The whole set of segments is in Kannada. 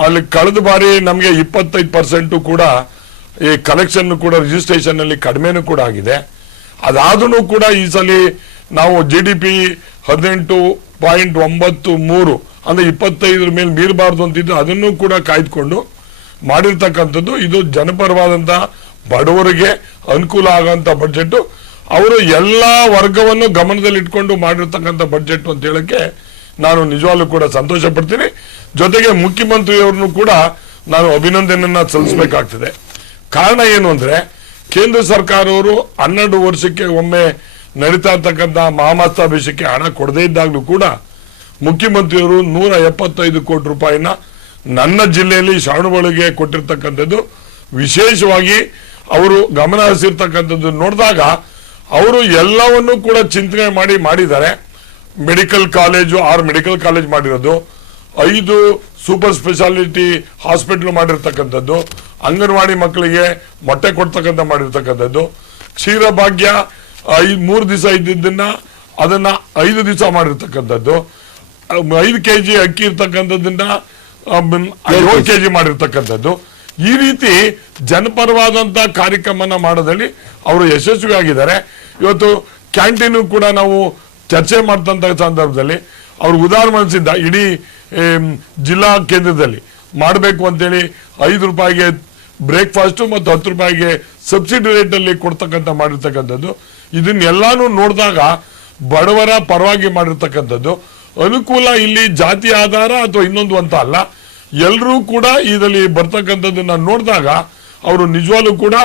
ಅಲ್ಲಿ ಕಳೆದ ಬಾರಿ ನಮಗೆ 25% ಕೂಡ ಈ ಕಲೆಕ್ಷನ್ ಕೂಡ ರಿಜಿಸ್ಟ್ರೇಷನ್ ಅಲ್ಲಿ ಕಡಿಮೆನೂ ಕೂಡ ಆಗಿದೆ. ಅದಾದ್ರೂ ಕೂಡ ಈ ಸಲ ನಾವು GDP 18.93 ಅಂದ್ರೆ 25 ಮೇಲೆ ಮೀರಬಾರ್ದು ಅಂತಿದ್ದು, ಅದನ್ನು ಕೂಡ ಕಾಯ್ದುಕೊಂಡು ಮಾಡಿರ್ತಕ್ಕಂಥದ್ದು. ಇದು ಜನಪರವಾದಂತಹ ಬಡವರಿಗೆ ಅನುಕೂಲ ಆಗುವಂತ ಬಡ್ಜೆಟ್. ಅವರು ಎಲ್ಲಾ ವರ್ಗವನ್ನು ಗಮನದಲ್ಲಿಟ್ಕೊಂಡು ಮಾಡಿರ್ತಕ್ಕಂಥ ಬಡ್ಜೆಟ್ ಅಂತ ಹೇಳಕ್ಕೆ ನಾನು ನಿಜವಾಗ್ಲೂ ಕೂಡ ಸಂತೋಷ ಪಡ್ತೀನಿ. ಜೊತೆಗೆ ಮುಖ್ಯಮಂತ್ರಿಯವ್ರನ್ನು ಕೂಡ ನಾನು ಅಭಿನಂದನೆಯನ್ನ ಸಲ್ಲಿಸಬೇಕಾಗ್ತದೆ. ಕಾರಣ ಏನು ಅಂದ್ರೆ, ಕೇಂದ್ರ ಸರ್ಕಾರವರು 12 ವರ್ಷಕ್ಕೆ ಒಮ್ಮೆ ನಡೀತಾ ಇರ್ತಕ್ಕಂಥ ಮಹಾಮಸ್ತಾಭಿಷೇಕಕ್ಕೆ ಹಣ ಕೊಡದೇ ಇದ್ದಾಗಲೂ ಕೂಡ ಮುಖ್ಯಮಂತ್ರಿಯವರು 175 ಕೋಟಿ ರೂಪಾಯಿನ ನನ್ನ ಜಿಲ್ಲೆಯಲ್ಲಿ ಶ್ರವಣಬೆಳಗೊಳಗೆ ಕೊಟ್ಟಿರ್ತಕ್ಕಂಥದ್ದು. ವಿಶೇಷವಾಗಿ ಅವರು ಗಮನ ಹರಿಸಿರ್ತಕ್ಕಂಥದ್ದು ನೋಡಿದಾಗ ಅವರು ಎಲ್ಲವನ್ನೂ ಕೂಡ ಚಿಂತನೆ ಮಾಡಿದ್ದಾರೆ. ಮೆಡಿಕಲ್ ಕಾಲೇಜು 6 ಮೆಡಿಕಲ್ ಕಾಲೇಜ್ ಮಾಡಿರೋದು, 5 ಸೂಪರ್ ಸ್ಪೆಷಾಲಿಟಿ ಹಾಸ್ಪಿಟಲ್ ಮಾಡಿರ್ತಕ್ಕಂಥದ್ದು, ಅಂಗನವಾಡಿ ಮಕ್ಕಳಿಗೆ ಮೊಟ್ಟೆ ಕೊಡ್ತಕ್ಕಂಥ ಮಾಡಿರ್ತಕ್ಕಂಥದ್ದು, ಕ್ಷೀರ ಭಾಗ್ಯ 3 ದಿವಸ ಇದ್ದಿದ್ದನ್ನ ಅದನ್ನ 5 ದಿವಸ ಮಾಡಿರ್ತಕ್ಕಂಥದ್ದು, 5 kg ಅಕ್ಕಿ ಇರ್ತಕ್ಕಂಥದ್ದನ್ನ 7 kg ಮಾಡಿರ್ತಕ್ಕಂಥದ್ದು. ಈ ರೀತಿ ಜನಪರವಾದಂತ ಕಾರ್ಯಕ್ರಮನ ಮಾಡೋದ್ರಲ್ಲಿ ಅವರು ಯಶಸ್ವಿ ಆಗಿದ್ದಾರೆ. ಇವತ್ತು ಕ್ಯಾಂಟೀನ್ ಕೂಡ ನಾವು ಚರ್ಚೆ ಮಾಡ್ತಂತ ಸಂದರ್ಭದಲ್ಲಿ ಅವ್ರು ಉದಾಹರಣೆ ಇಡೀ ಜಿಲ್ಲಾ ಕೇಂದ್ರದಲ್ಲಿ ಮಾಡಬೇಕು ಅಂತೇಳಿ 5 ರೂಪಾಯಿಗೆ ಬ್ರೇಕ್ಫಾಸ್ಟ್ ಮತ್ತು 10 ರೂಪಾಯಿಗೆ ಸಬ್ಸಿಡಿ ರೇಟ್ ಅಲ್ಲಿ ಕೊಡ್ತಕ್ಕಂಥ ಮಾಡಿರ್ತಕ್ಕಂಥದ್ದು. ಇದನ್ನೆಲ್ಲಾನು ನೋಡಿದಾಗ ಬಡವರ ಪರವಾಗಿ ಮಾಡಿರ್ತಕ್ಕಂಥದ್ದು. ಅನುಕೂಲ ಇಲ್ಲಿ ಜಾತಿ ಆಧಾರ ಅಥವಾ ಇನ್ನೊಂದು ಅಂತ ಅಲ್ಲ, ಎಲ್ಲರೂ ಕೂಡ ಇದರಲ್ಲಿ ಬರ್ತಕ್ಕಂಥದ್ದನ್ನ ನೋಡಿದಾಗ ಅವರು ನಿಜವಾಗ್ಲೂ ಕೂಡ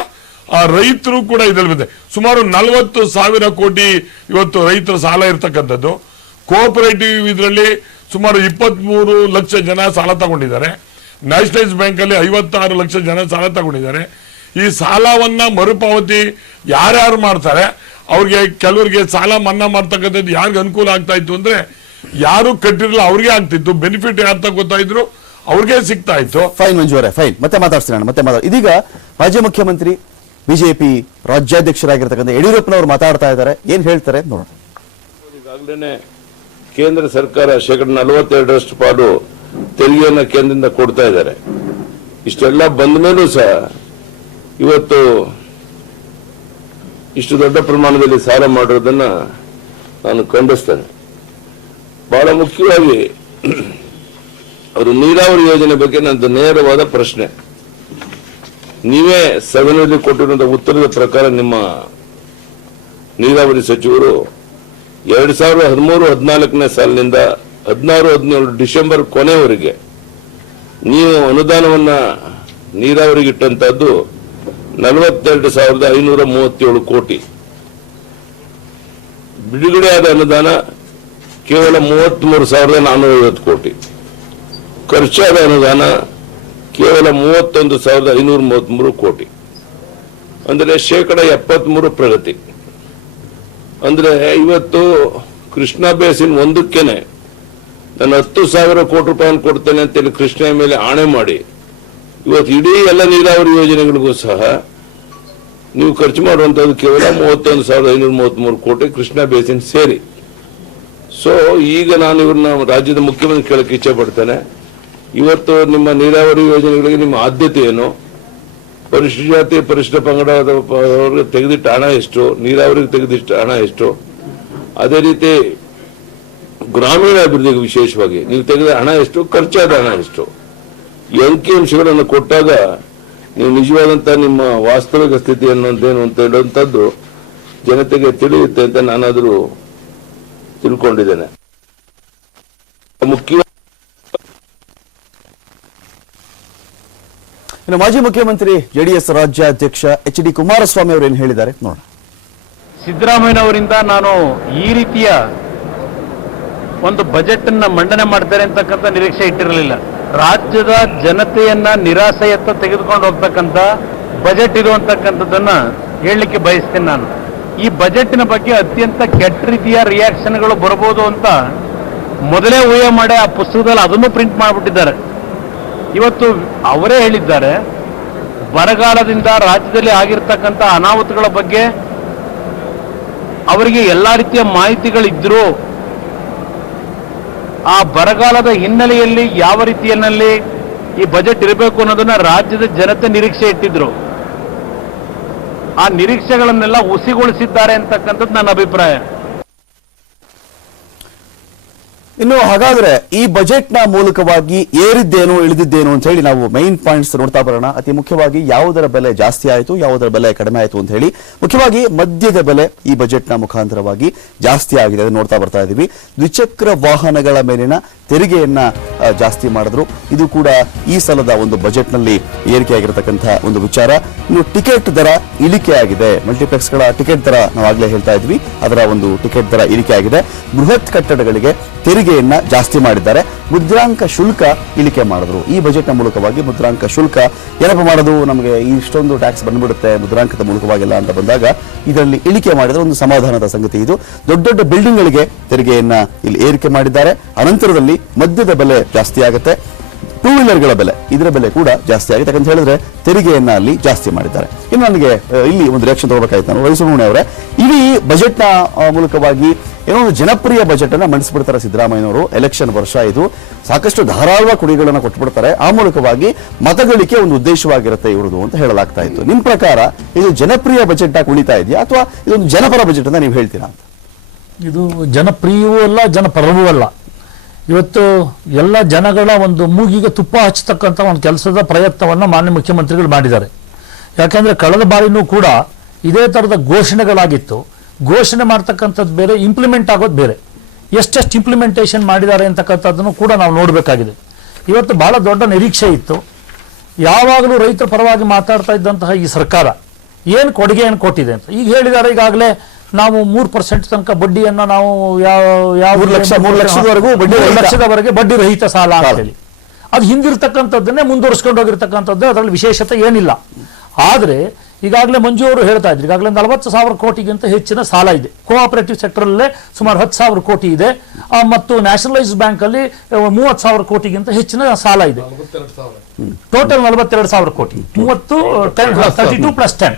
ಆ ರೈತರು ಕೂಡ ಇದರಲ್ಲಿ ಬಂದೆ. ಸುಮಾರು 40,000 ಕೋಟಿ ಇವತ್ತು ರೈತರ ಸಾಲ ಇರ್ತಕ್ಕಂಥದ್ದು. ಕೋಆಪರೇಟಿವ್ ಇದರಲ್ಲಿ ಸುಮಾರು 23 ಲಕ್ಷ ಜನ ಸಾಲ ತಗೊಂಡಿದ್ದಾರೆ. ನ್ಯಾಷನಲೈಸ್ ಬ್ಯಾಂಕ್ ಅಲ್ಲಿ 56 ಲಕ್ಷ ಜನ ಸಾಲ ತಗೊಂಡಿದ್ದಾರೆ. ಈ ಸಾಲವನ್ನ ಮರುಪಾವತಿ ಯಾರ್ಯಾರು ಮಾಡ್ತಾರೆ ಅವ್ರಿಗೆ, ಕೆಲವರಿಗೆ ಸಾಲ ಮನ್ನಾ ಮಾಡ್ತಕ್ಕಂಥದ್ದು ಯಾರಿಗೆ ಅನುಕೂಲ ಆಗ್ತಾ ಇತ್ತು ಅಂದ್ರೆ, ಯಾರು ಕಟ್ಟಿರಲ್ಲ ಅವ್ರಿಗೆ ಆಗ್ತಿತ್ತು, ಬೆನಿಫಿಟ್ ಯಾರು ತಗೋತಾ ಇದ್ರು ಅವ್ರಿಗೆ ಸಿಗ್ತಾ ಇತ್ತು. ಫೈನ್ ಮಂಜು ಅವರೇ, ಫೈನ್. ಮತ್ತೆ ಮಾತಾಡ್ತೀನಿ. ಇದೀಗ ಮಾಜಿ ಮುಖ್ಯಮಂತ್ರಿ ಬಿಜೆಪಿ ರಾಜ್ಯಾಧ್ಯಕ್ಷರಾಗಿರ್ತಕ್ಕಂಥ ಯಡಿಯೂರಪ್ಪನವರು ಮಾತಾಡ್ತಾ ಇದ್ದಾರೆ. ಏನ್ ಹೇಳ್ತಾರೆ ನೋಡೋಣ. ಈಗಾಗಲೇ ಕೇಂದ್ರ ಸರ್ಕಾರ 42% ಪಾಲು ತೆರಿಗೆಯನ್ನ ಕೇಂದ್ರದಿಂದ ಕೊಡ್ತಾ ಇದ್ದಾರೆ. ಇಷ್ಟೆಲ್ಲ ಬಂದ ಮೇಲೂ ಸಹ ಇವತ್ತು ಇಷ್ಟು ದೊಡ್ಡ ಪ್ರಮಾಣದಲ್ಲಿ ಸಾಲ ಮಾಡಿರೋದನ್ನ ನಾನು ಖಂಡಿಸ್ತೇನೆ. ಬಹಳ ಮುಖ್ಯವಾಗಿ ಅವರು ನೀರಾವರಿ ಯೋಜನೆ ಬಗ್ಗೆ ನಂದು ನೇರವಾದ ಪ್ರಶ್ನೆ. ನೀವೇ ಸದನದಲ್ಲಿ ಕೊಟ್ಟಿರುವಂತಹ ಉತ್ತರದ ಪ್ರಕಾರ ನಿಮ್ಮ ನೀರಾವರಿ ಸಚಿವರು 2013-14ನೇ ಸಾಲಿನಿಂದ 16-17 ಡಿಸೆಂಬರ್ ಕೊನೆಯವರೆಗೆ ನೀವು ಅನುದಾನವನ್ನ ನೀರಾವರಿಗೆ ಇಟ್ಟಂತದ್ದು 42,537 ಕೋಟಿ. ಬಿಡುಗಡೆಯಾದ ಅನುದಾನ ಕೇವಲ 33,450 ಕೋಟಿ. ಖರ್ಚಾದ ಅನುದಾನ ಕೇವಲ 31,533 ಕೋಟಿ. ಅಂದ್ರೆ 73% ಪ್ರಗತಿ. ಅಂದ್ರೆ ಇವತ್ತು ಕೃಷ್ಣಾ ಬೇಸಿನ್ ಒಂದಕ್ಕೇನೆ ನಾನು 10,000 ಕೋಟಿ ರೂಪಾಯಿ ಕೊಡ್ತೇನೆ ಅಂತೇಳಿ ಕೃಷ್ಣ ಮೇಲೆ ಆಣೆ ಮಾಡಿ ಇವತ್ತು ಇಡೀ ಎಲ್ಲ ನೀರಾವರಿ ಯೋಜನೆಗಳಿಗೂ ಸಹ ನೀವು ಖರ್ಚು ಮಾಡುವಂತದ್ದು ಕೇವಲ 31,533 ಕೋಟಿ ಕೃಷ್ಣಾ ಬೇಸಿನ್ ಸೇರಿ. ಸೊ ಈಗ ನಾನು ಇವ್ರನ್ನ ರಾಜ್ಯದ ಮುಖ್ಯಮಂತ್ರಿ ಕೇಳಕ್ಕೆ ಇಚ್ಛೆ ಪಡ್ತೇನೆ, ಇವತ್ತು ನಿಮ್ಮ ನೀರಾವರಿ ಯೋಜನೆಗಳಿಗೆ ನಿಮ್ಮ ಆದ್ಯತೆ ಏನು? ಪರಿಶಿಷ್ಟ ಜಾತಿ ಪರಿಶಿಷ್ಟ ಪಂಗಡದವರಿಗೆ ತೆಗೆದಿಟ್ಟ ಹಣ ಎಷ್ಟು? ನೀರಾವರಿಗೆ ತೆಗೆದಿಟ್ಟ ಹಣ ಎಷ್ಟು? ಅದೇ ರೀತಿ ಗ್ರಾಮೀಣ ಅಭಿವೃದ್ಧಿಗೆ ವಿಶೇಷವಾಗಿ ನೀವು ತೆಗೆದ ಹಣ ಎಷ್ಟು? ಖರ್ಚಾದ ಹಣ ಎಷ್ಟು? ಈ ಅಂಕಿಅಂಶಗಳನ್ನು ಕೊಟ್ಟಾಗ ನೀವು ನಿಜವಾದಂತಹ ನಿಮ್ಮ ವಾಸ್ತವಿಕ ಸ್ಥಿತಿ ಅನ್ನೋದೇನು ಅಂತ ಹೇಳುವಂಥದ್ದು ಜನತೆಗೆ ತಿಳಿಯುತ್ತೆ ಅಂತ ನಾನಾದರೂ ತಿಳ್ಕೊಂಡಿದ್ದೇನೆ. ಮುಖ್ಯ ಇನ್ನು ಮಾಜಿ ಮುಖ್ಯಮಂತ್ರಿ ಜೆಡಿಎಸ್ ರಾಜ್ಯಾಧ್ಯಕ್ಷ HD ಕುಮಾರಸ್ವಾಮಿ ಅವರು ಏನು ಹೇಳಿದ್ದಾರೆ ನೋಡೋಣ. ಸಿದ್ದರಾಮಯ್ಯನವರಿಂದ ನಾನು ಈ ರೀತಿಯ ಒಂದು ಬಜೆಟ್ ಅನ್ನ ಮಂಡನೆ ಮಾಡ್ತಾರೆ ಅಂತಕ್ಕಂಥ ನಿರೀಕ್ಷೆ ಇಟ್ಟಿರಲಿಲ್ಲ. ರಾಜ್ಯದ ಜನತೆಯನ್ನ ನಿರಾಸೆಯತ್ತ ತೆಗೆದುಕೊಂಡು ಹೋಗ್ತಕ್ಕಂಥ ಬಜೆಟ್ ಇದು ಅಂತಕ್ಕಂಥದ್ದನ್ನ ಹೇಳಲಿಕ್ಕೆ ಬಯಸ್ತೇನೆ ನಾನು. ಈ ಬಜೆಟ್ನ ಬಗ್ಗೆ ಅತ್ಯಂತ ಕೆಟ್ಟ ರೀತಿಯ ರಿಯಾಕ್ಷನ್ಗಳು ಬರಬಹುದು ಅಂತ ಮೊದಲೇ ಊಹೆ ಮಾಡಿ ಆ ಪುಸ್ತಕದಲ್ಲಿ ಅದನ್ನು ಪ್ರಿಂಟ್ ಮಾಡಿಬಿಟ್ಟಿದ್ದಾರೆ. ಇವತ್ತು ಅವರೇ ಹೇಳಿದ್ದಾರೆ, ಬರಗಾಲದಿಂದ ರಾಜ್ಯದಲ್ಲಿ ಆಗಿರ್ತಕ್ಕಂಥ ಅನಾಹುತಗಳ ಬಗ್ಗೆ ಅವರಿಗೆ ಎಲ್ಲಾ ರೀತಿಯ ಮಾಹಿತಿಗಳಿದ್ರು, ಆ ಬರಗಾಲದ ಹಿನ್ನೆಲೆಯಲ್ಲಿ ಯಾವ ರೀತಿಯಲ್ಲಿ ಈ ಬಜೆಟ್ ಇರಬೇಕು ಅನ್ನೋದನ್ನ ರಾಜ್ಯದ ಜನತೆ ನಿರೀಕ್ಷೆ ಇಟ್ಟಿದ್ರು. ಆ ನಿರೀಕ್ಷೆಗಳನ್ನೆಲ್ಲ ಹುಸಿಗೊಳಿಸಿದ್ದಾರೆ ಅಂತಕ್ಕಂಥದ್ದು ನನ್ನ ಅಭಿಪ್ರಾಯ. ಇನ್ನು ಹಾಗಾದ್ರೆ ಈ ಬಜೆಟ್ ನ ಮೂಲಕವಾಗಿ ಏರಿದ್ದೇನು ಇಳಿದಿದ್ದೇನು ಅಂತ ಹೇಳಿ ನಾವು ಮೈನ್ ಪಾಯಿಂಟ್ಸ್ ನೋಡ್ತಾ ಬರೋಣ. ಅತಿ ಮುಖ್ಯವಾಗಿ ಯಾವುದರ ಬೆಲೆ ಜಾಸ್ತಿ ಆಯಿತು, ಯಾವುದರ ಬೆಲೆ ಕಡಿಮೆ ಆಯಿತು ಅಂತ ಹೇಳಿ. ಮುಖ್ಯವಾಗಿ ಮದ್ಯದ ಬೆಲೆ ಈ ಬಜೆಟ್ ನ ಮುಖಾಂತರವಾಗಿ ಜಾಸ್ತಿ ಆಗಿದೆ, ಅದನ್ನ ನೋಡ್ತಾ ಬರ್ತಾ ಇದೀವಿ. ದ್ವಿಚಕ್ರ ವಾಹನಗಳ ಮೇಲಿನ ತೆರಿಗೆಯನ್ನ ಜಾಸ್ತಿ ಮಾಡಿದ್ರು. ಇದು ಕೂಡ ಈ ಸಲದ ಒಂದು ಬಜೆಟ್ ನಲ್ಲಿ ಏರಿಕೆಯಾಗಿರತಕ್ಕಂತಹ ಒಂದು ವಿಚಾರ. ಇನ್ನು ಟಿಕೆಟ್ ದರ ಇಳಿಕೆ ಆಗಿದೆ. ಮಲ್ಟಿಪ್ಲೆಕ್ಸ್ ಗಳ ಟಿಕೆಟ್ ದರ ನಾವು ಆಗ್ಲೇ ಹೇಳ್ತಾ ಇದ್ವಿ, ಅದರ ಒಂದು ಟಿಕೆಟ್ ದರ ಇಳಿಕೆ ಆಗಿದೆ. ಬೃಹತ್ ಕಟ್ಟಡಗಳಿಗೆ ತೆರಿಗೆಯನ್ನ ಜಾಸ್ತಿ ಮಾಡಿದ್ದಾರೆ. ಮುದ್ರಾಂಕ ಶುಲ್ಕ ಇಳಿಕೆ ಮಾಡಿದ್ರು. ಈ ಬಜೆಟ್ ನ ಮೂಲಕವಾಗಿ ಮುದ್ರಾಂಕ ಶುಲ್ಕ ಏನಪ್ಪ ಮಾಡೋದು, ನಮಗೆ ಇಷ್ಟೊಂದು ಟ್ಯಾಕ್ಸ್ ಬಂದ್ಬಿಡುತ್ತೆ ಮುದ್ರಾಂಕದ ಮೂಲಕವಾಗಿಲ್ಲ ಅಂತ ಬಂದಾಗ ಇದರಲ್ಲಿ ಇಳಿಕೆ ಮಾಡಿದ್ರೆ ಒಂದು ಸಮಾಧಾನದ ಸಂಗತಿ. ಇದು ದೊಡ್ಡ ದೊಡ್ಡ ಬಿಲ್ಡಿಂಗ್ ಗಳಿಗೆ ತೆರಿಗೆಯನ್ನ ಇಲ್ಲಿ ಏರಿಕೆ ಮಾಡಿದ್ದಾರೆ. ಅನಂತರದಲ್ಲಿ ಮದ್ಯದ ಬೆಲೆ ಜಾಸ್ತಿ ಆಗುತ್ತೆ, ಟೂ ವೀಲರ್ಗಳ ಬೆಲೆ, ಇದರ ಬೆಲೆ ಕೂಡ ಜಾಸ್ತಿ ಆಗುತ್ತೆ. ಯಾಕಂತ ಹೇಳಿದ್ರೆ ತೆರಿಗೆಯನ್ನ ಅಲ್ಲಿ ಜಾಸ್ತಿ ಮಾಡಿದ್ದಾರೆ. ಇನ್ನು ನನಗೆ ಇಲ್ಲಿ ಒಂದು ರಿಯಾಕ್ಷನ್ ತಗೋಬೇಕಾಯ್ತು ನಾನು. ವೈಸುಮುಣಿ ಅವರೇ, ಇಡೀ ಬಜೆಟ್ ನ ಮೂಲಕವಾಗಿ ಏನೋ ಒಂದು ಜನಪ್ರಿಯ ಬಜೆಟ್ ಅನ್ನ ಮಂಡಿಸ್ಬಿಡ್ತಾರೆ ಸಿದ್ದರಾಮಯ್ಯನವರು. ಎಲೆಕ್ಷನ್ ವರ್ಷ ಇದು, ಸಾಕಷ್ಟು ಧಾರಾಳವಾಗಿ ಕುಡಿಗಳನ್ನ ಕೊಟ್ಬಿಡ್ತಾರೆ. ಆ ಮೂಲಕವಾಗಿ ಮತಗಳಿಕೆ ಒಂದು ಉದ್ದೇಶವಾಗಿರುತ್ತೆ ಇವ್ರದ್ದು ಅಂತ ಹೇಳಲಾಗ್ತಾ ಇತ್ತು. ನಿಮ್ ಪ್ರಕಾರ ಇದು ಜನಪ್ರಿಯ ಬಜೆಟ್ ಆಗಿ ಉಳಿತಾ ಇದೆಯಾ ಅಥವಾ ಇದೊಂದು ಜನಪರ ಬಜೆಟ್ ಅಂತ ನೀವು ಹೇಳ್ತೀರಾ ಅಂತ? ಇದು ಜನಪ್ರಿಯವೂ ಅಲ್ಲ, ಜನಪರವೂ ಅಲ್ಲ. ಇವತ್ತು ಎಲ್ಲ ಜನಗಳ ಒಂದು ಮೂಗಿಗೆ ತುಪ್ಪ ಹಚ್ಚತಕ್ಕಂಥ ಒಂದು ಕೆಲಸದ ಪ್ರಯತ್ನವನ್ನು ಮಾನ್ಯ ಮುಖ್ಯಮಂತ್ರಿಗಳು ಮಾಡಿದ್ದಾರೆ. ಯಾಕೆಂದ್ರೆ ಕಳೆದ ಬಾರಿನೂ ಕೂಡ ಇದೇ ಥರದ ಘೋಷಣೆಗಳಾಗಿತ್ತು. ಘೋಷಣೆ ಮಾಡ್ತಕ್ಕಂಥದ್ದು ಬೇರೆ, ಇಂಪ್ಲಿಮೆಂಟ್ ಆಗೋದು ಬೇರೆ. ಎಷ್ಟೆಷ್ಟು ಇಂಪ್ಲಿಮೆಂಟೇಷನ್ ಮಾಡಿದ್ದಾರೆ ಅಂತಕ್ಕಂಥದ್ದನ್ನು ಕೂಡ ನಾವು ನೋಡಬೇಕಾಗಿದೆ. ಇವತ್ತು ಬಹಳ ದೊಡ್ಡ ನಿರೀಕ್ಷೆ ಇತ್ತು. ಯಾವಾಗಲೂ ರೈತರ ಪರವಾಗಿ ಮಾತಾಡ್ತಾ ಇದ್ದಂತಹ ಈ ಸರ್ಕಾರ ಏನು ಕೊಡುಗೆಯನ್ನು ಕೊಟ್ಟಿದೆ ಅಂತ ಈಗ ಹೇಳಿದ್ದಾರೆ. ಈಗಾಗಲೇ ನಾವು 3% ತನಕ ಬಡ್ಡಿಯನ್ನು ನಾವು ಯಾವ 3 ಲಕ್ಷದವರೆಗೆ ಬಡ್ಡಿ ರಹಿತ ಸಾಲ ಅಂತ ಹೇಳಿ ಅದು ಹಿಂದಿರ್ತಕ್ಕಂಥದ್ದನ್ನೇ ಮುಂದುವರಿಸ್ಕೊಂಡು ಹೋಗಿರ್ತಕ್ಕಂಥದ್ದು, ಅದರಲ್ಲಿ ವಿಶೇಷತೆ ಏನಿಲ್ಲ. ಆದ್ರೆ ಈಗಾಗಲೇ ಮಂಜು ಅವರು ಹೇಳ್ತಾ ಇದ್ರು, ಈಗಾಗಲೇ 40,000 ಕೋಟಿಗಿಂತ ಹೆಚ್ಚಿನ ಸಾಲ ಇದೆ. ಕೋಆಪರೇಟಿವ್ ಸೆಕ್ಟರ್ ಅಲ್ಲೇ ಸುಮಾರು 10,000 ಕೋಟಿ ಇದೆ, ಮತ್ತು ನ್ಯಾಷನಲೈಸ್ ಬ್ಯಾಂಕ್ ಅಲ್ಲಿ 30,000 ಕೋಟಿಗಿಂತ ಹೆಚ್ಚಿನ ಸಾಲ ಇದೆ. ಟೋಟಲ್ 42,000 ಕೋಟಿ, 32 ಪ್ಲಸ್ 10.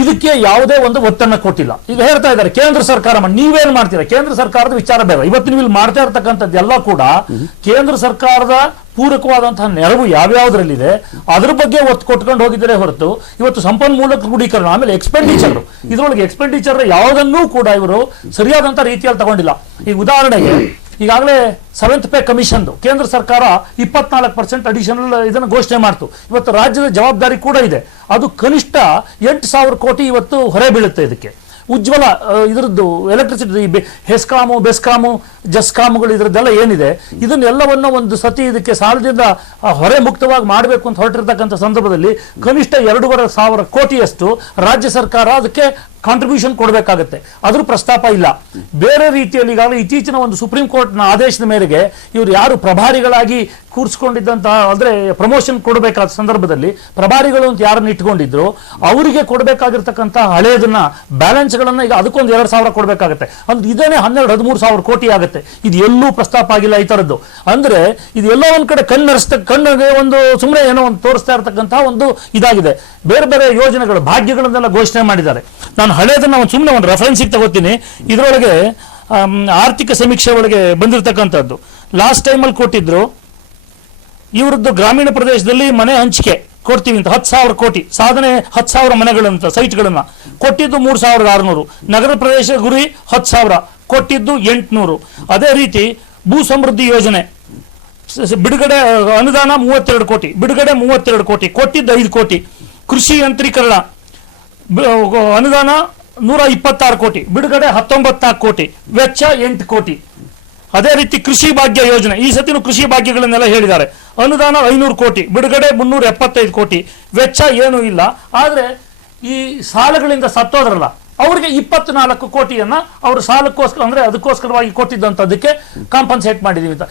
ಇದಕ್ಕೆ ಯಾವುದೇ ಒಂದು ಒತ್ತನ್ನು ಕೊಟ್ಟಿಲ್ಲ. ಈಗ ಹೇಳ್ತಾ ಇದ್ದಾರೆ ಕೇಂದ್ರ ಸರ್ಕಾರ ನೀವೇನು ಮಾಡ್ತೀರಾ, ಕೇಂದ್ರ ಸರ್ಕಾರದ ವಿಚಾರ ಬೇರೆ. ಇವತ್ತು ನೀವು ಇಲ್ಲಿ ಮಾಡ್ತಾ ಇರ್ತಕ್ಕಂಥದ್ದು ಎಲ್ಲ ಕೂಡ ಕೇಂದ್ರ ಸರ್ಕಾರದ ಪೂರಕವಾದಂತಹ ನೆರವು ಯಾವ್ಯಾವುದ್ರಲ್ಲಿದೆ ಅದ್ರ ಬಗ್ಗೆ ಒತ್ತು ಕೊಟ್ಕೊಂಡು ಹೋಗಿದ್ದಾರೆ ಹೊರತು ಇವತ್ತು ಸಂಪನ್ಮೂಲ ಕ್ರೋಢೀಕರಣ, ಆಮೇಲೆ ಎಕ್ಸ್ಪೆಂಡಿಚರ್, ಇದರೊಳಗೆ ಎಕ್ಸ್ಪೆಂಡಿಚರ್ ಯಾವುದನ್ನೂ ಕೂಡ ಇವರು ಸರಿಯಾದಂತ ರೀತಿಯಲ್ಲಿ ತಗೊಂಡಿಲ್ಲ. ಈಗ ಉದಾಹರಣೆಗೆ ಈಗಾಗಲೇ 7th ಪೇ ಕಮಿಷನ್ ಕೇಂದ್ರ ಸರ್ಕಾರ 24% ಅಡಿಷನಲ್ ಇದನ್ನು ಘೋಷಣೆ ಮಾಡ್ತು. ಇವತ್ತು ರಾಜ್ಯದ ಜವಾಬ್ದಾರಿ ಕೂಡ ಇದೆ. ಅದು ಕನಿಷ್ಠ 8,000 ಕೋಟಿ ಇವತ್ತು ಹೊರೆ ಬೀಳುತ್ತೆ. ಇದಕ್ಕೆ ಉಜ್ವಲ ಇದರದ್ದು ಎಲೆಕ್ಟ್ರಿಸಿಟಿ ಹೆಸ್ಕಾಮು, ಬೆಸ್ಕಾಮು, ಜಸ್ಕಾಮುಗಳು ಇದರದ್ದೆಲ್ಲ ಏನಿದೆ ಇದನ್ನೆಲ್ಲವನ್ನ ಒಂದು ಸತಿ ಇದಕ್ಕೆ ಸಾಲದಿಂದ ಹೊರೆ ಮುಕ್ತವಾಗಿ ಮಾಡಬೇಕು ಅಂತ ಹೊರಟಿರ್ತಕ್ಕಂಥ ಸಂದರ್ಭದಲ್ಲಿ ಕನಿಷ್ಠ 2,500 ಕೋಟಿಯಷ್ಟು ರಾಜ್ಯ ಸರ್ಕಾರ ಅದಕ್ಕೆ ಕಾಂಟ್ರಿಬ್ಯೂಷನ್ ಕೊಡಬೇಕಾಗುತ್ತೆ. ಅದ್ರ ಪ್ರಸ್ತಾಪ ಇಲ್ಲ. ಬೇರೆ ರೀತಿಯಲ್ಲಿ ಈಗಾಗಲೇ ಇತ್ತೀಚಿನ ಒಂದು ಸುಪ್ರೀಂ ಕೋರ್ಟ್ನ ಆದೇಶದ ಮೇರೆಗೆ ಇವರು ಯಾರು ಪ್ರಭಾರಿಗಳಾಗಿ ಕೂರಿಸ್ಕೊಂಡಿದ್ದಂತಹ ಅಂದ್ರೆ ಪ್ರಮೋಷನ್ ಕೊಡಬೇಕಾದ ಸಂದರ್ಭದಲ್ಲಿ ಪ್ರಭಾರಿಗಳು ಅಂತ ಯಾರನ್ನ ಇಟ್ಕೊಂಡಿದ್ರು ಅವರಿಗೆ ಕೊಡಬೇಕಾಗಿರ್ತಕ್ಕಂತಹ ಹಳೆಯದನ್ನ ಬ್ಯಾಲೆನ್ಸ್ ಗಳನ್ನ ಈಗ ಅದಕ್ಕೊಂದು 2,000 ಕೊಡಬೇಕಾಗುತ್ತೆ. ಅಂದ್ರೆ ಇದೇನೆ 12,000-13,000 ಕೋಟಿ ಆಗುತ್ತೆ. ಇದು ಎಲ್ಲೂ ಪ್ರಸ್ತಾಪ ಆಗಿಲ್ಲ ಈ ತರದ್ದು. ಅಂದ್ರೆ ಇದು ಎಲ್ಲೋ ಒಂದ್ ಕಡೆ ಕಣ್ಣಿಗೆ ಒಂದು ಸುಮ್ಮನೆ ಏನೋ ಒಂದು ತೋರಿಸ್ತಾ ಇರತಕ್ಕಂತಹ ಒಂದು ಇದಾಗಿದೆ. ಬೇರೆ ಬೇರೆ ಯೋಜನೆಗಳು ಭಾಗ್ಯಗಳನ್ನೆಲ್ಲ ಘೋಷಣೆ ಮಾಡಿದ್ದಾರೆ. ನಾನು ಹಳೆಯದನ್ನ ಒಂದು ಸುಮ್ಮನೆ ಒಂದು ರೆಫರೆನ್ಸ್ ತಗೋತೀನಿ. ಇದರೊಳಗೆ ಆರ್ಥಿಕ ಸಮೀಕ್ಷೆ ಒಳಗೆ ಬಂದಿರತಕ್ಕಂಥದ್ದು ಲಾಸ್ಟ್ ಟೈಮಲ್ಲಿ ಕೊಟ್ಟಿದ್ರು. ಇವರದ್ದು ಗ್ರಾಮೀಣ ಪ್ರದೇಶದಲ್ಲಿ ಮನೆ ಹಂಚಿಕೆ ಕೊಡ್ತೀವಿ ಅಂತ 10,000 ಕೋಟಿ ಸಾಧನೆ, 10,000 ಮನೆಗಳಂತ ಸೈಟ್ಗಳನ್ನ ಕೊಟ್ಟಿದ್ದು 3,600. ನಗರ ಪ್ರದೇಶ ಗುರಿ 10,000 ಕೊಟ್ಟಿದ್ದು 800. ಅದೇ ರೀತಿ ಭೂ ಸಮೃದ್ಧಿ ಯೋಜನೆ ಬಿಡುಗಡೆ ಅನುದಾನ 32 ಕೋಟಿ, ಬಿಡುಗಡೆ 32 ಕೋಟಿ, ಕೊಟ್ಟಿದ್ದು 5 ಕೋಟಿ. ಕೃಷಿ ಯಂತ್ರೀಕರಣ ಅನುದಾನ 126 ಕೋಟಿ, ಬಿಡುಗಡೆ 19 ಕೋಟಿ, ವೆಚ್ಚ 8 ಕೋಟಿ. ಅದೇ ರೀತಿ ಕೃಷಿ ಭಾಗ್ಯ ಯೋಜನೆ, ಈ ಸತಿನೂ ಕೃಷಿ ಭಾಗ್ಯಗಳನ್ನೆಲ್ಲ ಹೇಳಿದ್ದಾರೆ. ಅನುದಾನ 500 ಕೋಟಿ, ಬಿಡುಗಡೆ 375 ಕೋಟಿ, ವೆಚ್ಚ ಏನೂ ಇಲ್ಲ. ಆದ್ರೆ ಈ ಸಾಲಗಳಿಂದ ಸತ್ತೋದ್ರಲ್ಲ ಅವರಿಗೆ 24 ಕೋಟಿಯನ್ನ ಅವರು ಸಾಲಕ್ಕೋಸ್ಕರ ಅಂದ್ರೆ ಅದಕ್ಕೋಸ್ಕರವಾಗಿ ಕೊಟ್ಟಿದ್ದಂತದಕ್ಕೆ ಕಾಂಪನ್ಸೇಟ್ ಮಾಡಿದೀವಿ ಅಂತ.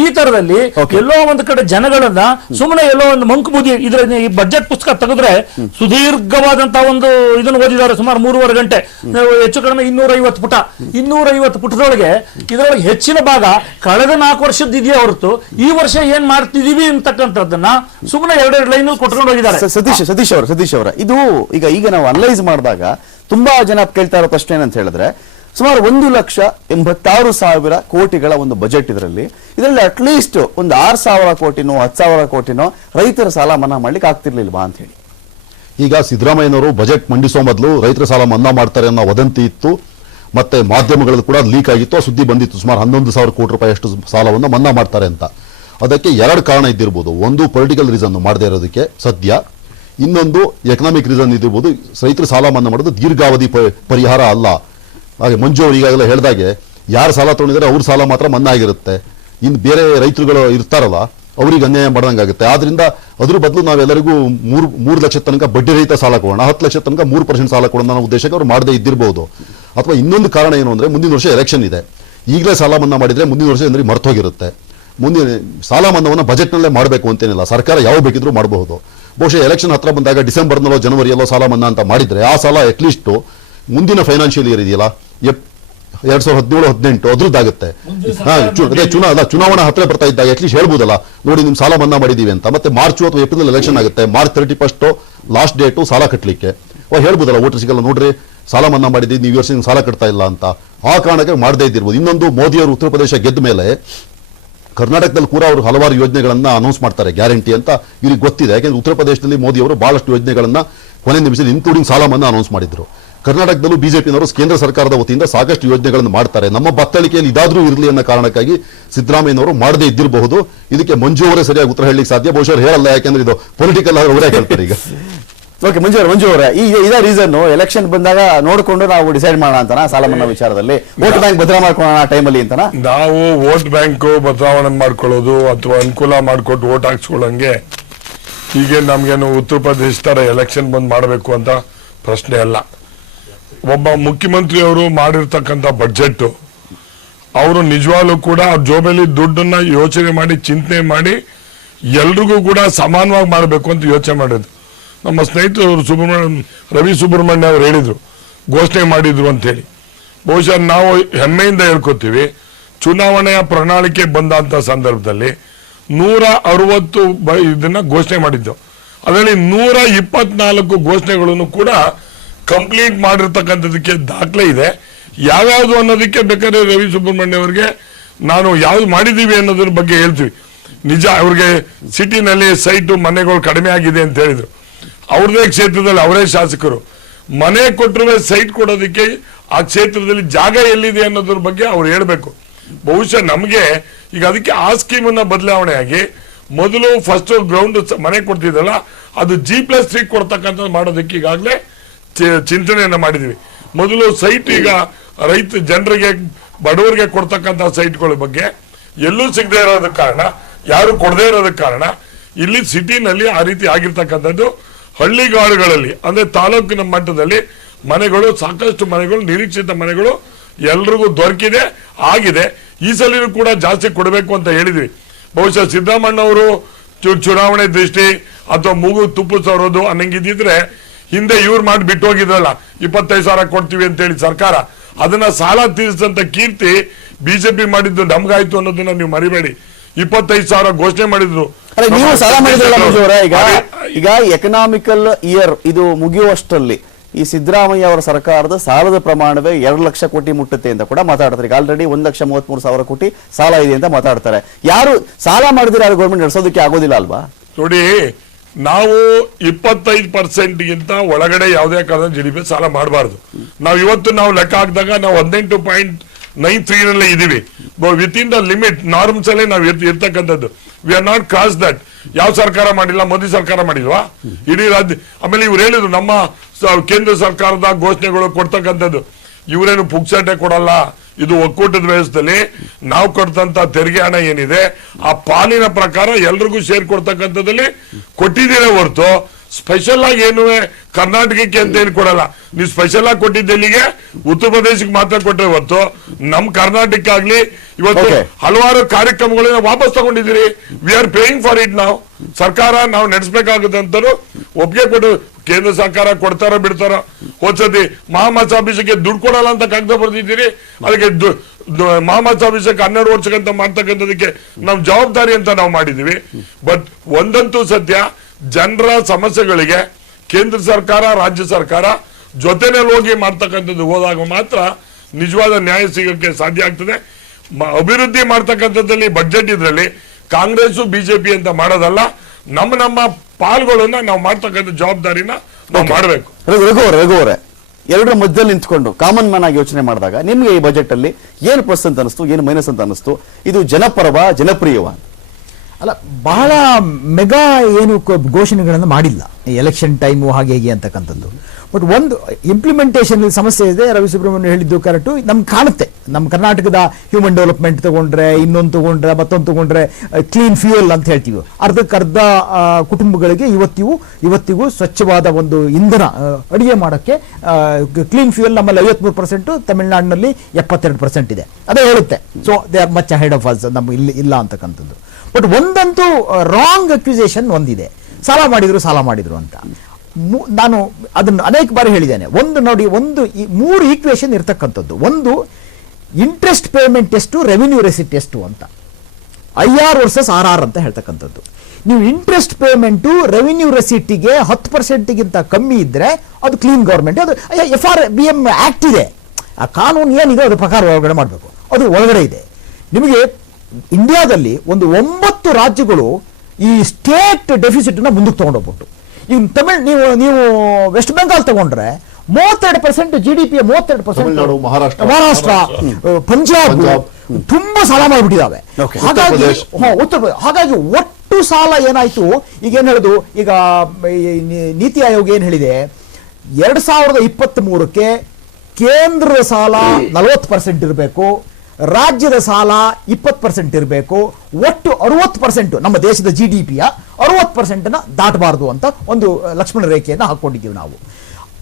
ಈ ತರದಲ್ಲಿ ಎಲ್ಲೋ ಒಂದು ಕಡೆ ಜನಗಳನ್ನ ಸುಮ್ಮನೆ ಎಲ್ಲೋ ಒಂದು ಮಂಕು ಬುದ್ಧಿ ಇದ್ರ ಈ ಬಜೆಟ್ ಪುಸ್ತಕ ತೆಗೆದ್ರೆ ಸುದೀರ್ಘವಾದಂತಹ ಒಂದು ಇದನ್ನು ಓದಿದ್ದಾರೆ, ಸುಮಾರು 3.5 ಗಂಟೆ, ಹೆಚ್ಚು ಕಡಿಮೆ 250 ಪುಟ. 250 ಪುಟದೊಳಗೆ ಇದರೊಳಗೆ ಹೆಚ್ಚಿನ ಭಾಗ ಕಳೆದ 4 ವರ್ಷದ ಇದೆಯೇ ಹೊರತು ಈ ವರ್ಷ ಏನ್ ಮಾಡ್ತಿದೀವಿ ಅಂತಕ್ಕಂಥದ್ದನ್ನ ಸುಮ್ಮನೆ 2 ಲೈನ್ ಕೊಟ್ಕೊಂಡು ಹೋಗಿದ್ದಾರೆ. ಸತೀಶ್ ಅವರ ಇದು ಈಗ ನಾವು ಅನಲೈಸ್ ಮಾಡಿದಾಗ ತುಂಬಾ ಜನ ಕೇಳ್ತಾ ಇರೋ ಪ್ರಶ್ನೆ ಏನಂತ ಹೇಳಿದ್ರೆ, ಸುಮಾರು 1,86,000 ಕೋಟಿಗಳ ಒಂದು ಬಜೆಟ್ ಇದರಲ್ಲಿ ಅಟ್ಲೀಸ್ಟ್ ಒಂದು 6,000 ಕೋಟಿನೋ 10,000 ಕೋಟಿನೋ ರೈತರ ಸಾಲ ಮನ್ನಾ ಮಾಡ್ಲಿಕ್ಕೆ ಆಗ್ತಿರ್ಲಿಲ್ವಾ ಅಂತ ಹೇಳಿ. ಈಗ ಸಿದ್ದರಾಮಯ್ಯನವರು ಬಜೆಟ್ ಮಂಡಿಸೋ ಮೊದಲು ರೈತರ ಸಾಲ ಮನ್ನಾ ಮಾಡ್ತಾರೆ ಅನ್ನೋ ವದಂತಿ ಇತ್ತು, ಮತ್ತೆ ಮಾಧ್ಯಮಗಳಲ್ಲಿ ಕೂಡ ಲೀಕ್ ಆಗಿತ್ತು, ಆ ಸುದ್ದಿ ಬಂದಿತ್ತು. ಸುಮಾರು 11,000 ಕೋಟಿ ರೂಪಾಯಿಯಷ್ಟು ಸಾಲವನ್ನು ಮನ್ನಾ ಮಾಡ್ತಾರೆ ಅಂತ. ಅದಕ್ಕೆ 2 ಕಾರಣ ಇದ್ದಿರಬಹುದು. ಒಂದು ಪೊಲಿಟಿಕಲ್ ರೀಸನ್ ಮಾಡದೇ ಇರೋದಕ್ಕೆ ಸದ್ಯ, ಇನ್ನೊಂದು ಎಕನಾಮಿಕ್ ರೀಸನ್ ಇದ್ದಿರಬಹುದು. ರೈತರ ಸಾಲ ಮನ್ನಾ ಮಾಡೋದು ದೀರ್ಘಾವಧಿ ಪರಿಹಾರ ಅಲ್ಲ. ಹಾಗೆ ಮಂಜು ಅವರು ಈಗಾಗಲೇ ಹೇಳಿದಾಗೆ ಯಾರು ಸಾಲ ತಗೊಂಡಿದ್ದಾರೆ ಅವ್ರ ಸಾಲ ಮಾತ್ರ ಮನ್ನಾ ಆಗಿರುತ್ತೆ, ಇನ್ನು ಬೇರೆ ರೈತರುಗಳು ಇರ್ತಾರಲ್ಲ ಅವ್ರಿಗೆ ಅನ್ಯಾಯ ಮಾಡ್ದಂಗಾಗುತ್ತೆ. ಆದ್ರಿಂದ ಅದ್ರ ಬದಲು ನಾವೆಲ್ಲರಿಗೂ 3 ಲಕ್ಷ ತನಕ ಬಡ್ಡಿ ರಹಿತ ಸಾಲ ಕೊಡೋಣ, 10 ಲಕ್ಷ ತನಕ 3% ಸಾಲ ಕೊಡೋಣ ಅನ್ನೋ ಉದ್ದೇಶಕ್ಕೆ ಅವ್ರು ಮಾಡದೇ ಇದ್ದಿರಬಹುದು. ಅಥವಾ ಇನ್ನೊಂದು ಕಾರಣ ಏನು ಅಂದ್ರೆ, ಮುಂದಿನ ವರ್ಷ ಎಲೆಕ್ಷನ್ ಇದೆ, ಈಗಲೇ ಸಾಲ ಮನ್ನಾ ಮಾಡಿದ್ರೆ ಮುಂದಿನ ವರ್ಷ ಅಂದ್ರೆ ಮರ್ತೋಗಿರುತ್ತೆ. ಮುಂದಿನ ಸಾಲ ಮನ್ನಾವನ್ನು ಬಜೆಟ್ನಲ್ಲೇ ಮಾಡಬೇಕು ಅಂತೇನಿಲ್ಲ, ಸರ್ಕಾರ ಯಾವ ಬೇಕಿದ್ರೂ ಮಾಡಬಹುದು. ಬಹುಶಃ ಎಲೆಕ್ಷನ್ ಹತ್ರ ಬಂದಾಗ ಡಿಸೆಂಬರ್ನಲ್ಲೋ ಜನವರಿಯಲ್ಲೋ ಸಾಲ ಮನ್ನಾ ಅಂತ ಮಾಡಿದ್ರೆ ಆ ಸಾಲ ಅಟ್ಲೀಸ್ಟ್ ಮುಂದಿನ ಫೈನಾನ್ಷಿಯಲ್ ಇಯರ್ ಇದೆಯಲ್ಲ 2017-18 ಅದ್ರದ್ದಾಗುತ್ತೆ. ಚುನಾವಣಾ ಹತ್ರ ಬರ್ತಾ ಇದ್ದಾಗ ಅಟ್ಲೀಸ್ಟ್ ಹೇಳ್ಬೋದಲ್ಲ, ನೋಡಿ ನಿಮ್ ಸಾಲ ಮನ್ನಾ ಮಾಡಿದೀವಿ ಅಂತ. ಮತ್ತೆ ಮಾರ್ಚ್ ಅಥವಾ ಏಪ್ರಿಲ್ ಎಲೆಕ್ಷನ್ ಆಗುತ್ತೆ, ಮಾರ್ಚ್ 31 ಲಾಸ್ಟ್ ಡೇಟು ಸಾಲ ಕಟ್ಟಲಿಕ್ಕೆ. ಹೇಳ್ಬೋದಲ್ಲ ವೋಟರ್ಸ್ಗೆಲ್ಲ, ನೋಡ್ರಿ ಸಾಲ ಮನ್ನಾ ಮಾಡಿದ್ದೀವಿ, ನೀವು ವರ್ಷ ಸಾಲ ಕಟ್ತಾ ಇಲ್ಲ ಅಂತ. ಆ ಕಾರಣಕ್ಕೆ ಮಾಡದೇ ಇದ್ದಿರ್ಬೋದು. ಇನ್ನೊಂದು, ಮೋದಿಯವರು ಉತ್ತರ ಪ್ರದೇಶ ಗೆದ್ದ ಮೇಲೆ ಕರ್ನಾಟಕದಲ್ಲಿ ಕೂಡ ಅವರು ಹಲವಾರು ಯೋಜನೆಗಳನ್ನ ಅನೌನ್ಸ್ ಮಾಡ್ತಾರೆ, ಗ್ಯಾರಂಟಿ ಅಂತ. ಇವ್ರಿಗೆ ಗೊತ್ತಿದೆ, ಯಾಕೆಂದ್ರೆ ಉತ್ತರ ಪ್ರದೇಶದಲ್ಲಿ ಮೋದಿ ಅವರು ಬಹಳಷ್ಟು ಯೋಜನೆಗಳನ್ನ ಕೊನೆ ನಿಮಿಷದಲ್ಲಿ ಇನ್ಕ್ಲೂಡಿಂಗ್ ಸಾಲ ಮನ್ನಾ ಅನೌನ್ಸ್ ಮಾಡಿದ್ರು. ಕರ್ನಾಟಕದಲ್ಲೂ ಬಿಜೆಪಿನವರು ಕೇಂದ್ರ ಸರ್ಕಾರದ ವತಿಯಿಂದ ಸಾಕಷ್ಟು ಯೋಜನೆಗಳನ್ನು ಮಾಡ್ತಾರೆ. ನಮ್ಮ ಬತ್ತಳಿಕೆಯಲ್ಲಿ ಇದಾದ್ರೂ ಇರಲಿ ಅನ್ನೋ ಕಾರಣಕ್ಕಾಗಿ ಸಿದ್ದರಾಮಯ್ಯನವರು ಮಾಡದೇ ಇದ್ದಿರಬಹುದು. ಇದಕ್ಕೆ ಮಂಜು ಅವರೇ ಸರಿಯಾಗಿ ಉತ್ತರ ಹೇಳಲಿಕ್ಕೆ ಸಾಧ್ಯ, ಬಹುಶಃ ಹೇಳಲ್ಲ, ಯಾಕೆಂದ್ರೆ ಇದು ಪೊಲಿಟಿಕಲ್ ಅವರೇ ಹೇಳ್ತಾರೆ ಈಗ. ಓಕೆ, ಮಂಜು ಅವರೇ, ಇದೇ ರೀಸನ್ ಎಲೆಕ್ಷನ್ ಬಂದಾಗ ನೋಡಿಕೊಂಡು ನಾವು ಡಿಸೈಡ್ ಮಾಡೋಣ ಅಂತನಾ ಸಾಲ ಮನ್ನಾ ವಿಚಾರದಲ್ಲಿ, ವೋಟ್ ಬ್ಯಾಂಕ್ ಭದ್ರ ಮಾಡ್ಕೊಳ್ಳೋಣ ಟೈಮಲ್ಲಿ ಅಂತನಾ? ನಾವು ವೋಟ್ ಬ್ಯಾಂಕ್ ಬದಲಾವಣೆ ಮಾಡ್ಕೊಳ್ಳೋದು ಅಥವಾ ಅನುಕೂಲ ಮಾಡಿಕೊಟ್ಟು ವೋಟ್ ಹಾಕ್ಸ್ಕೊಳ್ಳಂಗೆ ಈಗ ನಮ್ಗೇನು ಉತ್ತರ ಪ್ರದೇಶ ತರ ಎಲೆಕ್ಷನ್ ಬಂದ್ ಮಾಡಬೇಕು ಅಂತ ಪ್ರಶ್ನೆ ಅಲ್ಲ. ಒಬ್ಬ ಮುಖ್ಯಮಂತ್ರಿ ಅವರು ಮಾಡಿರ್ತಕ್ಕಂಥ ಬಡ್ಜೆಟ್ ಅವರು ನಿಜವಾಗ್ಲೂ ಕೂಡ ಅವ್ರ ಜೋಬಲ್ಲಿ ದುಡ್ಡನ್ನ ಯೋಚನೆ ಮಾಡಿ ಚಿಂತನೆ ಮಾಡಿ ಎಲ್ರಿಗೂ ಕೂಡ ಸಮಾನವಾಗಿ ಮಾಡಬೇಕು ಅಂತ ಯೋಚನೆ ಮಾಡಿದ್ರು. ನಮ್ಮ ಸ್ನೇಹಿತರು ರವಿ ಸುಬ್ರಹ್ಮಣ್ಯ ಅವರು ಹೇಳಿದ್ರು, ಘೋಷಣೆ ಮಾಡಿದ್ರು ಅಂತ ಹೇಳಿ. ಬಹುಶಃ ನಾವು ಹೆಮ್ಮೆಯಿಂದ ಹೇಳ್ಕೊತೀವಿ, ಚುನಾವಣೆಯ ಪ್ರಣಾಳಿಕೆ ಬಂದಂತ ಸಂದರ್ಭದಲ್ಲಿ 160 ಇದನ್ನ ಘೋಷಣೆ ಮಾಡಿದ್ದು. ಅದರಲ್ಲಿ 124 ಘೋಷಣೆಗಳನ್ನು ಕೂಡ ಕಂಪ್ಲೀಟ್ ಮಾಡಿರ್ತಕ್ಕಂಥದಕ್ಕೆ ದಾಖಲೆ ಇದೆ. ಯಾವ್ಯಾವುದು ಅನ್ನೋದಕ್ಕೆ ಬೇಕಾದ್ರೆ ರವಿ ಸುಬ್ರಹ್ಮಣ್ಯ ಅವರಿಗೆ ನಾನು ಯಾವ್ದು ಮಾಡಿದೀವಿ ಅನ್ನೋದ್ರ ಬಗ್ಗೆ ಹೇಳ್ತೀವಿ. ನಿಜ, ಅವ್ರಿಗೆ ಸಿಟಿನಲ್ಲಿ ಸೈಟು ಮನೆಗಳು ಕಡಿಮೆ ಆಗಿದೆ ಅಂತ ಹೇಳಿದ್ರು. ಅವ್ರದೇ ಕ್ಷೇತ್ರದಲ್ಲಿ ಅವರೇ ಶಾಸಕರು, ಮನೆ ಕೊಟ್ಟರೆ ಸೈಟ್ ಕೊಡೋದಕ್ಕೆ ಆ ಕ್ಷೇತ್ರದಲ್ಲಿ ಜಾಗ ಎಲ್ಲಿದೆ ಅನ್ನೋದ್ರ ಬಗ್ಗೆ ಅವ್ರು ಹೇಳ್ಬೇಕು. ಬಹುಶಃ ನಮಗೆ ಈಗ ಅದಕ್ಕೆ ಆ ಸ್ಕೀಮನ್ನ ಬದಲಾವಣೆ ಆಗಿ ಮೊದಲು ಫಸ್ಟ್ ಗ್ರೌಂಡ್ ಮನೆ ಕೊಡ್ತಿದ್ದಲ್ಲ, ಅದು G+3 ಕೊಡ್ತಕ್ಕಂಥದ್ದು ಮಾಡೋದಕ್ಕೆ ಈಗಾಗಲೇ ಚಿಂತನೆಯನ್ನ ಮಾಡಿದೀವಿ. ಮೊದಲು ಸೈಟ್ ಈಗ ರೈತ ಜನರಿಗೆ ಬಡವರಿಗೆ ಕೊಡ್ತಕ್ಕಂಥ ಸೈಟ್ಗಳ ಬಗ್ಗೆ ಎಲ್ಲೂ ಸಿಗದೆ ಇರೋದಕ್ಕೆ ಕಾರಣ, ಯಾರು ಕೊಡದೇ ಇರೋದಕ್ಕೆ ಕಾರಣ ಇಲ್ಲಿ ಸಿಟಿನಲ್ಲಿ ಆ ರೀತಿ ಆಗಿರ್ತಕ್ಕಂಥದ್ದು. ಹಳ್ಳಿಗಾಡುಗಳಲ್ಲಿ ಅಂದ್ರೆ ತಾಲೂಕಿನ ಮಟ್ಟದಲ್ಲಿ ಮನೆಗಳು, ಸಾಕಷ್ಟು ಮನೆಗಳು, ನಿರೀಕ್ಷಿತ ಮನೆಗಳು ಎಲ್ರಿಗೂ ದೊರಕಿದೆ, ಆಗಿದೆ. ಈ ಸಲಿನೂ ಕೂಡ ಜಾಸ್ತಿ ಕೊಡಬೇಕು ಅಂತ ಹೇಳಿದ್ವಿ. ಬಹುಶಃ ಸಿದ್ದರಾಮಣ್ಣ ಅವರು ಚುನಾವಣೆ ದೃಷ್ಟಿ ಅಥವಾ ಮೂಗು ತುಪ್ಪು ಸವರೋದು ಅನ್ನಂಗಿದ್ರೆ ಹಿಂದೆ ಇವ್ರು ಮಾಡಿ ಬಿಟ್ಟು ಹೋಗಿದ್ರಲ್ಲ, 25,000 ಕೊಡ್ತೀವಿ ಅಂತ ಹೇಳಿ ಸರ್ಕಾರ, ಅದನ್ನ ಸಾಲ ತೀರಿಸಿದಂತ ಕೀರ್ತಿ ಬಿಜೆಪಿ ಮಾಡಿದ್ದು ನಮ್ಗಾಯ್ತು ಅನ್ನೋದನ್ನ ನೀವು ಮರಿಬೇಡಿ. 25,000 ಘೋಷಣೆ ಮಾಡಿದ್ರು. ನೀವು ಸಾಲ ಮಾಡಿದ್ರಲ್ಲ ಮಂಜು ಅವರೇ, ಈಗ ಎಕನಾಮಿಕಲ್ ಇಯರ್ ಇದು ಮುಗಿಯುವಷ್ಟರಲ್ಲಿ ಈ ಸಿದ್ದರಾಮಯ್ಯ ಅವರ ಸರ್ಕಾರದ ಸಾಲದ ಪ್ರಮಾಣವೇ 2 ಲಕ್ಷ ಕೋಟಿ ಮುಟ್ಟುತ್ತೆ ಅಂತ ಕೂಡ ಮಾತಾಡ್ತಾರೆ. ಈಗ ಆಲ್ರೆಡಿ 1,33,000 ಕೋಟಿ ಸಾಲ ಇದೆ ಅಂತ ಮಾತಾಡ್ತಾರೆ. ಯಾರು ಸಾಲ ಮಾಡಿದ್ರೆ ಯಾರು ಗೌರ್ಮೆಂಟ್ ನಡೆಸೋದಕ್ಕೆ ಆಗೋದಿಲ್ಲ ಅಲ್ವಾ? ನೋಡಿ, ನಾವು 25% ಒಳಗಡೆ ಯಾವುದೇ ಕಾರಣ GDP ಸಾಲ ಮಾಡಬಾರ್ದು. ನಾವು ಇವತ್ತು ಲೆಕ್ಕ ಹಾಕಿದಾಗ ನಾವು 18.93 ಇದೀವಿ. With in the limit norms ಅಲ್ಲೇ ನಾವು ಇರ್ತಕ್ಕಂಥದ್ದು. We are not cross that. ಯಾವ ಸರ್ಕಾರ ಮಾಡಿಲ್ಲ, ಮೋದಿ ಸರ್ಕಾರ ಮಾಡಿಲ್ವಾ ಇಡೀ ರಾಜ್ಯ? ಆಮೇಲೆ ಇವ್ರು ಹೇಳಿದ್ರು ನಮ್ಮ ಕೇಂದ್ರ ಸರ್ಕಾರದ ಘೋಷಣೆಗಳು ಕೊಡ್ತಕ್ಕಂಥದ್ದು, ಇವರೇನು ಪುಕ್ಸಟೆ ಕೊಡಲ್ಲ, ಇದು ಒಕ್ಕೂಟದ ವ್ಯವಸ್ಥೆಯಲ್ಲಿ ನಾವು ಕೊಡ್ತಂತ ತೆರಿಗೆ ಹಣ ಏನಿದೆ ಆ ಪಾಲಿನ ಪ್ರಕಾರ ಎಲ್ರಿಗೂ ಶೇರ್ ಕೊಡ್ತಕ್ಕಂಥದ್ದಲ್ಲಿ ಕೊಟ್ಟಿದ್ದೀರಾ ಹೊರತು ಸ್ಪೆಷಲ್ ಆಗಿ ಏನು ಕರ್ನಾಟಕಕ್ಕೆ ಅಂತ ಏನು ಕೊಡಲ್ಲ. ನೀವು ಸ್ಪೆಷಲ್ ಆಗಿ ಕೊಟ್ಟಿದ್ದೆಲ್ಲಿಗೆ ಉತ್ತರ ಪ್ರದೇಶಕ್ಕೆ ಮಾತ್ರ ಕೊಟ್ಟರೆ ಹೊರತು ನಮ್ ಕರ್ನಾಟಕ ಆಗ್ಲಿ ಇವತ್ತು ಹಲವಾರು ಕಾರ್ಯಕ್ರಮಗಳನ್ನ ವಾಪಸ್ ತಗೊಂಡಿದ್ದೀರಿ. We are paying for it. ನಾವು ಸರ್ಕಾರ ನಾವು ನಡೆಸಬೇಕಾಗುತ್ತೆ ಅಂತರೂ ಒಪ್ಪಿಗೆ ಕೊಟ್ಟು ಕೇಂದ್ರ ಸರ್ಕಾರ ಕೊಡ್ತಾರೋ ಬಿಡ್ತಾರೋ. ಹೋದ್ಸತಿ ಮಹಾಮಸಾಭಿಷಕ್ಕೆ ದುಡ್ಡು ಕೊಡಲ್ಲ ಅಂತ ಕಾಗದ ಬರ್ದಿದ್ದೀರಿ. ಅದಕ್ಕೆ ಮಹಾಮಸಾಭಿಷಕ್ಕೆ 12 ವರ್ಷಕ್ಕಂತ ಮಾಡ್ತಕ್ಕಂಥದಕ್ಕೆ ನಮ್ ಜವಾಬ್ದಾರಿ ಅಂತ ನಾವು ಮಾಡಿದೀವಿ. ಬಟ್ ಒಂದಂತೂ ಸತ್ಯ, ಜನರ ಸಮಸ್ಯೆಗಳಿಗೆ ಕೇಂದ್ರ ಸರ್ಕಾರ ರಾಜ್ಯ ಸರ್ಕಾರ ಜೊತೆನಲ್ಲಿ ಹೋಗಿ ಮಾಡ್ತಕ್ಕಂಥದ್ದು ಹೋದಾಗ ಮಾತ್ರ ನಿಜವಾದ ನ್ಯಾಯ ಸಿಗಕ್ಕೆ ಸಾಧ್ಯ ಆಗ್ತದೆ. ಅಭಿವೃದ್ಧಿ ಮಾಡ್ತಕ್ಕಂಥದ್ದಲ್ಲಿ ಬಜೆಟ್ ಇದರಲ್ಲಿ ಕಾಂಗ್ರೆಸ್ ಬಿಜೆಪಿ ಅಂತ ಮಾಡೋದಲ್ಲ, ನಮ್ಮ ಪಾಲ್ಗಳನ್ನ ನಾವು ಮಾಡ್ತಕ್ಕಂಥ ಜವಾಬ್ದಾರಿನ ನಾವು ಮಾಡಬೇಕು. ರಘು ಅವರೇ, ಎರಡರ ಮಧ್ಯದಲ್ಲಿ ನಿಂತ್ಕೊಂಡು ಕಾಮನ್ ಮ್ಯಾನ್ ಆಗಿ ಯೋಚನೆ ಮಾಡಿದಾಗ ನಿಮ್ಗೆ ಈ ಬಜೆಟ್ ಅಲ್ಲಿ ಏನು ಪ್ಲಸ್ ಅಂತ ಅನಿಸ್ತು, ಏನು ಮೈನಸ್ ಅಂತ ಅನಿಸ್ತು? ಇದು ಜನಪರವ, ಜನಪ್ರಿಯವ? ಅಲ್ಲ, ಬಹಳ ಮೆಗಾ ಏನು ಘೋಷಣೆಗಳನ್ನು ಮಾಡಿಲ್ಲ ಎಲೆಕ್ಷನ್ ಟೈಮು ಹಾಗೆ ಹೇಗೆ ಅಂತಕ್ಕಂಥದ್ದು. ಬಟ್ ಒಂದು ಇಂಪ್ಲಿಮೆಂಟೇಷನ್ ಸಮಸ್ಯೆ ಇದೆ. ರವಿ ಸುಬ್ರಹ್ಮಣ್ಯ ಹೇಳಿದ್ದು ಕರೆಕ್ಟು. ನಮ್ಗೆ ಕಾಣುತ್ತೆ, ನಮ್ಮ ಕರ್ನಾಟಕದ ಹ್ಯೂಮನ್ ಡೆವಲಪ್ಮೆಂಟ್ ತಗೊಂಡ್ರೆ, ಇನ್ನೊಂದು ತಗೊಂಡ್ರೆ, ಮತ್ತೊಂದು ತಗೊಂಡ್ರೆ, ಕ್ಲೀನ್ ಫ್ಯೂಯಲ್ ಅಂತ ಹೇಳ್ತೀವಿ. ಅರ್ಧಕ್ಕರ್ಧ ಕುಟುಂಬಗಳಿಗೆ ಇವತ್ತಿಗೂ ಸ್ವಚ್ಛವಾದ ಒಂದು ಇಂಧನ ಅಡಿಗೆ ಮಾಡೋಕ್ಕೆ ಕ್ಲೀನ್ ಫ್ಯೂಯಲ್ ನಮ್ಮಲ್ಲಿ 53%, ತಮಿಳುನಾಡಿನಲ್ಲಿ 72% ಇದೆ. ಅದೇ ಹೇಳುತ್ತೆ. So they are much ahead of us, ನಮ್ಗೆ ಇಲ್ಲ ಅಂತಕ್ಕಂಥದ್ದು. ಬಟ್ ಒಂದಂತೂ ರಾಂಗ್ ಅಕ್ಯುಸೇಷನ್ ಒಂದಿದೆ, ಸಾಲ ಮಾಡಿದ್ರು ಅಂತ. ನಾನು ಅದನ್ನು ಅನೇಕ ಬಾರಿ ಹೇಳಿದ್ದೇನೆ. ಒಂದು ನೋಡಿ, ಮೂರು ಈಕ್ವೇಶನ್ ಇರ್ತಕ್ಕಂಥದ್ದು. ಒಂದು ಇಂಟ್ರೆಸ್ಟ್ ಪೇಮೆಂಟ್ ಎಷ್ಟು, ರೆವಿನ್ಯೂ ರೆಸಿಟ್ ಎಷ್ಟು ಅಂತ, IR ವರ್ಸಸ್ RR ಅಂತ ಹೇಳ್ತಕ್ಕಂಥದ್ದು. ನೀವು ಇಂಟ್ರೆಸ್ಟ್ ಪೇಮೆಂಟು ರೆವಿನ್ಯೂ ರೆಸಿಟಿಗೆ 10%ಗಿಂತ ಕಮ್ಮಿ ಇದ್ರೆ ಅದು ಕ್ಲೀನ್ ಗೌರ್ಮೆಂಟ್. ಅದು FRBM ಆಕ್ಟ್ ಇದೆ, ಆ ಕಾನೂನು ಏನಿದೆ ಅದ್ರ ಪ್ರಕಾರ ಒಳಗಡೆ ಮಾಡಬೇಕು, ಅದು ಒಳಗಡೆ ಇದೆ. ನಿಮಗೆ ಇಂಡಿಯಾದಲ್ಲಿ ಒಂದು 9 ರಾಜ್ಯಗಳು ಈ ಸ್ಟೇಟ್ ಡೆಫಿಸಿಟ್ ನ ಮುಂದಕ್ಕೆ ತಗೊಂಡೋಗ್ಬಿಟ್ಟು, ನೀವು ವೆಸ್ಟ್ ಬೆಂಗಾಲ್ ತಗೊಂಡ್ರೆ 32% GDP, 32%, ಮಹಾರಾಷ್ಟ್ರ, ಪಂಜಾಬ್ ತುಂಬಾ ಸಾಲ ಮಾಡಿಬಿಟ್ಟಿದ್ದಾವೆ. ಹಾಗಾಗಿ ಒಟ್ಟು ಸಾಲ ಏನಾಯ್ತು, ಈಗ ಏನ್ ಹೇಳುದು, ಈಗ ನೀತಿ ಆಯೋಗ ಏನ್ ಹೇಳಿದೆ, 2023ಕ್ಕೆ ಕೇಂದ್ರದ ಸಾಲ 40% ಇರಬೇಕು, ರಾಜ್ಯದ ಸಾಲ 20% ಇರಬೇಕು, ಒಟ್ಟು 60% ನಮ್ಮ ದೇಶದ GDPಯ 60% ದಾಟಬಾರದು ಅಂತ ಒಂದು ಲಕ್ಷ್ಮಣ ರೇಖೆಯನ್ನು ಹಾಕೊಂಡಿದ್ದೀವಿ ನಾವು.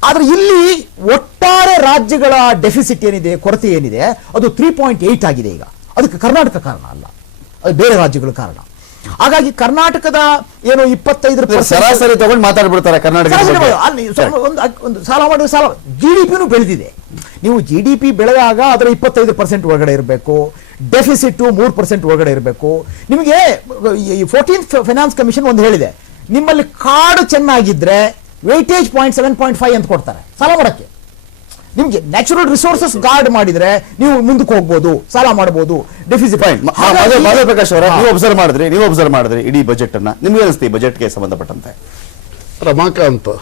ಆದ್ರೆ ಇಲ್ಲಿ ಒಟ್ಟಾರೆ ರಾಜ್ಯಗಳ ಡೆಫಿಸಿಟ್ ಏನಿದೆ, ಕೊರತೆ ಏನಿದೆ, ಅದು 3.8 ಆಗಿದೆ. ಈಗ ಅದಕ್ಕೆ ಕರ್ನಾಟಕ ಕಾರಣ ಅಲ್ಲ, ಅದು ಬೇರೆ ರಾಜ್ಯಗಳ ಕಾರಣ. ಹಾಗಾಗಿ ಕರ್ನಾಟಕದ ಏನು 25% ಸರಾಸರಿ ತಗೊಂಡು ಮಾತಾಡ್ಬಿಡ್ತಾರೆ ಕರ್ನಾಟಕ. ಒಂದು ಸಾಲ ಮಾಡಿದ ಸಾಲ GDPನೂ ಬೆಳೆದಿದೆ. ನೀವು GDP ಬೆಳೆದಾಗ ಅದರ 25% ಒಳಗಡೆ ಇರಬೇಕು, ಡೆಫಿಸಿಟ್ 3% ಒಳಗಡೆ ಇರಬೇಕು. ನಿಮಗೆ 14th ಫೈನಾನ್ಸ್ ಕಮಿಷನ್ ಒಂದು ಹೇಳಿದೆ, ನಿಮ್ಮಲ್ಲಿ ಕಾರ್ಡ್ ಚೆನ್ನಾಗಿದ್ರೆ ವೆಯ್ಟೇಜ್ 0.7.5 ಅಂತ ಕೊಡ್ತಾರೆ ಸಾಲ ಮಾಡಕ್ಕೆ. ನಿಮ್ಗೆ ನ್ಯಾಚುರಲ್ ರಿಸೋರ್ಸಸ್ ಗಾರ್ಡ್ ಮಾಡಿದ್ರೆ ನೀವು ಮುಂದಕ್ಕೆ ಹೋಗ್ಬೋದು, ಸಾಲ ಮಾಡಬಹುದು. ಡೆಫಿಸಿಟ್ ಪ್ರಕಾಶ್ ಅವರ, ನೀವು ಅಬ್ಸರ್ವ್ ಮಾಡಿದ್ರಿ ಇಡೀ ಬಜೆಟ್ ಅನ್ನ, ನಿಮ್ಗೆ ಅನಿಸ್ತಿ ಬಜೆಟ್ಗೆ ಸಂಬಂಧಪಟ್ಟಂತೆ? ರಮಾಕಾಂತ್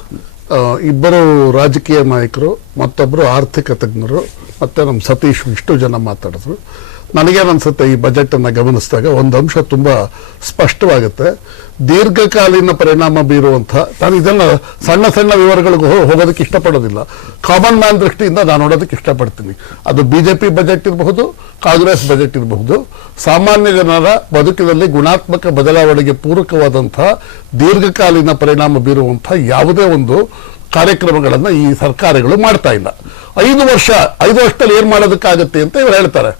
ಇಬ್ಬರು ರಾಜಕೀಯ ನಾಯಕರು, ಮತ್ತೊಬ್ಬರು ಆರ್ಥಿಕ ತಜ್ಞರು, ಮತ್ತೆ ನಮ್ಮ ಸತೀಶ್, ಇಷ್ಟು ಜನ ಮಾತಾಡಿದ್ರು. ನನಗೇನನ್ಸುತ್ತೆ, ಈ ಬಜೆಟ್ ಅನ್ನ ಗಮನಿಸಿದಾಗ ಒಂದು ಅಂಶ ತುಂಬಾ ಸ್ಪಷ್ಟವಾಗುತ್ತೆ. ದೀರ್ಘಕಾಲೀನ ಪರಿಣಾಮ ಬೀರುವಂತಹ, ನಾನು ಇದನ್ನ ಸಣ್ಣ ಸಣ್ಣ ವಿವರಗಳಿಗೆ ಹೋಗೋದಕ್ಕೆ ಇಷ್ಟಪಡೋದಿಲ್ಲ, ಕಾಮನ್ ಮ್ಯಾನ್ ದೃಷ್ಟಿಯಿಂದ ನಾನು ನೋಡೋದಕ್ಕೆ ಇಷ್ಟಪಡ್ತೀನಿ. ಅದು ಬಿಜೆಪಿ ಬಜೆಟ್ ಇರಬಹುದು, ಕಾಂಗ್ರೆಸ್ ಬಜೆಟ್ ಇರಬಹುದು. ಸಾಮಾನ್ಯ ಜನರ ಬದುಕಿನಲ್ಲಿ ಗುಣಾತ್ಮಕ ಬದಲಾವಣೆಗೆ ಪೂರಕವಾದಂತಹ ದೀರ್ಘಕಾಲೀನ ಪರಿಣಾಮ ಬೀರುವಂತಹ ಯಾವುದೇ ಒಂದು ಕಾರ್ಯಕ್ರಮಗಳನ್ನ ಈ ಸರ್ಕಾರಗಳು ಮಾಡ್ತಾ ಇಲ್ಲ. 5 ವರ್ಷದಲ್ಲಿ ಏನ್ ಮಾಡೋದಕ್ಕಾಗತ್ತೆ ಅಂತ ಇವರು ಹೇಳ್ತಾರೆ.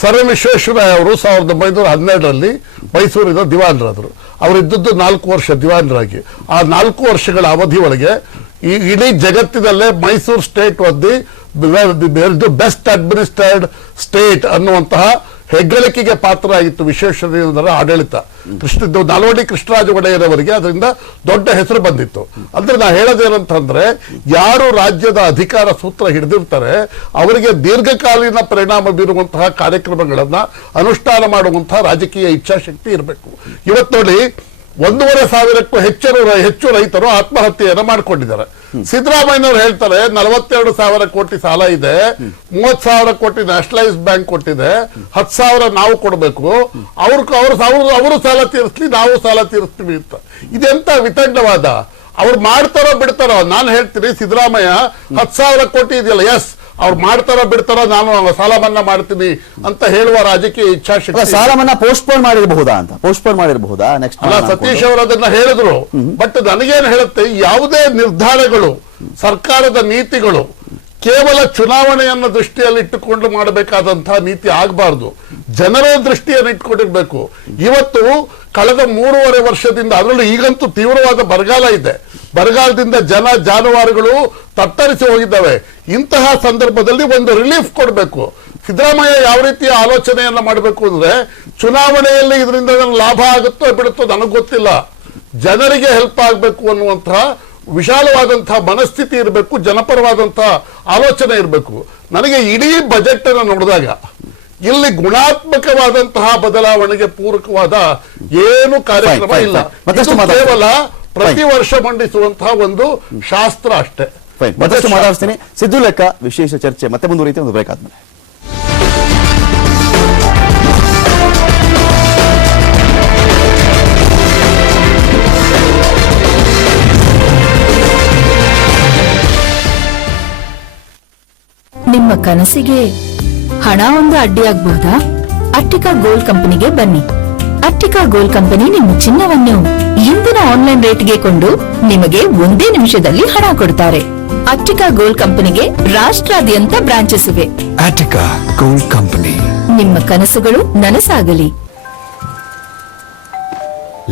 ಸರ್ ಎಂ ವಿಶ್ವೇಶ್ವರಯ್ಯ ಅವರು 1912ರಲ್ಲಿ ಮೈಸೂರಿನ ದಿವಾನರಾದರು. ಅವರಿದ್ದದ್ದು 4 ವರ್ಷ ದಿವಾನರಾಗಿ. ಆ 4 ವರ್ಷಗಳ ಅವಧಿ ಒಳಗೆ ಈ ಇಡೀ ಜಗತ್ತಿನಲ್ಲೇ Mysore state the best administrated state ಅನ್ನುವಂತಹ ಹೆಗ್ಗಳಿಕೆಗೆ ಪಾತ್ರ ಆಗಿತ್ತು ವಿಶ್ವೇಶ್ವರಯ್ಯನವರ ಆಡಳಿತ. ನಾಲ್ವಡಿ ಕೃಷ್ಣರಾಜ ಒಡೆಯರವರಿಗೆ ಅದರಿಂದ ದೊಡ್ಡ ಹೆಸರು ಬಂದಿತ್ತು. ಅಂದ್ರೆ ನಾ ಹೇಳೋದೇನಂತಂದ್ರೆ, ಯಾರು ರಾಜ್ಯದ ಅಧಿಕಾರ ಸೂತ್ರ ಹಿಡಿದಿರ್ತಾರೆ ಅವರಿಗೆ ದೀರ್ಘಕಾಲೀನ ಪರಿಣಾಮ ಬೀರುವಂತಹ ಕಾರ್ಯಕ್ರಮಗಳನ್ನ ಅನುಷ್ಠಾನ ಮಾಡುವಂತಹ ರಾಜಕೀಯ ಇಚ್ಛಾಶಕ್ತಿ ಇರಬೇಕು. ಇವತ್ತು ನೋಡಿ, 1,500ಕ್ಕೂ ಹೆಚ್ಚು ರೈತರು ಆತ್ಮಹತ್ಯೆಯನ್ನು ಮಾಡಿಕೊಂಡಿದ್ದಾರೆ. ಸಿದ್ದರಾಮಯ್ಯನವರು ಹೇಳ್ತಾರೆ 42,000 ಕೋಟಿ ಸಾಲ ಇದೆ, 30,000 ಕೋಟಿ ನ್ಯಾಷನಲೈಸ್ ಬ್ಯಾಂಕ್ ಕೊಟ್ಟಿದೆ, 10,000 ನಾವು ಕೊಡಬೇಕು, ಅವರು ಸಾಲ ತೀರಿಸ್ಲಿ, ನಾವು ಸಾಲ ತೀರಿಸ್ತೀವಿ ಅಂತ. ಇದೆಂತ ವಿತಂಡವಾದ? ಅವ್ರು ಮಾಡ್ತಾರೋ ಬಿಡ್ತಾರೋ? ನಾನು ಹೇಳ್ತೀನಿ, ಸಿದ್ದರಾಮಯ್ಯ 10,000 ಕೋಟಿ ಇದೆಯಲ್ಲ, ಎಸ್ ಅವ್ರು ಮಾಡ್ತಾರೋ ಬಿಡ್ತಾರೋ, ನಾನು ಸಾಲ ಮನ್ನಾ ಮಾಡ್ತೀನಿ ಅಂತ ಹೇಳುವ ರಾಜಕೀಯ ಇಚ್ಛಾಶಕ್ತಿ. ಸಾಲ ಮನ್ನಾ ಪೋಸ್ಟ್ಪೋನ್ ಮಾಡಿರಬಹುದಾ ನೆಕ್ಸ್ಟ್? ಅಲ್ಲ, ಸತೀಶ್ ಅವರು ಅದನ್ನ ಹೇಳಿದ್ರು. ಬಟ್ ನನಗೇನು ಹೇಳುತ್ತೆ, ಯಾವುದೇ ನಿರ್ಧಾರಗಳು, ಸರ್ಕಾರದ ನೀತಿಗಳು ಕೇವಲ ಚುನಾವಣೆಯನ್ನು ದೃಷ್ಟಿಯಲ್ಲಿ ಇಟ್ಟುಕೊಂಡು ಮಾಡಬೇಕಾದಂತಹ ನೀತಿ ಆಗಬಾರ್ದು. ಜನರ ದೃಷ್ಟಿಯನ್ನು ಇಟ್ಕೊಂಡಿರ್ಬೇಕು. ಇವತ್ತು ಕಳೆದ 3.5 ವರ್ಷದಿಂದ, ಅದರಲ್ಲೂ ಈಗಂತೂ ತೀವ್ರವಾದ ಬರಗಾಲ ಇದೆ, ಬರಗಾಲದಿಂದ ಜಾನುವಾರುಗಳು ತತ್ತರಿಸಿ ಹೋಗಿದ್ದಾವೆ. ಇಂತಹ ಸಂದರ್ಭದಲ್ಲಿ ಒಂದು ರಿಲೀಫ್ ಕೊಡಬೇಕು. ಸಿದ್ದರಾಮಯ್ಯ ಯಾವ ರೀತಿಯ ಆಲೋಚನೆಯನ್ನ ಮಾಡಬೇಕು ಅಂದ್ರೆ, ಚುನಾವಣೆಯಲ್ಲಿ ಇದರಿಂದ ಲಾಭ ಆಗುತ್ತೋ ಬಿಡುತ್ತೋ ನನಗೆ ಗೊತ್ತಿಲ್ಲ, ಜನರಿಗೆ ಹೆಲ್ಪ್ ಆಗಬೇಕು ಅನ್ನುವಂತಹ ವಿಶಾಲವಾದಂತಹ ಮನಸ್ಥಿತಿ ಇರಬೇಕು, ಜನಪರವಾದಂತಹ ಆಲೋಚನೆ ಇರಬೇಕು. ನನಗೆ ಇಡೀ ಬಜೆಟ್ ಅನ್ನು ನೋಡಿದಾಗ ಇಲ್ಲಿ ಗುಣಾತ್ಮಕವಾದಂತಹ ಬದಲಾವಣೆಗೆ ಪೂರಕವಾದ ಏನು ಕಾರ್ಯಕ್ರಮ ಇಲ್ಲ. ಇದು ಕೇವಲ ಪ್ರತಿ ವರ್ಷ ಮಂಡಿಸುವಂತಹ ಒಂದು ಶಾಸ್ತ್ರ ಅಷ್ಟೇ. ಮತ್ತಷ್ಟು ಮಾತಾಡ್ತೀನಿ. ಸಿದ್ದು ಲೆಕ್ಕ ವಿಶೇಷ ಚರ್ಚೆ ಮತ್ತೆ ಮುಂದುವರಿಯುತ್ತೆ ಒಂದು ಬ್ರೇಕ್ ಆದ್ಮೇಲೆ. ನಿಮ್ಮ ಕನಸಿಗೆ ಹಣ ಒಂದು ಅಡ್ಡಿಯಾಗಬಹುದಾ? ಅಟ್ಟಿಕಾ ಗೋಲ್ಡ್ ಕಂಪನಿಗೆ ಬನ್ನಿ. ಅಟ್ಟಿಕಾ ಗೋಲ್ಡ್ ಕಂಪನಿ ನಿಮ್ಮ ಚಿನ್ನವನ್ನು ಇಂದಿನ ಆನ್ಲೈನ್ ರೇಟ್ಗೆ ಕೊಂಡು ನಿಮಗೆ ಒಂದೇ ನಿಮಿಷದಲ್ಲಿ ಹಣ ಕೊಡ್ತಾರೆ. ಅಟ್ಟಿಕಾ ಗೋಲ್ಡ್ ಕಂಪನಿಗೆ ರಾಷ್ಟ್ರಾದ್ಯಂತ ಬ್ರಾಂಚಸ್ ಇವೆ. Attica gold company. ನಿಮ್ಮ ಕನಸುಗಳು ನನಸಾಗಲಿ.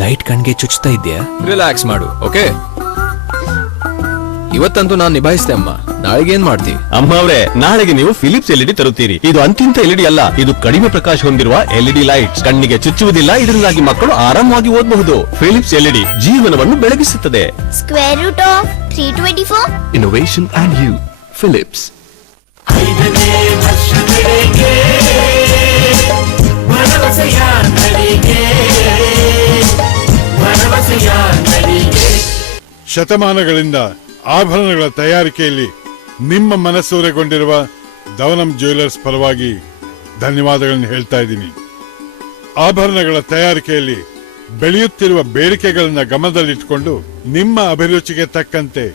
ಲೈಟ್ ಕಣ್ಗೆ ಚುಚ್ತಾ ಇದೆಯಾ? ರಿಲ್ಯಾಕ್ಸ್ ಮಾಡು, ಓಕೆ? ಇವತ್ತಂತೂ ನಾನು ನಿಭಾಯಿಸಿದೆ ಅಮ್ಮ. ನಾಳೆಗೆ ಏನ್ ಮಾಡ್ತೀವಿ? ಅಮ್ಮ ಅವರೇ, ನಾಳೆಗೆ ನೀವು ಫಿಲಿಪ್ಸ್ ಎಲ್ಇಡಿ ತರುತ್ತೀರಿ. ಇದು ಅಂತಿಂತ ಎಲ್ಇಡಿ ಅಲ್ಲ, ಇದು ಕಡಿಮೆ ಪ್ರಕಾಶ ಹೊಂದಿರುವ ಎಲ್ಇಡಿ ಲೈಟ್ಸ್. ಕಣ್ಣಿಗೆ ಚುಚ್ಚುವುದಿಲ್ಲ, ಇದರಿಂದಾಗಿ ಮಕ್ಕಳು ಆರಾಮವಾಗಿ ಓದಬಹುದು. ಫಿಲಿಪ್ಸ್ ಎಲ್ಇಡಿ ಜೀವನವನ್ನು ಬೆಳಗಿಸುತ್ತದೆ. Square root of 324. Innovation and you, Philips. ಶತಮಾನಗಳಿಂದ ಆಭರಣಗಳ ತಯಾರಿಕೆಯಲ್ಲಿ ನಿಮ್ಮ ಮನಸೂರೆಗೊಂಡಿರುವ ದವನಂ ಜ್ಯುವೆಲರ್ಸ್ ಪರವಾಗಿ ಧನ್ಯವಾದಗಳನ್ನು ಹೇಳ್ತಾ ಇದ್ದೀನಿ. ಆಭರಣಗಳ ತಯಾರಿಕೆಯಲ್ಲಿ ಬೆಳೆಯುತ್ತಿರುವ ಬೇಡಿಕೆಗಳನ್ನು ಗಮನದಲ್ಲಿಟ್ಟುಕೊಂಡು ನಿಮ್ಮ ಅಭಿರುಚಿಗೆ ತಕ್ಕಂತೆ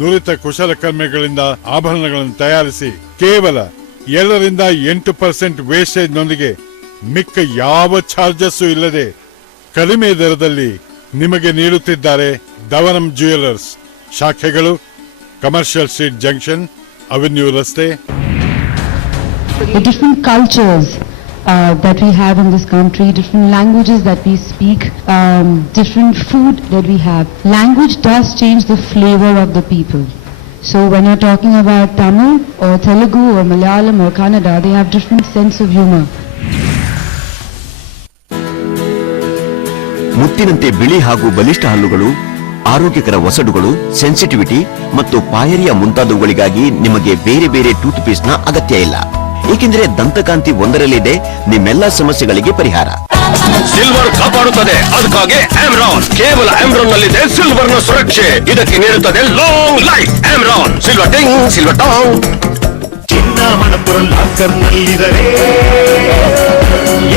ನುರಿತ ಕುಶಲಕರ್ಮಿಗಳಿಂದ ಆಭರಣಗಳನ್ನು ತಯಾರಿಸಿ ಕೇವಲ 7-8% ವೇಸ್ಟೇಜ್ನೊಂದಿಗೆ ಮಿಕ್ಕ ಯಾವ ಚಾರ್ಜಸ್ಸು ಇಲ್ಲದೆ ಕಡಿಮೆ ದರದಲ್ಲಿ ನಿಮಗೆ ನೀಡುತ್ತಿದ್ದಾರೆ ದವನಂ ಜ್ಯುವೆಲರ್ಸ್. ಶಾಖೆಗಳು ಕಮರ್ಷಿಯಲ್ ಸ್ಟ್ರೀಟ್ ಜಂಕ್ಷನ್, ಅವೆನ್ಯೂ ರಸ್ತೆ. The different cultures that we have in this country, different languages that we speak, different food that we have. Language does change the flavor of the people. So when you're talking about Tamil or Telugu or Malayalam or Kannada, they have different sense of humor. ಮುತ್ತಿನಂತೆ ಬಿಳಿ ಹಾಗೂ ಬಲಿಷ್ಠ ಹಲ್ಲುಗಳು, ಆರೋಗ್ಯಕರ ಒಸಡುಗಳು, ಸೆನ್ಸಿಟಿವಿಟಿ ಮತ್ತು ಪಾಯರಿಯ ಮುಂತಾದವುಗಳಿಗಾಗಿ ನಿಮಗೆ ಬೇರೆ ಬೇರೆ ಟೂತ್ ಪೇಸ್ಟ್ ನ ಅಗತ್ಯ ಇಲ್ಲ. ಏಕೆಂದರೆ ದಂತಕಾಂತಿ ಒಂದರಲ್ಲಿದೆ ನಿಮ್ಮೆಲ್ಲ ಸಮಸ್ಯೆಗಳಿಗೆ ಪರಿಹಾರ. ಸಿಲ್ವರ್ ಕಾಪಾಡುತ್ತದೆ, ಅದಕ್ಕಾಗಿ ಆಮ್ರಾನ್. ಕೇವಲ ಆಮ್ರಾನ್ ನಲ್ಲಿದೆ ಸಿಲ್ವರ್ ನ ಸುರಕ್ಷೆ. ಇದಕ್ಕೆ ನೀಡುತ್ತದೆ ಲಾಂಗ್ ಲೈಫ್. ಆಮ್ರಾನ್ ಸಿಲ್ವರ್ ಟಿಂಗ್, ಸಿಲ್ವರ್ ಟಾಂಗ್. ಚಿನ್ನ ಮಣಪುರಂ ಲಾಕರ್ ನಲ್ಲಿದರೆ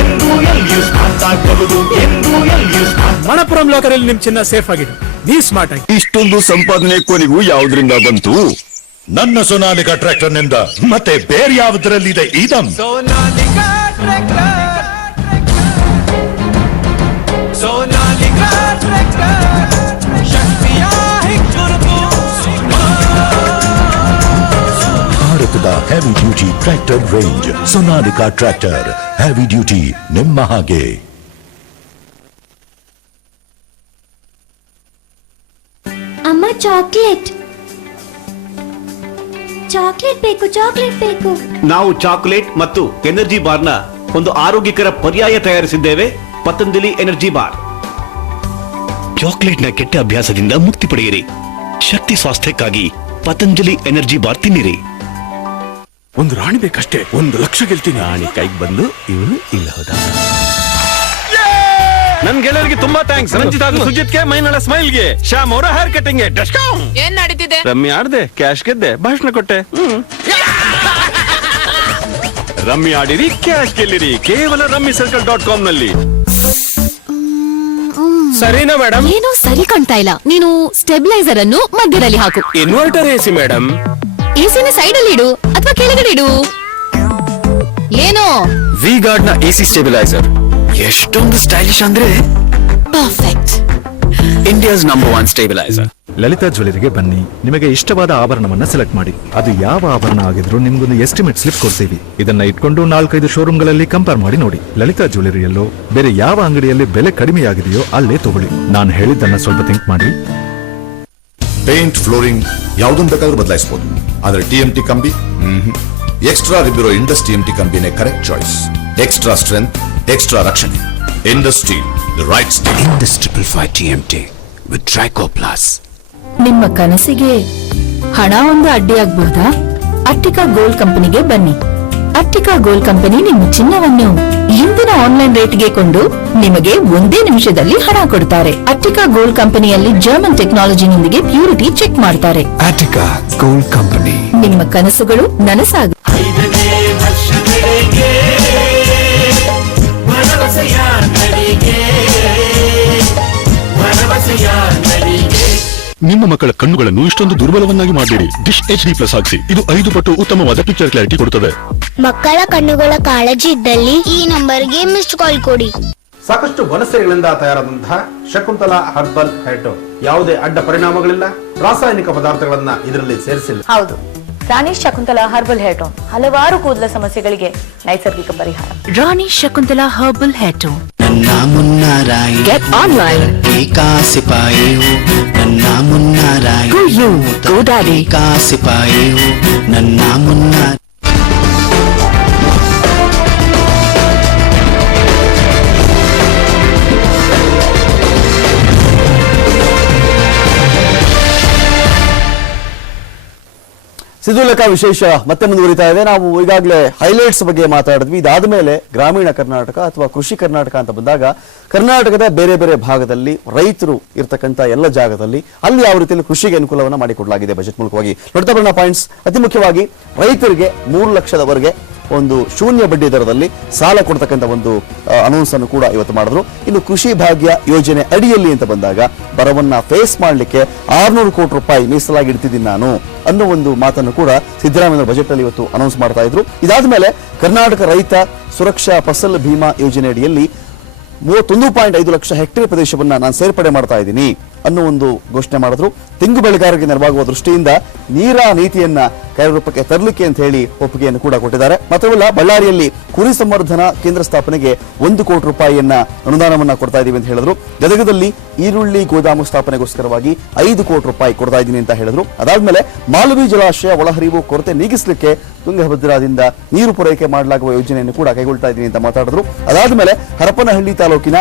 ಎಂದು ಎಲ್ಲಿಯೂ ಸ್ಮಾರ್ಟ್ ಆಗಬಹುದು. ಎಂದು ಎಲ್ಲಿಯೂ ಸ್ಮಾರ್ಟ್. ಮಣಪುರಂ ಲಾಕರ್ ಅಲ್ಲಿ ನಿಮ್ ಚಿನ್ನ ಸೇಫ್ ಆಗಿದೆ. ನೀವು ಸ್ಮಾರ್ಟ್ ಆಗಿ. ಇಷ್ಟೊಂದು ಸಂಪಾದನೆ ಕೊನೆಗೂ ಯಾವುದರಿಂದ ಬಂತು? ನನ್ನ ಸೋನಾಲಿಕಾ ಟ್ರ್ಯಾಕ್ಟರ್ ನಿಂದ. ಮತ್ತೆ ಬೇರೆ ಯಾವುದರಲ್ಲಿದೆ ಇದಂ? ಸೋನಾಲಿಕಾ ಟ್ರ್ಯಾಕ್ಟರ್, ಸೋನಾಲಿಕಾ ಟ್ರ್ಯಾಕ್ಟರ್, ಶಕ್ತಿಯ ಹೆಚ್ಚುರುಕು. ಭಾರತದ heavy duty tractor range Sonalika tractor. Heavy duty ನಿಮ್ಮ ಹಾಗೆ. ಅಮ್ಮ ಚಾಕ್ಲೇಟ್ ಬೇಕು, ಚಾಕ್ಲೇಟ್ ಬೇಕು. ನಾವು ಚಾಕ್ಲೇಟ್ ಮತ್ತು ಎನರ್ಜಿ ಬಾರ್ ನ ಒಂದು ಆರೋಗ್ಯಕರ ಪರ್ಯಾಯ ತಯಾರಿಸಿದ್ದೇವೆ, ಪತಂಜಲಿ ಎನರ್ಜಿ ಬಾರ್. ಚಾಕ್ಲೇಟ್ ನ ಕೆಟ್ಟ ಅಭ್ಯಾಸದಿಂದ ಮುಕ್ತಿ ಪಡೆಯಿರಿ. ಶಕ್ತಿ ಸ್ವಾಸ್ಥ್ಯಕ್ಕಾಗಿ ಪತಂಜಲಿ ಎನರ್ಜಿ ಬಾರ್ ತಿನ್ನಿರಿ. ಒಂದು ರಾಣಿ ಬೇಕಷ್ಟೇ, 1 ಲಕ್ಷ ಗೆಲ್ತೀನಿ. ರಾಣಿ ಕೈಗೆ ಬಂದು ಇವನು ಇಲ್ಲ ಹೋದ. ನನ್ ಗೆಳೆಯರಿಗೆ ತುಂಬಾ ಥ್ಯಾಂಕ್ಸ್. ರಂಜಿತ್ ಹಾಗೂ ಸುಜಿತ್ಗೆ, ಮೈನಳ ಸ್ಮೈಲ್ಗೆ, ಶ್ಯಾಮ್ ಅವರ ಹೇರ್ ಕಟಿಂಗ್. ಏನ್ ನಡೀತಿದೆ? ರಮ್ಮಿ ಆಡ್ದೆ, ಕ್ಯಾಶ್ ಗೆದ್ದೆ, ಭಾಷಣ ಕೊಟ್ಟೆ. ರಮ್ಮಿ ಆಡಿರಿ, ಕ್ಯಾಶ್ ಗೆಲ್ಲಿರಿ. ಕೇವಲ rummycircle.com ನಲ್ಲಿ. ಸರಿನಾ ಮೇಡಮ್? ಏನೋ ಸರಿ ಕಾಣ್ತಾ ಇಲ್ಲ. ನೀನು ಸ್ಟೆಬಿಲೈಸರ್ ಅನ್ನು ಮಧ್ಯದಲ್ಲಿ ಹಾಕು. Inverter AC madam. ಎಸಿನ ಸೈಡ್ ಅಲ್ಲಿ ಇಡು ಅಥವಾ ಕೆಳಗಡೆ ಇಡು. ಏನೋ ವಿ ಗಾರ್ಡ್ ನ ಎಸಿ ಸ್ಟೆಬಿಲೈಸರ್ ಎಷ್ಟೊಂದು ಸ್ಟೈಲಿಶ್ ಅಂದ್ರೆ perfect. India's number 1 stabiliser. Lalitha ಜ್ಯುವೆಲರಿಗೆ ಬನ್ನಿ. ನಿಮಗೆ ಇಷ್ಟವಾದ ಆಭರಣವನ್ನ ಸೆಲೆಕ್ಟ್ ಮಾಡಿ. ಅದು ಯಾವ ಆಭರಣ ಆಗಿದ್ರು ನಿಮ್ಗೊಂದು ಎಸ್ಟಿಮೇಟ್ ಸ್ಲಿಪ್ ಕೊಡ್ತೀವಿ. ಇದನ್ನ ಇಟ್ಕೊಂಡು 4-5 ಶೋರೂಮ್ಗಳಲ್ಲಿ ಕಂಪೇರ್ ಮಾಡಿ ನೋಡಿ. ಲಲಿತಾ ಜ್ಯುವೆಲರಿಯಲ್ಲೋ ಬೇರೆ ಯಾವ ಅಂಗಡಿಯಲ್ಲಿ ಬೆಲೆ ಕಡಿಮೆಯಾಗಿದೆಯೋ ಅಲ್ಲೇ ತಗೊಳ್ಳಿ. ನಾನು ಹೇಳಿದ್ದನ್ನ ಸ್ವಲ್ಪ ಥಿಂಕ್ ಮಾಡಿ. ಪೇಂಟ್, ಫ್ಲೋರಿಂಗ್ ಯಾವುದನ್ನು ಬೇಕಾದ್ರೂ ಬದಲಾಯಿಸಬಹುದು. ಆದ್ರೆ ಟಿಎಂಟಿ ಕಂಬಿ ಎಕ್ಸ್ಟ್ರಾ ರಿಬ್ಬಿರೋ ಇಂಡಸ್ ಟಿಎಂಟಿ ಕಂಬಿನೇ correct choice. Extra strength, extra ರಕ್ಷಣೆ. Indus steel, the right steel. Indus 555 TMT with Trico Plus. ನಿಮ್ಮ ಕನಸಿಗೆ ಹಣ ಒಂದು ಅಡ್ಡಿಯಾಗಬಹುದಾ? ಅಟ್ಟಿಕಾ ಗೋಲ್ಡ್ ಕಂಪನಿಗೆ ಬನ್ನಿ. ಅಟ್ಟಿಕಾ ಗೋಲ್ಡ್ ಕಂಪನಿ ನಿಮ್ಮ ಚಿನ್ನವನ್ನು ಇಂದಿನ ಆನ್ಲೈನ್ ರೇಟ್ಗೆ ಕೊಂಡು ನಿಮಗೆ ಒಂದೇ ನಿಮಿಷದಲ್ಲಿ ಹಣ ಕೊಡ್ತಾರೆ. ಅಟ್ಟಿಕಾ ಗೋಲ್ಡ್ ಕಂಪನಿಯಲ್ಲಿ ಜರ್ಮನ್ ಟೆಕ್ನಾಲಜಿನೊಂದಿಗೆ ಪ್ಯೂರಿಟಿ ಚೆಕ್ ಮಾಡ್ತಾರೆ. Attica gold company. ನಿಮ್ಮ ಕನಸುಗಳು ನನಸಾಗ. ನಿಮ್ಮ ಮಕ್ಕಳ ಕಣ್ಣುಗಳನ್ನು ಇಷ್ಟೊಂದು ದುರ್ಬಲವನ್ನಾಗಿ ಮಾಡಬೇಡಿ. ಡಿಶ್ HD+ ಹಾಕಿಸಿ. ಇದು 5 ಪಟ್ಟು ಉತ್ತಮವಾದ ಪಿಕ್ಚರ್ ಕ್ಲಾರಿಟಿ ಕೊಡುತ್ತದೆ. ಮಕ್ಕಳ ಕಣ್ಣುಗಳ ಕಾಳಜಿ ಇದ್ದಲ್ಲಿ ಈ ನಂಬರ್ಗೆ ಮಿಸ್ಡ್ ಕಾಲ್ ಕೊಡಿ. ಸಾಕಷ್ಟು ವನಸೆಗಳಿಂದ ತಯಾರಾದಂತಹ ಶಕುಂತಲಾ ಹರ್ಬಲ್ ಹೇರ್ ಟೋನ್ ಯಾವುದೇ ಅಡ್ಡ ಪರಿಣಾಮಗಳಿಲ್ಲ, ರಾಸಾಯನಿಕ ಪದಾರ್ಥಗಳನ್ನ ಇದರಲ್ಲಿ ಸೇರಿಸಿಲ್ಲ. ಹೌದು, ರಾಣಿ ಶಕುಂತಲಾ ಹರ್ಬಲ್ ಹೇರ್ ಟೋನ್ ಹಲವಾರು ಕೂದಲ ಸಮಸ್ಯೆಗಳಿಗೆ ನೈಸರ್ಗಿಕ ಪರಿಹಾರ. ರಾಣಿ ಶಕುಂತಲಾ ಹರ್ಬಲ್ ಹೇರ್ ಟೋನ್. ನನ್ನ ಮುನ್ನಾರಾಯಿ ಗೆಟ್ ಆನ್ಲೈನ್ ಕಾಸಿಪಾಯಿ ನನ್ನ ಮುನ್ನಾರಾಯಿ ಕಾಸಿಪಾಯಿ ನನ್ನ ಮುನ್ನ. ಸಿಧುಲೇಖ ವಿಶೇಷ ಮತ್ತೆ ಮುಂದುವರಿತಾ ಇದೆ. ನಾವು ಈಗಾಗಲೇ ಹೈಲೈಟ್ಸ್ ಬಗ್ಗೆ ಮಾತಾಡಿದ್ವಿ. ಇದಾದ ಮೇಲೆ ಗ್ರಾಮೀಣ ಕರ್ನಾಟಕ ಅಥವಾ ಕೃಷಿ ಕರ್ನಾಟಕ ಅಂತ ಬಂದಾಗ ಕರ್ನಾಟಕದ ಬೇರೆ ಬೇರೆ ಭಾಗದಲ್ಲಿ ರೈತರು ಇರ್ತಕ್ಕಂಥ ಎಲ್ಲ ಜಾಗದಲ್ಲಿ ಅಲ್ಲಿ ಯಾವ ರೀತಿಯಲ್ಲಿ ಕೃಷಿಗೆ ಅನುಕೂಲವನ್ನು ಮಾಡಿಕೊಡಲಾಗಿದೆ ಬಜೆಟ್ ಮೂಲಕವಾಗಿ. ನೋಡ್ತಾ ಬರೋಣ ಪಾಯಿಂಟ್ಸ್. ಅತಿ ಮುಖ್ಯವಾಗಿ ರೈತರಿಗೆ 3 ಲಕ್ಷದವರೆಗೆ ಒಂದು ಶೂನ್ಯ ಬಡ್ಡಿ ದರದಲ್ಲಿ ಸಾಲ ಕೊಡ್ತಕ್ಕಂಥ ಒಂದು ಅನೌನ್ಸ್ ಅನ್ನು ಕೂಡ ಇವತ್ತು ಮಾಡಿದ್ರು. ಇನ್ನು ಕೃಷಿ ಭಾಗ್ಯ ಯೋಜನೆ ಅಡಿಯಲ್ಲಿ ಅಂತ ಬಂದಾಗ ಬರವನ್ನ ಫೇಸ್ ಮಾಡಲಿಕ್ಕೆ 600 ಕೋಟಿ ರೂಪಾಯಿ ಮೀಸಲಾಗಿ ಇಡ್ತಿದ್ದೀನಿ ನಾನು ಅನ್ನೋ ಒಂದು ಮಾತನ್ನು ಕೂಡ ಸಿದ್ದರಾಮಯ್ಯ ಬಜೆಟ್ ಅಲ್ಲಿ ಇವತ್ತು ಅನೌನ್ಸ್ ಮಾಡ್ತಾ ಇದ್ರು. ಇದಾದ ಮೇಲೆ ಕರ್ನಾಟಕ ರೈತ ಸುರಕ್ಷಾ ಫಸಲ್ ಭೀಮಾ ಯೋಜನೆ ಅಡಿಯಲ್ಲಿ 31.5 ಲಕ್ಷ ಹೆಕ್ಟೇರ್ ಪ್ರದೇಶವನ್ನ ನಾನು ಸೇರ್ಪಡೆ ಮಾಡ್ತಾ ಇದ್ದೀನಿ ಅನ್ನೋ ಒಂದು ಘೋಷಣೆ ಮಾಡಿದ್ರು. ತೆಂಗು ಬೆಳೆಗಾರರಿಗೆ ನೆರವಾಗುವ ದೃಷ್ಟಿಯಿಂದ ನೀರಾ ನೀತಿಯನ್ನ ಕಾರ್ಯರೂಪಕ್ಕೆ ತರಲಿಕ್ಕೆ ಅಂತ ಹೇಳಿ ಒಪ್ಪಿಗೆಯನ್ನು ಕೂಡ ಕೊಟ್ಟಿದ್ದಾರೆ. ಮಾತ್ರವಲ್ಲ, ಬಳ್ಳಾರಿಯಲ್ಲಿ ಕುರಿ ಸಂವರ್ಧನಾ ಕೇಂದ್ರ ಸ್ಥಾಪನೆಗೆ 1 ಕೋಟಿ ರೂಪಾಯಿಯನ್ನ ಅನುದಾನವನ್ನ ಕೊಡ್ತಾ ಇದೀವಿ ಅಂತ ಹೇಳಿದ್ರು. ಗದಗದಲ್ಲಿ ಈರುಳ್ಳಿ ಗೋದಾಮು ಸ್ಥಾಪನೆಗೋಸ್ಕರವಾಗಿ 5 ಕೋಟಿ ರೂಪಾಯಿ ಕೊಡ್ತಾ ಇದ್ದೀನಿ ಅಂತ ಹೇಳಿದ್ರು. ಅದಾದ್ಮೇಲೆ ಮಾಲವಿ ಜಲಾಶಯ ಒಳಹರಿವು ಕೊರತೆ ನೀಗಿಸಲಿಕ್ಕೆ ತುಂಗಭದ್ರಾದಿಂದ ನೀರು ಪೂರೈಕೆ ಮಾಡಲಾಗುವ ಯೋಜನೆಯನ್ನು ಕೂಡ ಕೈಗೊಳ್ತಾ ಇದ್ದೀನಿ ಅಂತ ಮಾತಾಡಿದ್ರು. ಅದಾದ್ಮೇಲೆ ಹರಪನಹಳ್ಳಿ ತಾಲೂಕಿನ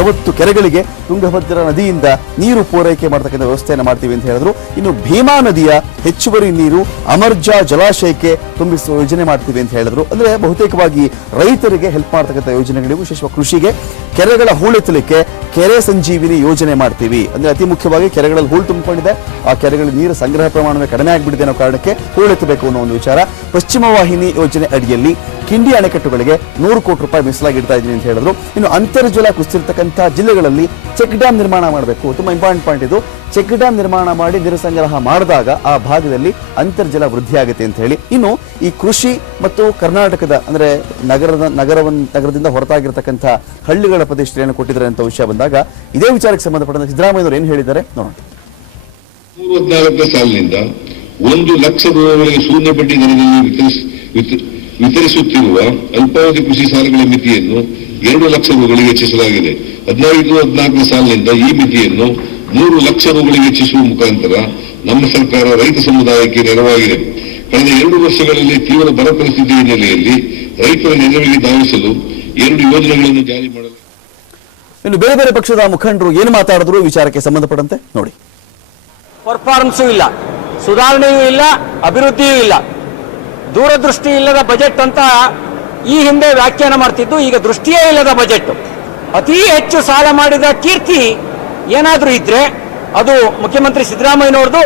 60 ಕೆರೆಗಳಿಗೆ ತುಂಗಭದ್ರಾ ನದಿಯಿಂದ ನೀರು ಪೂರೈಕೆ ಮಾಡತಕ್ಕಂಥ ವ್ಯವಸ್ಥೆಯನ್ನು ಮಾಡ್ತೀವಿ ಅಂತ ಹೇಳಿದ್ರು. ಇನ್ನು ಭೀಮಾ ನದಿಯ ಹೆಚ್ಚುವರಿ ನೀರು ಅಮರ್ಜಾ ಜಲಾಶಯಕ್ಕೆ ತುಂಬಿಸುವ ಯೋಜನೆ ಮಾಡ್ತೀವಿ ಅಂತ ಹೇಳಿದ್ರು. ಅಂದ್ರೆ ಬಹುತೇಕವಾಗಿ ರೈತರಿಗೆ ಹೆಲ್ಪ್ ಮಾಡತಕ್ಕಂಥ ಯೋಜನೆಗಳಿಗೂ, ವಿಶೇಷವಾಗಿ ಕೃಷಿಗೆ ಕೆರೆಗಳ ಹೂಳೆತ್ತಲಿಕ್ಕೆ ಕೆರೆ ಸಂಜೀವಿನಿ ಯೋಜನೆ ಮಾಡ್ತೀವಿ. ಅಂದ್ರೆ ಅತಿ ಮುಖ್ಯವಾಗಿ ಕೆರೆಗಳಲ್ಲಿ ಹೂಳು ತುಂಬಿಕೊಂಡಿದೆ, ಆ ಕೆರೆಗಳಲ್ಲಿ ನೀರು ಸಂಗ್ರಹ ಪ್ರಮಾಣವೇ ಕಡಿಮೆ ಆಗಿಬಿಟ್ಟಿದೆ ಅನ್ನೋ ಕಾರಣಕ್ಕೆ ಹೂಳೆತ್ತಬೇಕು ಅನ್ನೋ ಒಂದು ವಿಚಾರ. ಪಶ್ಚಿಮ ವಾಹಿನಿ ಯೋಜನೆ ಅಡಿಯಲ್ಲಿ ಕಿಂಡಿ ಅಣೆಕಟ್ಟುಗಳಿಗೆ 100 ಕೋಟಿ ರೂಪಾಯಿ ಮೀಸಲಾಗಿ ಇಡ್ತಾ ಇದ್ದೀನಿ ಅಂತ ಹೇಳಿದ್ರು. ಇನ್ನು ಅಂತರ್ಜಲ ಕುಸಿತಿರ್ತಕ್ಕಂಥ ಜಿಲ್ಲೆಗಳಲ್ಲಿ ಚೆಕ್ ಡ್ಯಾಮ್ ನಿರ್ಮಾಣ ಮಾಡಬೇಕು. ತುಂಬಾ ಇಂಪಾರ್ಟೆಂಟ್ ಪಾಯಿಂಟ್ ಇದು. ಚೆಕ್ ಡ್ಯಾಮ್ ನಿರ್ಮಾಣ ಮಾಡಿ ನೀರು ಸಂಗ್ರಹ ಮಾಡಿದಾಗ ಆ ಭಾಗದಲ್ಲಿ ಅಂತರ್ಜಲ ವೃದ್ಧಿ ಆಗುತ್ತೆ ಅಂತ ಹೇಳಿ. ಇನ್ನು ಈ ಕೃಷಿ ಮತ್ತು ಕರ್ನಾಟಕದ ಅಂದ್ರೆ ನಗರದಿಂದ ಹೊರತಾಗಿರ್ತಕ್ಕಂಥ ಹಳ್ಳಿಗಳ ಪ್ರದೇಶದಲ್ಲಿ ಕೊಟ್ಟಿದ್ದಾರೆ ಅಂತ ವಿಷಯ ಬಂದಾಗ ಇದೇ ವಿಚಾರಕ್ಕೆ ಸಂಬಂಧಪಟ್ಟಂತೆ ಸಿದ್ದರಾಮಯ್ಯವರು ಏನು ಹೇಳಿದ್ದಾರೆ ನೋಡೋಣ. 2014 ಸಾಲಿನಿಂದ 1 ಲಕ್ಷ ರೂಪಾಯಿಗಳಿಗೆ ಶೂನ್ಯ ಬಡ್ಡಿ ದರದಲ್ಲಿ ವಿತರಿಸುತ್ತಿರುವ ಅಲ್ಪಾವಧಿ ಕೃಷಿ ಸಾಲಗಳ ಮಿತಿಯನ್ನು 2 ಲಕ್ಷ ರೂಪಾಯಿಗಳಿಗೆ ಹೆಚ್ಚಿಸಲಾಗಿದೆ. 15-14 ಸಾಲಿನಿಂದ ಈ ಮಿತಿಯನ್ನು 3 ಲಕ್ಷ ರೂಪಾಯಿಗಳಿಗೆ ಹೆಚ್ಚಿಸುವ ಮುಖಾಂತರ ನಮ್ಮ ಸರ್ಕಾರ ರೈತ ಸಮುದಾಯಕ್ಕೆ ನೆರವಾಗಿದೆ. ಕಳೆದ 2 ವರ್ಷಗಳಲ್ಲಿ ತೀವ್ರ ಬರ ಪರಿಸ್ಥಿತಿ ಹಿನ್ನೆಲೆಯಲ್ಲಿ ರೈತರ ನೆರವಿಗೆ ಧಾವಿಸಲು 2 ಯೋಜನೆಗಳನ್ನು ಜಾರಿ ಮಾಡಲಾಗಿದೆ. ಇನ್ನು ಬೇರೆ ಬೇರೆ ಪಕ್ಷದ ಮುಖಂಡರು ಏನು ಮಾತಾಡಿದ್ರು ವಿಚಾರಕ್ಕೆ ಸಂಬಂಧಪಟ್ಟಂತೆ ನೋಡಿ. ಪರ್ಫಾರ್ಮೆನ್ಸೂ ಇಲ್ಲ, ಸುಧಾರಣೆಯೂ ಇಲ್ಲ, ಅಭಿವೃದ್ಧಿಯೂ ಇಲ್ಲ, ದೂರದೃಷ್ಟಿ ಇಲ್ಲದ ಬಜೆಟ್ ಅಂತ ಈ ಹಿಂದೆ ವ್ಯಾಖ್ಯಾನ ಮಾಡ್ತಿದ್ದು, ಈಗ ದೃಷ್ಟಿಯೇ ಇಲ್ಲದ ಬಜೆಟ್. ಅತಿ ಹೆಚ್ಚು ಸಾಲ ಮಾಡಿದ ಕೀರ್ತಿ ಏನಾದ್ರೂ ಇದ್ರೆ ಅದು ಮುಖ್ಯಮಂತ್ರಿ ಸಿದ್ದರಾಮಯ್ಯನವ್ರದ್ದು.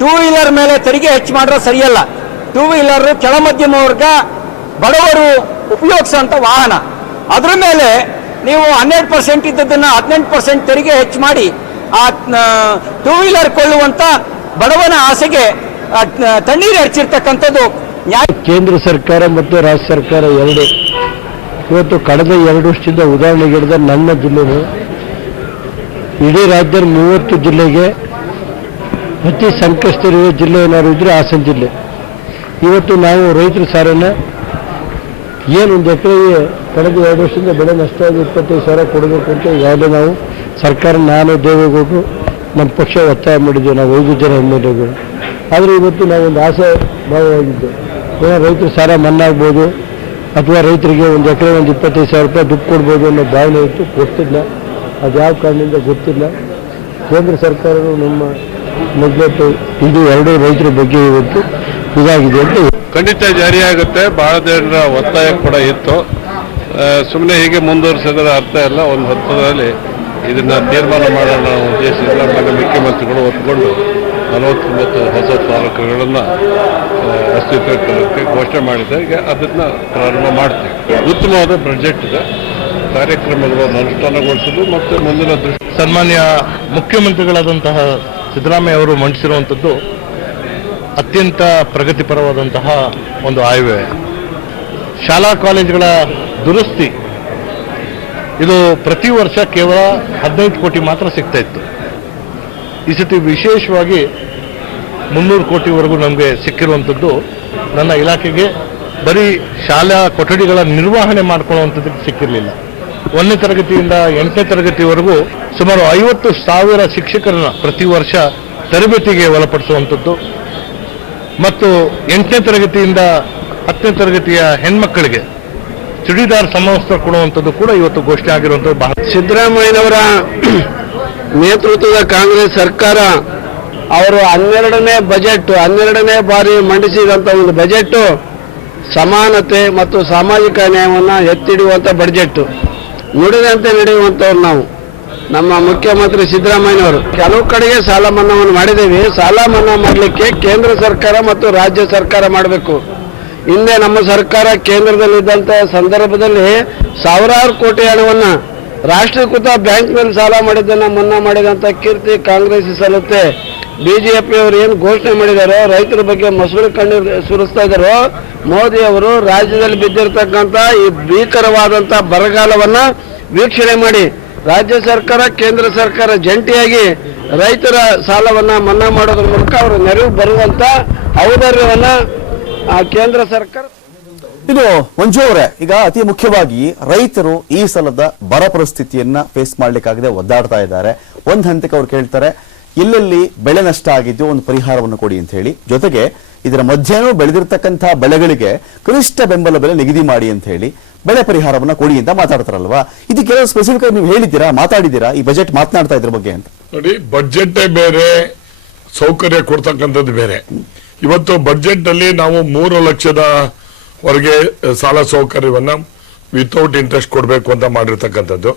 2 ವೀಲರ್ ಮೇಲೆ ತೆರಿಗೆ ಹೆಚ್ಚು ಮಾಡಿದ್ರೆ ಸರಿಯಲ್ಲ. 2 ವೀಲರ್ ಕೆಳ ಮಧ್ಯಮ ವರ್ಗ ಬಡವರು ಉಪಯೋಗಿಸುವಂತ ವಾಹನ, ಅದ್ರ ಮೇಲೆ ನೀವು 12% ಇದ್ದದನ್ನ 18% ತೆರಿಗೆ ಹೆಚ್ಚು ಮಾಡಿ ಆ 2 ವೀಲರ್ ಕೊಳ್ಳುವಂತ ಬಡವನ ಆಸೆಗೆ ತಣ್ಣೀರು ಹಚ್ಚಿರ್ತಕ್ಕಂಥದ್ದು ನ್ಯಾಯ. ಕೇಂದ್ರ ಸರ್ಕಾರ ಮತ್ತು ರಾಜ್ಯ ಸರ್ಕಾರ ಎರಡು ಇವತ್ತು ಕಳೆದ 2 ವರ್ಷದಿಂದ ಉದಾಹರಣೆಗೆ ಹಿಡಿದ ನನ್ನ ಜಿಲ್ಲೆನು ಇಡೀ ರಾಜ್ಯದ 30 ಜಿಲ್ಲೆಗೆ ಅತಿ ಸಂಕಷ್ಟವಿರುವ ಜಿಲ್ಲೆ ಏನಾದ್ರು ಇದ್ರೆ ಹಾಸನ ಜಿಲ್ಲೆ. ಇವತ್ತು ನಾವು ರೈತರ ಸಾರನ್ನ ಏನೊಂದು ಎಕರೆಗೆ ಕಳೆದ 2 ವರ್ಷದಿಂದ ಬೆಳೆ ನಷ್ಟ ಆಗಿ 25,000 ಕೊಡಬೇಕು ಅಂತ ಈಗಾಗಲೇ ನಾವು ಸರ್ಕಾರ, ನಾನು ದೇವೇಗೌಡರು ನಮ್ಮ ಪಕ್ಷ ಒತ್ತಾಯ ಮಾಡಿದ್ದೇವೆ. ನಾವು 5 ಜನ MLAಗಳು. ಆದರೆ ಇವತ್ತು ನಾವೊಂದು ಆಸೆ ಭಾವವಾಗಿದ್ದೆ, ಏನೋ ರೈತರ ಸಾಲ ಮನ್ನಾ ಆಗ್ಬೋದು ಅಥವಾ ರೈತರಿಗೆ ಒಂದು ಎಕರೆ ಒಂದು 25,000 ರೂಪಾಯಿ ದುಡ್ಡು ಕೊಡ್ಬೋದು ಅನ್ನೋ ಭಾವನೆ ಇತ್ತು. ಕೊಡ್ತಿಲ್ಲ, ಅದು ಯಾವ ಕಾರಣದಿಂದ ಗೊತ್ತಿಲ್ಲ. ಕೇಂದ್ರ ಸರ್ಕಾರವು ನಮ್ಮ ಮುಗ್ಗಟ್ಟು ಇದು ಎರಡು ರೈತರ ಬಗ್ಗೆ ಇವತ್ತು ಇದಾಗಿದೆ ಅಂತ ಖಂಡಿತ ಜಾರಿಯಾಗುತ್ತೆ. ಬಹಳ ಜನರ ಒತ್ತಾಯ ಕೂಡ ಇತ್ತು. ಸುಮ್ಮನೆ ಹೀಗೆ ಮುಂದುವರಿಸಿದ್ರೆ ಅರ್ಥ ಇಲ್ಲ. ಒಂದು ಹಂತದಲ್ಲಿ ಇದನ್ನ ತೀರ್ಮಾನ ಮಾಡೋಣ ಉದ್ದೇಶದಿಂದ ಮಾನ್ಯ ಮುಖ್ಯಮಂತ್ರಿಗಳು ಒಪ್ಪಿಕೊಂಡು 49 ಹೊಸ ತಾಲೂಕುಗಳನ್ನು ಅಸ್ತಿತ್ವಕ್ಕೆ ಘೋಷಣೆ ಮಾಡಿದ್ದಾರೆ. ಈಗ ಅದನ್ನ ಪ್ರಾರಂಭ ಮಾಡ್ತೀವಿ. ಉತ್ತಮವಾದ ಪ್ರಾಜೆಕ್ಟ್ ಇದೆ. ಕಾರ್ಯಕ್ರಮಗಳನ್ನು ಅನುಷ್ಠಾನಗೊಳಿಸಲು ಮತ್ತು ಮುಂದಿನ ಸನ್ಮಾನ್ಯ ಮುಖ್ಯಮಂತ್ರಿಗಳಾದಂತಹ ಸಿದ್ದರಾಮಯ್ಯ ಅವರು ಮಂಡಿಸಿರುವಂಥದ್ದು ಅತ್ಯಂತ ಪ್ರಗತಿಪರವಾದಂತಹ ಒಂದು ಆಯವ್ಯಯ. ಶಾಲಾ ಕಾಲೇಜುಗಳ ದುರಸ್ತಿ ಇದು ಪ್ರತಿ ವರ್ಷ ಕೇವಲ 15 ಕೋಟಿ ಮಾತ್ರ ಸಿಗ್ತಾ ಇತ್ತು. ಈ ಸತಿ ವಿಶೇಷವಾಗಿ 300 ಕೋಟಿವರೆಗೂ ನಮಗೆ ಸಿಕ್ಕಿರುವಂಥದ್ದು. ನನ್ನ ಇಲಾಖೆಗೆ ಬರೀ ಶಾಲಾ ಕೊಠಡಿಗಳ ನಿರ್ವಹಣೆ ಮಾಡ್ಕೊಳ್ಳುವಂಥದ್ದಕ್ಕೆ ಸಿಕ್ಕಿರಲಿಲ್ಲ. 1ನೇ ತರಗತಿಯಿಂದ 8ನೇ ತರಗತಿವರೆಗೂ ಸುಮಾರು 50,000 ಶಿಕ್ಷಕರನ್ನ ಪ್ರತಿ ವರ್ಷ ತರಬೇತಿಗೆ ಒಳಪಡಿಸುವಂಥದ್ದು ಮತ್ತು 8ನೇ ತರಗತಿಯಿಂದ 10ನೇ ತರಗತಿಯ ಹೆಣ್ಮಕ್ಕಳಿಗೆ ಚುಡಿದಾರ್ ಸಮವಸ್ತ್ರ ಕೊಡುವಂಥದ್ದು ಕೂಡ ಇವತ್ತು ಘೋಷಣೆ ಆಗಿರುವಂಥದ್ದು. ಬಹಳ ಸಿದ್ದರಾಮಯ್ಯನವರ ನೇತೃತ್ವದ ಕಾಂಗ್ರೆಸ್ ಸರ್ಕಾರ ಅವರು 12ನೇ ಬಾರಿ ಮಂಡಿಸಿದಂಥ ಒಂದು ಬಜೆಟ್ ಸಮಾನತೆ ಮತ್ತು ಸಾಮಾಜಿಕ ನ್ಯಾಯವನ್ನು ಎತ್ತಿಡುವಂಥ ಬಜೆಟ್. ನುಡಿದಂತೆ ನಡೆಯುವಂಥವ್ರು ನಾವು. ನಮ್ಮ ಮುಖ್ಯಮಂತ್ರಿ ಸಿದ್ದರಾಮಯ್ಯನವರು ಕೆಲವು ಕಡೆಗೆ ಸಾಲ ಮನ್ನಾವನ್ನು ಮಾಡಿದ್ದೇವೆ. ಸಾಲ ಮನ್ನಾ ಮಾಡಲಿಕ್ಕೆ ಕೇಂದ್ರ ಸರ್ಕಾರ ಮತ್ತು ರಾಜ್ಯ ಸರ್ಕಾರ ಮಾಡಬೇಕು. ಹಿಂದೆ ನಮ್ಮ ಸರ್ಕಾರ ಕೇಂದ್ರದಲ್ಲಿದ್ದಂಥ ಸಂದರ್ಭದಲ್ಲಿ ಸಾವಿರಾರು ಕೋಟಿ ಹಣವನ್ನು ರಾಷ್ಟ್ರೀಕೃತ ಬ್ಯಾಂಕ್ನಲ್ಲಿ ಸಾಲ ಮಾಡಿದ್ದನ್ನು ಮನ್ನಾ ಮಾಡಿದಂಥ ಕೀರ್ತಿ ಕಾಂಗ್ರೆಸ್ ಸಲ್ಲುತ್ತೆ. ಬಿಜೆಪಿಯವರು ಏನು ಘೋಷಣೆ ಮಾಡಿದಾರೋ, ರೈತರ ಬಗ್ಗೆ ಮೊಸರು ಕಣ್ಣೀರು ಸುರಿಸ್ತಾ ಇದ್ದಾರೋ, ಮೋದಿ ಅವರು ರಾಜ್ಯದಲ್ಲಿ ಬಿದ್ದಿರತಕ್ಕಂಥ ಈ ಭೀಕರವಾದಂಥ ಬರಗಾಲವನ್ನು ವೀಕ್ಷಣೆ ಮಾಡಿ ರಾಜ್ಯ ಸರ್ಕಾರ ಕೇಂದ್ರ ಸರ್ಕಾರ ಜಂಟಿಯಾಗಿ ರೈತರ ಸಾಲವನ್ನ ಮನ್ನಾ ಮಾಡೋದ್ರ ಮೂಲಕ ಅವರು ನೆರವು ಬರುವಂತ ಔದಾರ್ಯವನ್ನ ಕೇಂದ್ರ ಸರ್ಕಾರ. ಇದು ಮಂಜು ಅವರೇ, ಈಗ ಅತಿ ಮುಖ್ಯವಾಗಿ ರೈತರು ಈ ಸಲದ ಬರ ಪರಿಸ್ಥಿತಿಯನ್ನ ಫೇಸ್ ಮಾಡ್ಲಿಕ್ಕಾಗದೆ ಒದ್ದಾಡ್ತಾ ಇದ್ದಾರೆ. ಒಂದ್ ಹಂತಕ್ಕೆ ಅವ್ರು ಕೇಳ್ತಾರೆ, ಎಲ್ಲೆಲ್ಲಿ ಬೆಳೆ ನಷ್ಟ ಆಗಿದ್ದು ಒಂದು ಪರಿಹಾರವನ್ನು ಕೊಡಿ ಅಂತ ಹೇಳಿ, ಜೊತೆಗೆ ಇದರ ಮಧ್ಯನೂ ಬೆಳೆದಿರ್ತಕ್ಕಂತಹ ಬೆಳೆಗಳಿಗೆ ಕನಿಷ್ಠ ಬೆಂಬಲ ಬೆಲೆ ನಿಗದಿ ಮಾಡಿ ಅಂತ ಹೇಳಿ ಬೆಳೆ ಪರಿಹಾರವನ್ನ ಕೊಡಿ ಅಂತ ಮಾತಾಡ್ತಾರಲ್ವಾ. ಇದಕ್ಕೆ ಕೆಲವು ಸ್ಪೆಸಿಫಿಕ್ ಆಗಿ ನೀವು ಹೇಳಿದ್ದೀರಾ, ಮಾತಾಡಿದ್ದೀರಾ, ಈ ಬಜೆಟ್ ಮಾತನಾಡ್ತಾ ಇದ್ರ ಬಗ್ಗೆ ಅಂತ? ನೋಡಿ, ಬಜೆಟ್ ಬೇರೆ, ಸೌಕರ್ಯ ಕೊಡ್ತಕ್ಕಂಥದ್ದು ಬೇರೆ. ಇವತ್ತು ಬಜೆಟ್ ಅಲ್ಲಿ ನಾವು 3 ಲಕ್ಷದವರೆಗೆ ಸಾಲ ಸೌಕರ್ಯವನ್ನ ವಿತೌಟ್ ಇಂಟ್ರೆಸ್ಟ್ ಕೊಡಬೇಕು ಅಂತ ಮಾಡಿರ್ತಕ್ಕಂಥದ್ದು.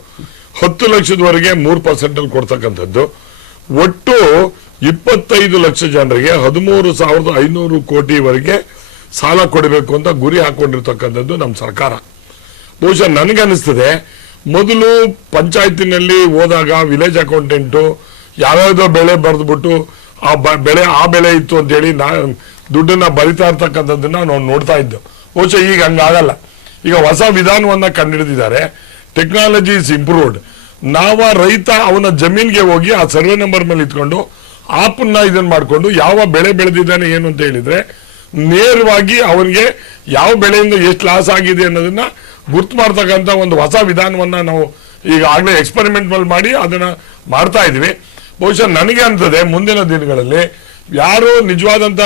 10 ಲಕ್ಷದವರೆಗೆ 3% ಅಲ್ಲಿ ಕೊಡ್ತಕ್ಕಂಥದ್ದು. ಒಟ್ಟು 25 ಲಕ್ಷ ಜನರಿಗೆ 13,500 ಕೋಟಿವರೆಗೆ ಸಾಲ ಕೊಡಬೇಕು ಅಂತ ಗುರಿ ಹಾಕೊಂಡಿರ್ತಕ್ಕಂಥದ್ದು ನಮ್ಮ ಸರ್ಕಾರ. ಬಹುಶಃ ನನಗನ್ನಿಸ್ತದೆ, ಮೊದಲು ಪಂಚಾಯತಿನಲ್ಲಿ ಹೋದಾಗ ವಿಲೇಜ್ ಅಕೌಂಟೆಂಟು ಯಾವ್ಯಾವ್ದೋ ಬೆಳೆ ಬರೆದ್ಬಿಟ್ಟು ಆ ಬೆಳೆ ಇತ್ತು ಅಂತ ಹೇಳಿ ದುಡ್ಡನ್ನ ಬರಿತಾ ಇರ್ತಕ್ಕಂಥದ್ದನ್ನ ನಾವು ನೋಡ್ತಾ ಇದ್ದು. ಬಹುಶಃ ಈಗ ಹಂಗಾಗಲ್ಲ. ಈಗ ಹೊಸ ವಿಧಾನವನ್ನ ಕಂಡುಹಿಡಿದಿದ್ದಾರೆ. Technology is improved. ರೈತ ಅವನ ಜಮೀನ್ಗೆ ಹೋಗಿ ಆ ಸರ್ವೆ ನಂಬರ್ ಮೇಲೆ ಇಟ್ಕೊಂಡು ಆಪನ್ನ ಇದನ್ನ ಮಾಡ್ಕೊಂಡು ಯಾವ ಬೆಳೆ ಬೆಳೆದಿದ್ದಾನೆ ಏನು ಅಂತ ಹೇಳಿದ್ರೆ ನೇರವಾಗಿ ಅವನಿಗೆ ಯಾವ ಬೆಳೆಯಿಂದ ಎಷ್ಟು ಲಾಸ್ ಆಗಿದೆ ಅನ್ನೋದನ್ನ ಗುರ್ತು ಮಾಡ್ತಕ್ಕಂಥ ಒಂದು ಹೊಸ ವಿಧಾನವನ್ನ ನಾವು ಈಗ ಆಗ್ಲೇ ಎಕ್ಸ್ಪೆರಿಮೆಂಟ್ ಮಾಡಿ ಅದನ್ನ ಮಾಡ್ತಾ ಇದೀವಿ. ಬಹುಶಃ ನನಗೆ ಅಂತದೆ, ಮುಂದಿನ ದಿನಗಳಲ್ಲಿ ಯಾರು ನಿಜವಾದಂತ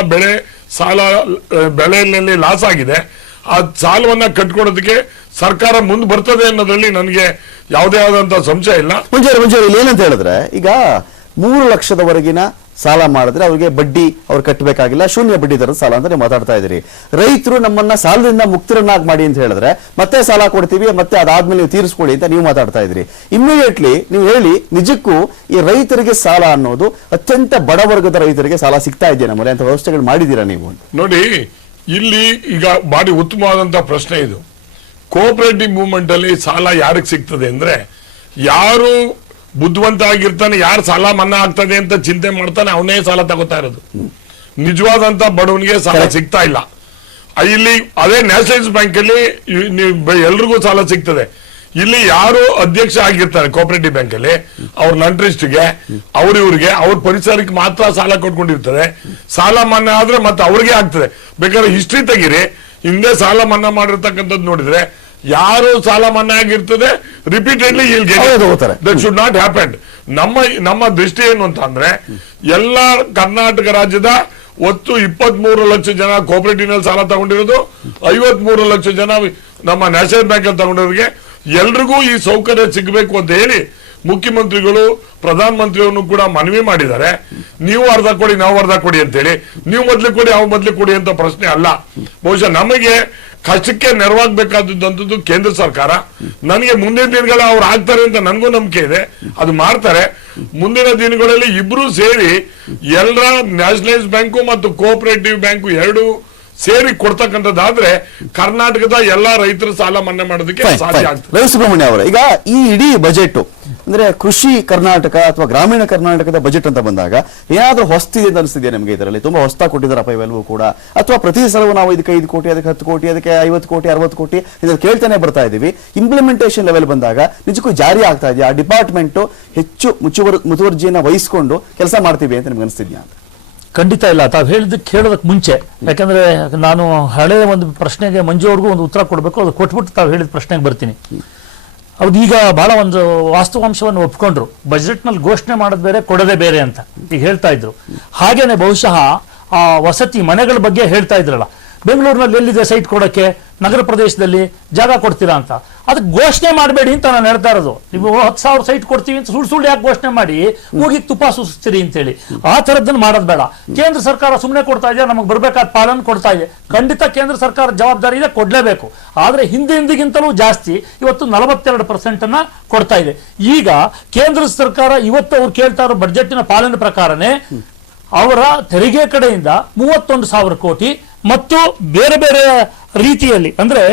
ಬೆಳೆಯಲ್ಲಿ ಲಾಸ್ ಆಗಿದೆ ಆ ಸಾಲವನ್ನ ಕಟ್ಕೊಡೋದಕ್ಕೆ ಸರ್ಕಾರ ಮುಂದೆ ಬರ್ತದೆ ಅನ್ನೋದ್ರಲ್ಲಿ ನನಗೆ ಯಾವುದೇ ಆದಂತ ಸಂಶಯ ಇಲ್ಲ. ಮುಂಚೆ ಇಲ್ಲಿ ಏನಂತ ಹೇಳಿದ್ರೆ, ಈಗ 3 ಲಕ್ಷದವರೆಗಿನ ಸಾಲ ಮಾಡಿದ್ರೆ ಅವ್ರಿಗೆ ಬಡ್ಡಿ ಅವ್ರು ಕಟ್ಟಬೇಕಾಗಿಲ್ಲ, ಶೂನ್ಯ ಬಡ್ಡಿ ದರದ ಸಾಲ ಅಂತ ನೀವು ಮಾತಾಡ್ತಾ ಇದ್ದೀರಿ. ರೈತರು ನಮ್ಮನ್ನ ಸಾಲದಿಂದ ಮುಕ್ತರನ್ನಾಗಿ ಮಾಡಿ ಅಂತ ಹೇಳಿದ್ರೆ ಮತ್ತೆ ಸಾಲ ಕೊಡ್ತೀವಿ, ಮತ್ತೆ ಅದಾದ್ಮೇಲೆ ನೀವು ತೀರಿಸ್ಕೊಡಿ ಅಂತ ನೀವು ಮಾತಾಡ್ತಾ ಇದ್ರಿ. ಇಮಿಡಿಯೇಟ್ಲಿ ನೀವು ಹೇಳಿ, ನಿಜಕ್ಕೂ ಈ ರೈತರಿಗೆ ಸಾಲ ಅನ್ನೋದು ಅತ್ಯಂತ ಬಡವರ್ಗದ ರೈತರಿಗೆ ಸಾಲ ಸಿಗ್ತಾ ಇದೆಯಾ ನಮ್ಮಲ್ಲಿ ಅಂತ ವ್ಯವಸ್ಥೆಗಳು ಮಾಡಿದೀರಾ ನೀವು? ನೋಡಿ, ಇಲ್ಲಿ ಈಗ ಬಾರಿ ಉತ್ತಮವಾದಂತ ಪ್ರಶ್ನೆ ಇದು. ಕೋಆಪರೇಟಿವ್ ಮೂವ್ಮೆಂಟ್ ಅಲ್ಲಿ ಸಾಲ ಯಾರಿಗೆ ಸಿಗ್ತದೆ ಅಂದ್ರೆ, ಯಾರು ಬುದ್ಧಿವಂತ ಆಗಿರ್ತಾನೆ, ಯಾರು ಸಾಲ ಮನ್ನಾ ಆಗ್ತದೆ ಅಂತ ಚಿಂತೆ ಮಾಡ್ತಾನೆ ಅವನೇ ಸಾಲ ತಗೋತಾ ಇರೋದು. ನಿಜವಾದಂತ ಬಡವನಿಗೆ ಸಾಲ ಸಿಗ್ತಾ ಇಲ್ಲ. ಇಲ್ಲಿ ಅದೇ ನ್ಯಾಷನಲೈಸ್ ಬ್ಯಾಂಕ್ ಅಲ್ಲಿ ಎಲ್ರಿಗೂ ಸಾಲ ಸಿಗ್ತದೆ. ಇಲ್ಲಿ ಯಾರು ಅಧ್ಯಕ್ಷ ಆಗಿರ್ತಾರೆ ಕೋಆಪರೇಟಿವ್ ಬ್ಯಾಂಕ್ ಅಲ್ಲಿ, ಅವ್ರ ನಂಟ್ರಿಸ್ಟ್ಗೆ ಇವ್ರಿಗೆ ಅವ್ರ ಪರಿಸರಕ್ಕೆ ಮಾತ್ರ ಸಾಲ ಕೊಟ್ಕೊಂಡಿರ್ತಾರೆ. ಸಾಲ ಮನ್ನಾ ಆದ್ರೆ ಮತ್ತೆ ಅವ್ರಿಗೆ ಆಗ್ತದೆ. ಬೇಕಾದ್ರೆ ಹಿಸ್ಟ್ರಿ ತೆಗೀರಿ, ಹಿಂದೆ ಸಾಲ ಮನ್ನಾ ಮಾಡಿರ್ತಕ್ಕಂಥದ್ದು ನೋಡಿದ್ರೆ ಯಾರು ಸಾಲ ಮನ್ನಾ ಆಗಿರ್ತದೆ repeatedly that should not happen. ನಮ್ಮ ದೃಷ್ಟಿ ಏನು ಅಂತ ಅಂದ್ರೆ, ಎಲ್ಲ ಕರ್ನಾಟಕ ರಾಜ್ಯದ ಒಟ್ಟು 23 ಲಕ್ಷ ಜನ ಕೋಆಪರೇಟಿವ್ ನಲ್ಲಿ ಸಾಲ ತಗೊಂಡಿರೋದು, 53 ಲಕ್ಷ ಜನ ನಮ್ಮ ನ್ಯಾಷನಲ್ ಬ್ಯಾಂಕ್ ಅಲ್ಲಿ ತಗೊಂಡಿರೋರಿಗೆ ಎಲ್ರಿಗೂ ಈ ಸೌಕರ್ಯ ಸಿಗಬೇಕು ಅಂತ ಹೇಳಿ ಮುಖ್ಯಮಂತ್ರಿಗಳು ಪ್ರಧಾನಮಂತ್ರಿಯನ್ನು ಕೂಡ ಮನವಿ ಮಾಡಿದ್ದಾರೆ. ನೀವು ಅರ್ಧ ಕೊಡಿ, ನಾವು ಅರ್ಧ ಕೊಡಿ ಅಂತೇಳಿ. ನೀವು ಮೊದ್ಲು ಕೊಡಿ, ನಾವು ಮೊದ್ಲು ಕೊಡಿ ಅಂತ ಪ್ರಶ್ನೆ ಅಲ್ಲ. ಬಹುಶಃ ನಮಗೆ ಕಷ್ಟಕ್ಕೆ ನೆರವಾಗಬೇಕಾದದ್ದು ಕೇಂದ್ರ ಸರ್ಕಾರ. ನನಗೆ ಮುಂದಿನ ದಿನಗಳ ಅವ್ರು ಆಗ್ತಾರೆ ಅಂತ ನನಗೂ ನಂಬಿಕೆ ಇದೆ, ಅದು ಮಾಡ್ತಾರೆ. ಮುಂದಿನ ದಿನಗಳಲ್ಲಿ ಇಬ್ರು ಸೇರಿ ಎಲ್ಲರ ನ್ಯಾಷನಲೈಸ್ ಬ್ಯಾಂಕು ಮತ್ತು ಕೋಆಪರೇಟಿವ್ ಬ್ಯಾಂಕು ಎರಡು ಸೇರಿ ಕೊಡ್ತಕ್ಕಂಥದ್ದಾದ್ರೆ ಕರ್ನಾಟಕದ ಎಲ್ಲಾ ರೈತರ ಸಾಲ ಮನ್ನಾ ಮಾಡೋದಕ್ಕೆ ಸಾಧ್ಯ ಆಗ್ತದೆ. ರವಿ ಸುಬ್ರಹ್ಮಣ್ಯ ಅವರೇ, ಈಗ ಈ ಇಡೀ ಬಜೆಟ್ ಅಂದ್ರೆ ಕೃಷಿ ಕರ್ನಾಟಕ ಅಥವಾ ಗ್ರಾಮೀಣ ಕರ್ನಾಟಕದ ಬಜೆಟ್ ಅಂತ ಬಂದಾಗ ಏನಾದ್ರೂ ಹೊಸ್ತಿದೆ ಅಂತ ಅನಿಸ್ತಿದೆಯಾ ನಿಮಗೆ? ಇದರಲ್ಲಿ ತುಂಬಾ ಹೊಸ್ತಾ ಕೊಟ್ಟಿದ್ದಾರಪ್ಪ ಇವೆಲ್ಲವೂ ಕೂಡ, ಅಥವಾ ಪ್ರತಿ ಸಲವೂ ನಾವು ಇದಕ್ಕೆ 5 ಕೋಟಿ, ಅದಕ್ಕೆ 10 ಕೋಟಿ, ಅದಕ್ಕೆ 50 ಕೋಟಿ, 60 ಕೋಟಿ ಇದನ್ನು ಕೇಳ್ತಾನೆ ಬರ್ತಾ ಇದೀವಿ. ಇಂಪ್ಲಿಮೆಂಟೇಷನ್ ಲೆವೆಲ್ ಬಂದಾಗ ನಿಜಕ್ಕೂ ಜಾರಿ ಆಗ್ತಾ ಇದೆಯಾ? ಆ ಡಿಪಾರ್ಟ್ಮೆಂಟ್ ಹೆಚ್ಚು ಮುತುವರ್ಜಿಯನ್ನ ವಹಿಸಿಕೊಂಡು ಕೆಲಸ ಮಾಡ್ತೀವಿ ಅಂತ ನಿಮ್ಗೆ ಅನಿಸ್ತಿದ್ಯಾ ಅಂತ? ಖಂಡಿತ ಇಲ್ಲ. ತಾವು ಹೇಳಿದ್ದಕ್ಕೆ ಕೇಳೋದಕ್ಕೆ ಮುಂಚೆ, ಯಾಕಂದ್ರೆ ನಾನು ಹಳೆಯ ಒಂದು ಪ್ರಶ್ನೆಗೆ ಮಂಜು ಅವ್ರಿಗೂ ಒಂದು ಉತ್ತರ ಕೊಡಬೇಕು, ಅದು ಕೊಟ್ಬಿಟ್ಟು ತಾವು ಹೇಳಿದ ಪ್ರಶ್ನೆಗೆ ಬರ್ತೀನಿ. ಅವ್ರು ಈಗ ಬಹಳ ಒಂದು ವಾಸ್ತವಾಂಶವನ್ನು ಒಪ್ಕೊಂಡ್ರು, ಬಜೆಟ್ನಲ್ಲಿ ಘೋಷಣೆ ಮಾಡೋದು ಬೇರೆ, ಕೊಡೋದೇ ಬೇರೆ ಅಂತ ಈಗ ಹೇಳ್ತಾ ಇದ್ರು. ಹಾಗೇನೆ ಬಹುಶಃ ಆ ವಸತಿ ಮನೆಗಳ ಬಗ್ಗೆ ಹೇಳ್ತಾ ಇದ್ರಲ್ಲ, ಬೆಂಗಳೂರಿನಲ್ಲಿ ಎಲ್ಲಿದೆ ಸೈಟ್ ಕೊಡೋಕ್ಕೆ, ನಗರ ಪ್ರದೇಶದಲ್ಲಿ ಜಾಗ ಕೊಡ್ತೀರಾ ಅಂತ, ಅದಕ್ಕೆ ಘೋಷಣೆ ಮಾಡಬೇಡಿ ಅಂತ ನಾನು ಹೇಳ್ತಾ ಇರೋದು. ನೀವು 10,000 ಸೈಟ್ ಕೊಡ್ತೀವಿ ಅಂತ ಸುಳ್ಳು ಯಾಕೆ ಘೋಷಣೆ ಮಾಡಿ ಹೋಗಿ ತುಪ್ಪ ಸುಸ್ತೀರಿ ಅಂತೇಳಿ ಆ ಥರದ್ದನ್ನು ಮಾಡೋದು ಬೇಡ. ಕೇಂದ್ರ ಸರ್ಕಾರ ಸುಮ್ಮನೆ ಕೊಡ್ತಾ ಇದೆ, ನಮಗೆ ಬರಬೇಕಾದ ಪಾಲನೆ ಕೊಡ್ತಾ ಇದೆ. ಖಂಡಿತ ಕೇಂದ್ರ ಸರ್ಕಾರ ಜವಾಬ್ದಾರಿ ಇದೆ, ಕೊಡಲೇಬೇಕು. ಆದರೆ ಹಿಂದಿಗಿಂತಲೂ ಜಾಸ್ತಿ ಇವತ್ತು 42% ಕೊಡ್ತಾ ಇದೆ. ಈಗ ಕೇಂದ್ರ ಸರ್ಕಾರ ಇವತ್ತು ಅವ್ರು ಕೇಳ್ತಾ ಇರೋ ಬಡ್ಜೆಟ್ಟಿನ ಪಾಲನೆ ಪ್ರಕಾರನೇ ಅವರ ತೆರಿಗೆ ಕಡೆಯಿಂದ 31,000 ಕೋಟಿ ಮತ್ತು ಬೇರೆ ಬೇರೆ ರೀತಿಯಲ್ಲಿ ಅಂದ್ರೆ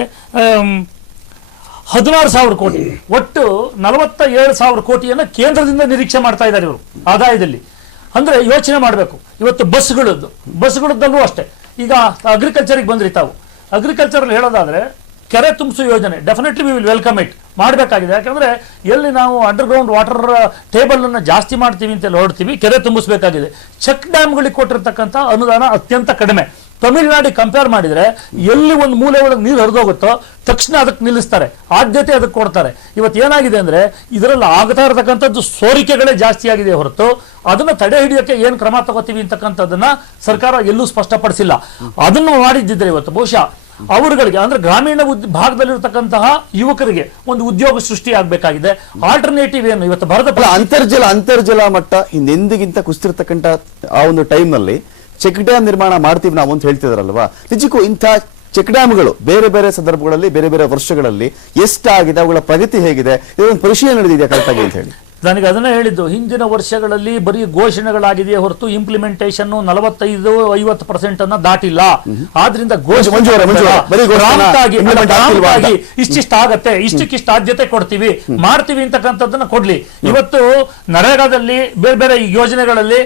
16,000 ಕೋಟಿ, ಒಟ್ಟು 47,000 ಕೋಟಿಯನ್ನ ಕೇಂದ್ರದಿಂದ ನಿರೀಕ್ಷೆ ಮಾಡ್ತಾ ಇದ್ದಾರೆ ಇವರು ಆದಾಯದಲ್ಲಿ. ಅಂದ್ರೆ ಯೋಚನೆ ಮಾಡಬೇಕು. ಇವತ್ತು ಬಸ್ಗಳದ್ದಲ್ಲೂ ಅಷ್ಟೇ. ಈಗ ಅಗ್ರಿಕಲ್ಚರ್ಗೆ ಬಂದ್ರಿ ತಾವು, ಅಗ್ರಿಕಲ್ಚರ್ ಹೇಳೋದಾದ್ರೆ ಕೆರೆ ತುಂಬಿಸೋ ಯೋಜನೆ definitely we will welcome it, ಮಾಡಬೇಕಾಗಿದೆ. ಯಾಕಂದ್ರೆ ಎಲ್ಲಿ ನಾವು ಅಂಡರ್ಗ್ರೌಂಡ್ ವಾಟರ್ ಟೇಬಲ್ ಅನ್ನ ಜಾಸ್ತಿ ಮಾಡ್ತೀವಿ ಅಂತ ನೋಡ್ತೀವಿ, ಕೆರೆ ತುಂಬಿಸಬೇಕಾಗಿದೆ. ಚೆಕ್ ಡ್ಯಾಮ್ಗಳಿಗೆ ಕೊಟ್ಟಿರ್ತಕ್ಕಂಥ ಅನುದಾನ ಅತ್ಯಂತ ಕಡಿಮೆ. ತಮಿಳುನಾಡಿಗೆ ಕಂಪೇರ್ ಮಾಡಿದ್ರೆ ಎಲ್ಲಿ ಒಂದು ಮೂಲೆ ಒಳಗೆ ನೀರು ಹರಿದೋಗುತ್ತೋ ತಕ್ಷಣ ಅದಕ್ಕೆ ನಿಲ್ಲಿಸ್ತಾರೆ, ಆದ್ಯತೆ ಅದಕ್ಕೆ ಕೊಡ್ತಾರೆ. ಇವತ್ತು ಏನಾಗಿದೆ ಅಂದ್ರೆ ಇದರಲ್ಲಿ ಆಗ್ತಾ ಇರತಕ್ಕಂಥದ್ದು ಸೋರಿಕೆಗಳೇ ಜಾಸ್ತಿ ಆಗಿದೆ ಹೊರತು ಅದನ್ನ ತಡೆ ಹಿಡಿಯೋಕೆ ಏನ್ ಕ್ರಮ ತಗೋತೀವಿ ಅಂತಕ್ಕಂಥದ್ದನ್ನ ಸರ್ಕಾರ ಎಲ್ಲೂ ಸ್ಪಷ್ಟಪಡಿಸಿಲ್ಲ. ಅದನ್ನು ಮಾಡಿದ್ದಿದ್ರೆ ಇವತ್ತು ಬಹುಶಃ ಅವರುಗಳಿಗೆ ಅಂದ್ರೆ ಗ್ರಾಮೀಣ ಭಾಗದಲ್ಲಿರ್ತಕ್ಕಂತಹ ಯುವಕರಿಗೆ ಒಂದು ಉದ್ಯೋಗ ಸೃಷ್ಟಿ ಆಗ್ಬೇಕಾಗಿದೆ. ಆಲ್ಟರ್ನೇಟಿವ್ ಏನು ಇವತ್ತು ಭಾರತ ಅಂತರ್ಜಲ ಮಟ್ಟ ಹಿಂದೆಂದಿಗಿಂತ ಕುಸಿತಿರ್ತಕ್ಕಂಥ ಆ ಒಂದು ಟೈಮ್ ನಲ್ಲಿ ಚೆಕ್ ಡ್ಯಾಮ್ ನಿರ್ಮಾಣ ಮಾಡ್ತೀವಿ ನಾವು ಅಂತ ಹೇಳ್ತಿದಾರಲ್ವಾ, ನಿಜಕ್ಕೂ ಇಂಥ ಚೆಕ್ ಡ್ಯಾಮ್ಗಳು ಬೇರೆ ಬೇರೆ ಸಂದರ್ಭಗಳಲ್ಲಿ ಬೇರೆ ಬೇರೆ ವರ್ಷಗಳಲ್ಲಿ ಎಷ್ಟಾಗಿದೆ, ಅವುಗಳ ಪ್ರಗತಿ ಹೇಗಿದೆ, ಇದೊಂದು ಪರಿಶೀಲನೆ ನಡೆದಿದೆಯಾ ಕರೆಕ್ಟಾಗಿ ಅಂತ ಹೇಳಿ? ನನಗೆ ಅದನ್ನ ಹೇಳಿದ್ದು, ಹಿಂದಿನ ವರ್ಷಗಳಲ್ಲಿ ಬರೀ ಘೋಷಣೆಗಳಾಗಿದೆಯೇ ಹೊರತು ಇಂಪ್ಲಿಮೆಂಟೇಷನ್ 45-50% ಅನ್ನ ದಾಟಿಲ್ಲ. ಆದ್ರಿಂದ ಇಷ್ಟಿಷ್ಟ ಆಗತ್ತೆ, ಇಷ್ಟಕ್ಕಿಷ್ಟ ಆದ್ಯತೆ ಕೊಡ್ತೀವಿ, ಮಾಡ್ತೀವಿ ಅಂತಕ್ಕಂಥದ್ದನ್ನ ಕೊಡ್ಲಿ. ಇವತ್ತು ನರೇಗಾದಲ್ಲಿ ಬೇರೆ ಬೇರೆ ಯೋಜನೆಗಳಲ್ಲಿ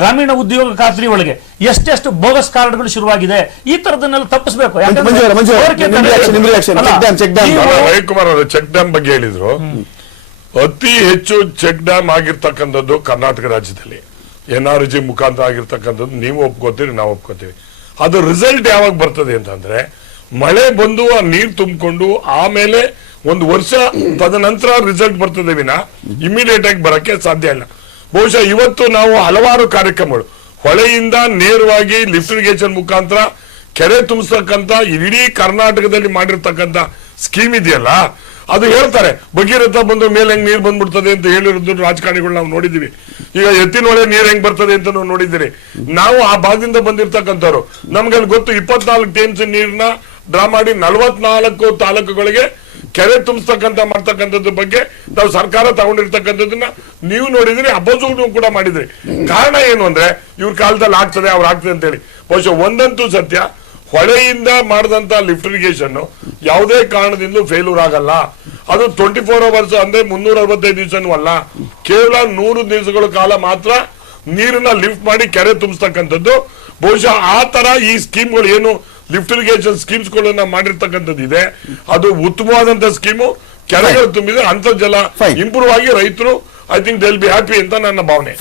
ಗ್ರಾಮೀಣ ಉದ್ಯೋಗ ಖಾತ್ರಿ ಒಳಗೆ ಎಷ್ಟೆಷ್ಟು ಬೋಗಸ್ ಕಾರ್ಡ್ಗಳು ಶುರುವಾಗಿದೆ. ಈ ತರದನ್ನೆಲ್ಲ ತಪ್ಪಿಸಬೇಕು. ರವಿಕುಮಾರ್ ಅವರು ಚೆಕ್ ಡ್ಯಾಮ್ ಬಗ್ಗೆ ಹೇಳಿದ್ರು. ಅತಿ ಹೆಚ್ಚು ಚೆಕ್ ಡ್ಯಾಮ್ ಆಗಿರ್ತಕ್ಕಂಥದ್ದು ಕರ್ನಾಟಕ ರಾಜ್ಯದಲ್ಲಿ NRG ಮುಖಾಂತರ ಆಗಿರ್ತಕ್ಕಂಥದ್ದು ನೀವು ಒಪ್ಕೋತೀರಿ, ನಾವು ಒಪ್ಕೋತೀವಿ. ಅದು ರಿಸಲ್ಟ್ ಯಾವಾಗ ಬರ್ತದೆ ಅಂತಂದ್ರೆ ಮಳೆ ಬಂದು ಆ ನೀರು ತುಂಬಿಕೊಂಡು ಆಮೇಲೆ ಒಂದು ವರ್ಷ ತದನಂತರ ರಿಸಲ್ಟ್ ಬರ್ತದೆ ವಿನ ಇಮಿಡಿಯೇಟ್ ಆಗಿ ಬರಕ್ಕೆ ಸಾಧ್ಯ ಇಲ್ಲ. ಬಹುಶಃ ಇವತ್ತು ನಾವು ಹಲವಾರು ಕಾರ್ಯಕ್ರಮಗಳು ಹೊಳೆಯಿಂದ ನೇರವಾಗಿ ಲಿಫ್ಟ್ ಇರಿಗೇಷನ್ ಮುಖಾಂತರ ಕೆರೆ ತುಂಬಿಸ್ತಕ್ಕಂಥ ಇಡೀ ಕರ್ನಾಟಕದಲ್ಲಿ ಮಾಡಿರ್ತಕ್ಕಂಥ ಸ್ಕೀಮ್ ಇದೆಯಲ್ಲ, ಅದು ಹೇಳ್ತಾರೆ ಭಗೀರಥ ಬಂದು ಮೇಲೆ ಹೆಂಗ್ ನೀರು ಬಂದ್ಬಿಡ್ತದೆ ಅಂತ ಹೇಳಿರೋದು ರಾಜಕಾರಣಿಗಳು ನಾವು ನೋಡಿದೀವಿ. ಈಗ ಎತ್ತಿನೊಳೆ ನೀರ್ ಹೆಂಗ್ ಬರ್ತದೆ ಅಂತ ನಾವು ನೋಡಿದ್ದೀರಿ. ನಾವು ಆ ಭಾಗದಿಂದ ಬಂದಿರ್ತಕ್ಕಂಥವ್ರು, ನಮ್ಗೆ ಅಲ್ಲಿ ಗೊತ್ತು 24 TMC ನೀರನ್ನ ಡ್ರಾ ಮಾಡಿ 44 ತಾಲೂಕುಗಳಿಗೆ ಕೆರೆ ತುಂಬಿಸ್ತಕ್ಕಂಥ ಮಾಡ್ತಕ್ಕಂಥದ್ರ ಬಗ್ಗೆ ನಾವು ಸರ್ಕಾರ ತಗೊಂಡಿರ್ತಕ್ಕಂಥದ್ದನ್ನ ನೀವು ನೋಡಿದ್ರಿ, ಅಪೋಸಿಟ್ ಕೂಡ ಮಾಡಿದ್ರಿ. ಕಾರಣ ಏನು ಅಂದ್ರೆ ಇವ್ರ ಕಾಲದಲ್ಲಿ ಆಗ್ತದೆ, ಅವ್ರು ಆಗ್ತದೆ ಅಂತ ಹೇಳಿ. ಬಹುಶಃ ಒಂದಂತೂ ಸತ್ಯ, ಹೊಳೆಯಿಂದ ಮಾಡಿದಂತ ಲಿಫ್ಟ್ ಇರಿಗೇಷನ್ ಯಾವುದೇ ಕಾರಣದಿಂದ ಫೇಲ್ಯೂರ್ ಆಗಲ್ಲ. ಅದು 24 hours ಅಂದ್ರೆ 365 ದಿವಸನೂ ಅಲ್ಲ, ಕೇವಲ 100 ದಿವಸಗಳ ಕಾಲ ಮಾತ್ರ ನೀರನ್ನ ಲಿಫ್ಟ್ ಮಾಡಿ ಕೆರೆ ತುಂಬಿಸ್ತಕ್ಕಂಥದ್ದು. ಬಹುಶಃ ಆ ತರ ಈ ಸ್ಕೀಮ್ಗಳು ಏನು ಲಿಫ್ಟ್ ಇರಿಗೇಷನ್ ಸ್ಕೀಮ್ಸ್ ಗಳನ್ನ ಮಾಡಿರ್ತಕ್ಕಂಥದ್ದು ಇದೆ, ಅದು ಉತ್ತಮವಾದಂತ ಸ್ಕೀಮು. ಕೆರೆಗಳು ತುಂಬಿದ್ರೆ ಅಂತರ್ಜಲ ಇಂಪ್ರೂವ್ ಆಗಿ ರೈತರು I think they will be happy ಅಂತ ನನ್ನ ಭಾವನೆ.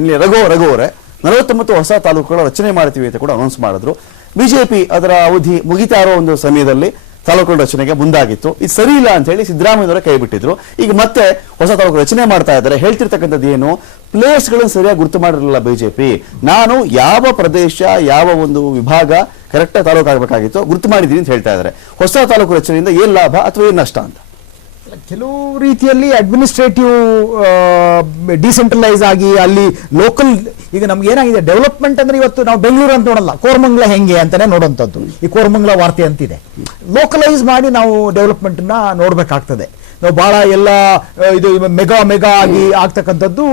ಇಲ್ಲಿ ರಘು ಅವರೇ 49 ಹೊಸ ತಾಲೂಕುಗಳ ರಚನೆ ಮಾಡ್ತೀವಿ ಅಂತ ಕೂಡ ಅನೌನ್ಸ್ ಮಾಡಿದ್ರು. ಬಿಜೆಪಿ ಅದರ ಅವಧಿ ಮುಗಿತಾ ಇರೋ ಒಂದು ಸಮಯದಲ್ಲಿ ತಾಲೂಕುಗಳ ರಚನೆಗೆ ಮುಂದಾಗಿತ್ತು. ಇದು ಸರಿ ಇಲ್ಲ ಅಂತ ಹೇಳಿ ಸಿದ್ದರಾಮಯ್ಯನವರ ಕೈ ಬಿಟ್ಟಿದ್ರು. ಈಗ ಮತ್ತೆ ಹೊಸ ತಾಲೂಕು ರಚನೆ ಮಾಡ್ತಾ ಇದ್ದಾರೆ. ಹೇಳ್ತಿರ್ತಕ್ಕಂಥದ್ದು ಏನು, ಪ್ಲೇಸ್ ಗಳನ್ನು ಸರಿಯಾಗಿ ಗುರುತು ಮಾಡಿರಲಿಲ್ಲ ಬಿಜೆಪಿ. ನಾನು ಯಾವ ಪ್ರದೇಶ ಯಾವ ಒಂದು ವಿಭಾಗ ಕರೆಕ್ಟ್ ತಾಲೂಕು ಆಗಬೇಕಾಗಿತ್ತು ಗುರುತು ಮಾಡಿದೀನಿ ಅಂತ ಹೇಳ್ತಾ ಇದ್ದಾರೆ. ಹೊಸ ತಾಲೂಕು ರಚನೆಯಿಂದ ಏನ್ ಲಾಭ ಅಥವಾ ಏನ್ ನಷ್ಟ ಅಂತ? ಕೆಲವು ರೀತಿಯಲ್ಲಿ ಅಡ್ಮಿನಿಸ್ಟ್ರೇಟಿವ್ ಡಿಸೆಂಟ್ರಲೈಸ್ ಆಗಿ ಅಲ್ಲಿ ಲೋಕಲ್, ಈಗ ನಮ್ಗೆ ಏನಾಗಿದೆ ಡೆವಲಪ್ಮೆಂಟ್ ಅಂದ್ರೆ ಇವತ್ತು ನಾವು ಬೆಂಗಳೂರು ಅಂತ ನೋಡಲ್ಲ, ಕೋರಮಂಗಲ ಹೆಂಗೆ ಅಂತಾನೆ ನೋಡುವಂಥದ್ದು. ಈ ಕೋರಮಂಗಲ ವಾರ್ತೆ ಅಂತಿದೆ. ಲೋಕಲೈಸ್ ಮಾಡಿ ನಾವು ಡೆವಲಪ್ಮೆಂಟ್ ನ ನೋಡ್ಬೇಕಾಗ್ತದೆ. ನಾವು ಬಹಳ ಎಲ್ಲ ಇದು ಮೆಗಾ ಆಗಿ ಆಗ್ತಕ್ಕಂಥದ್ದು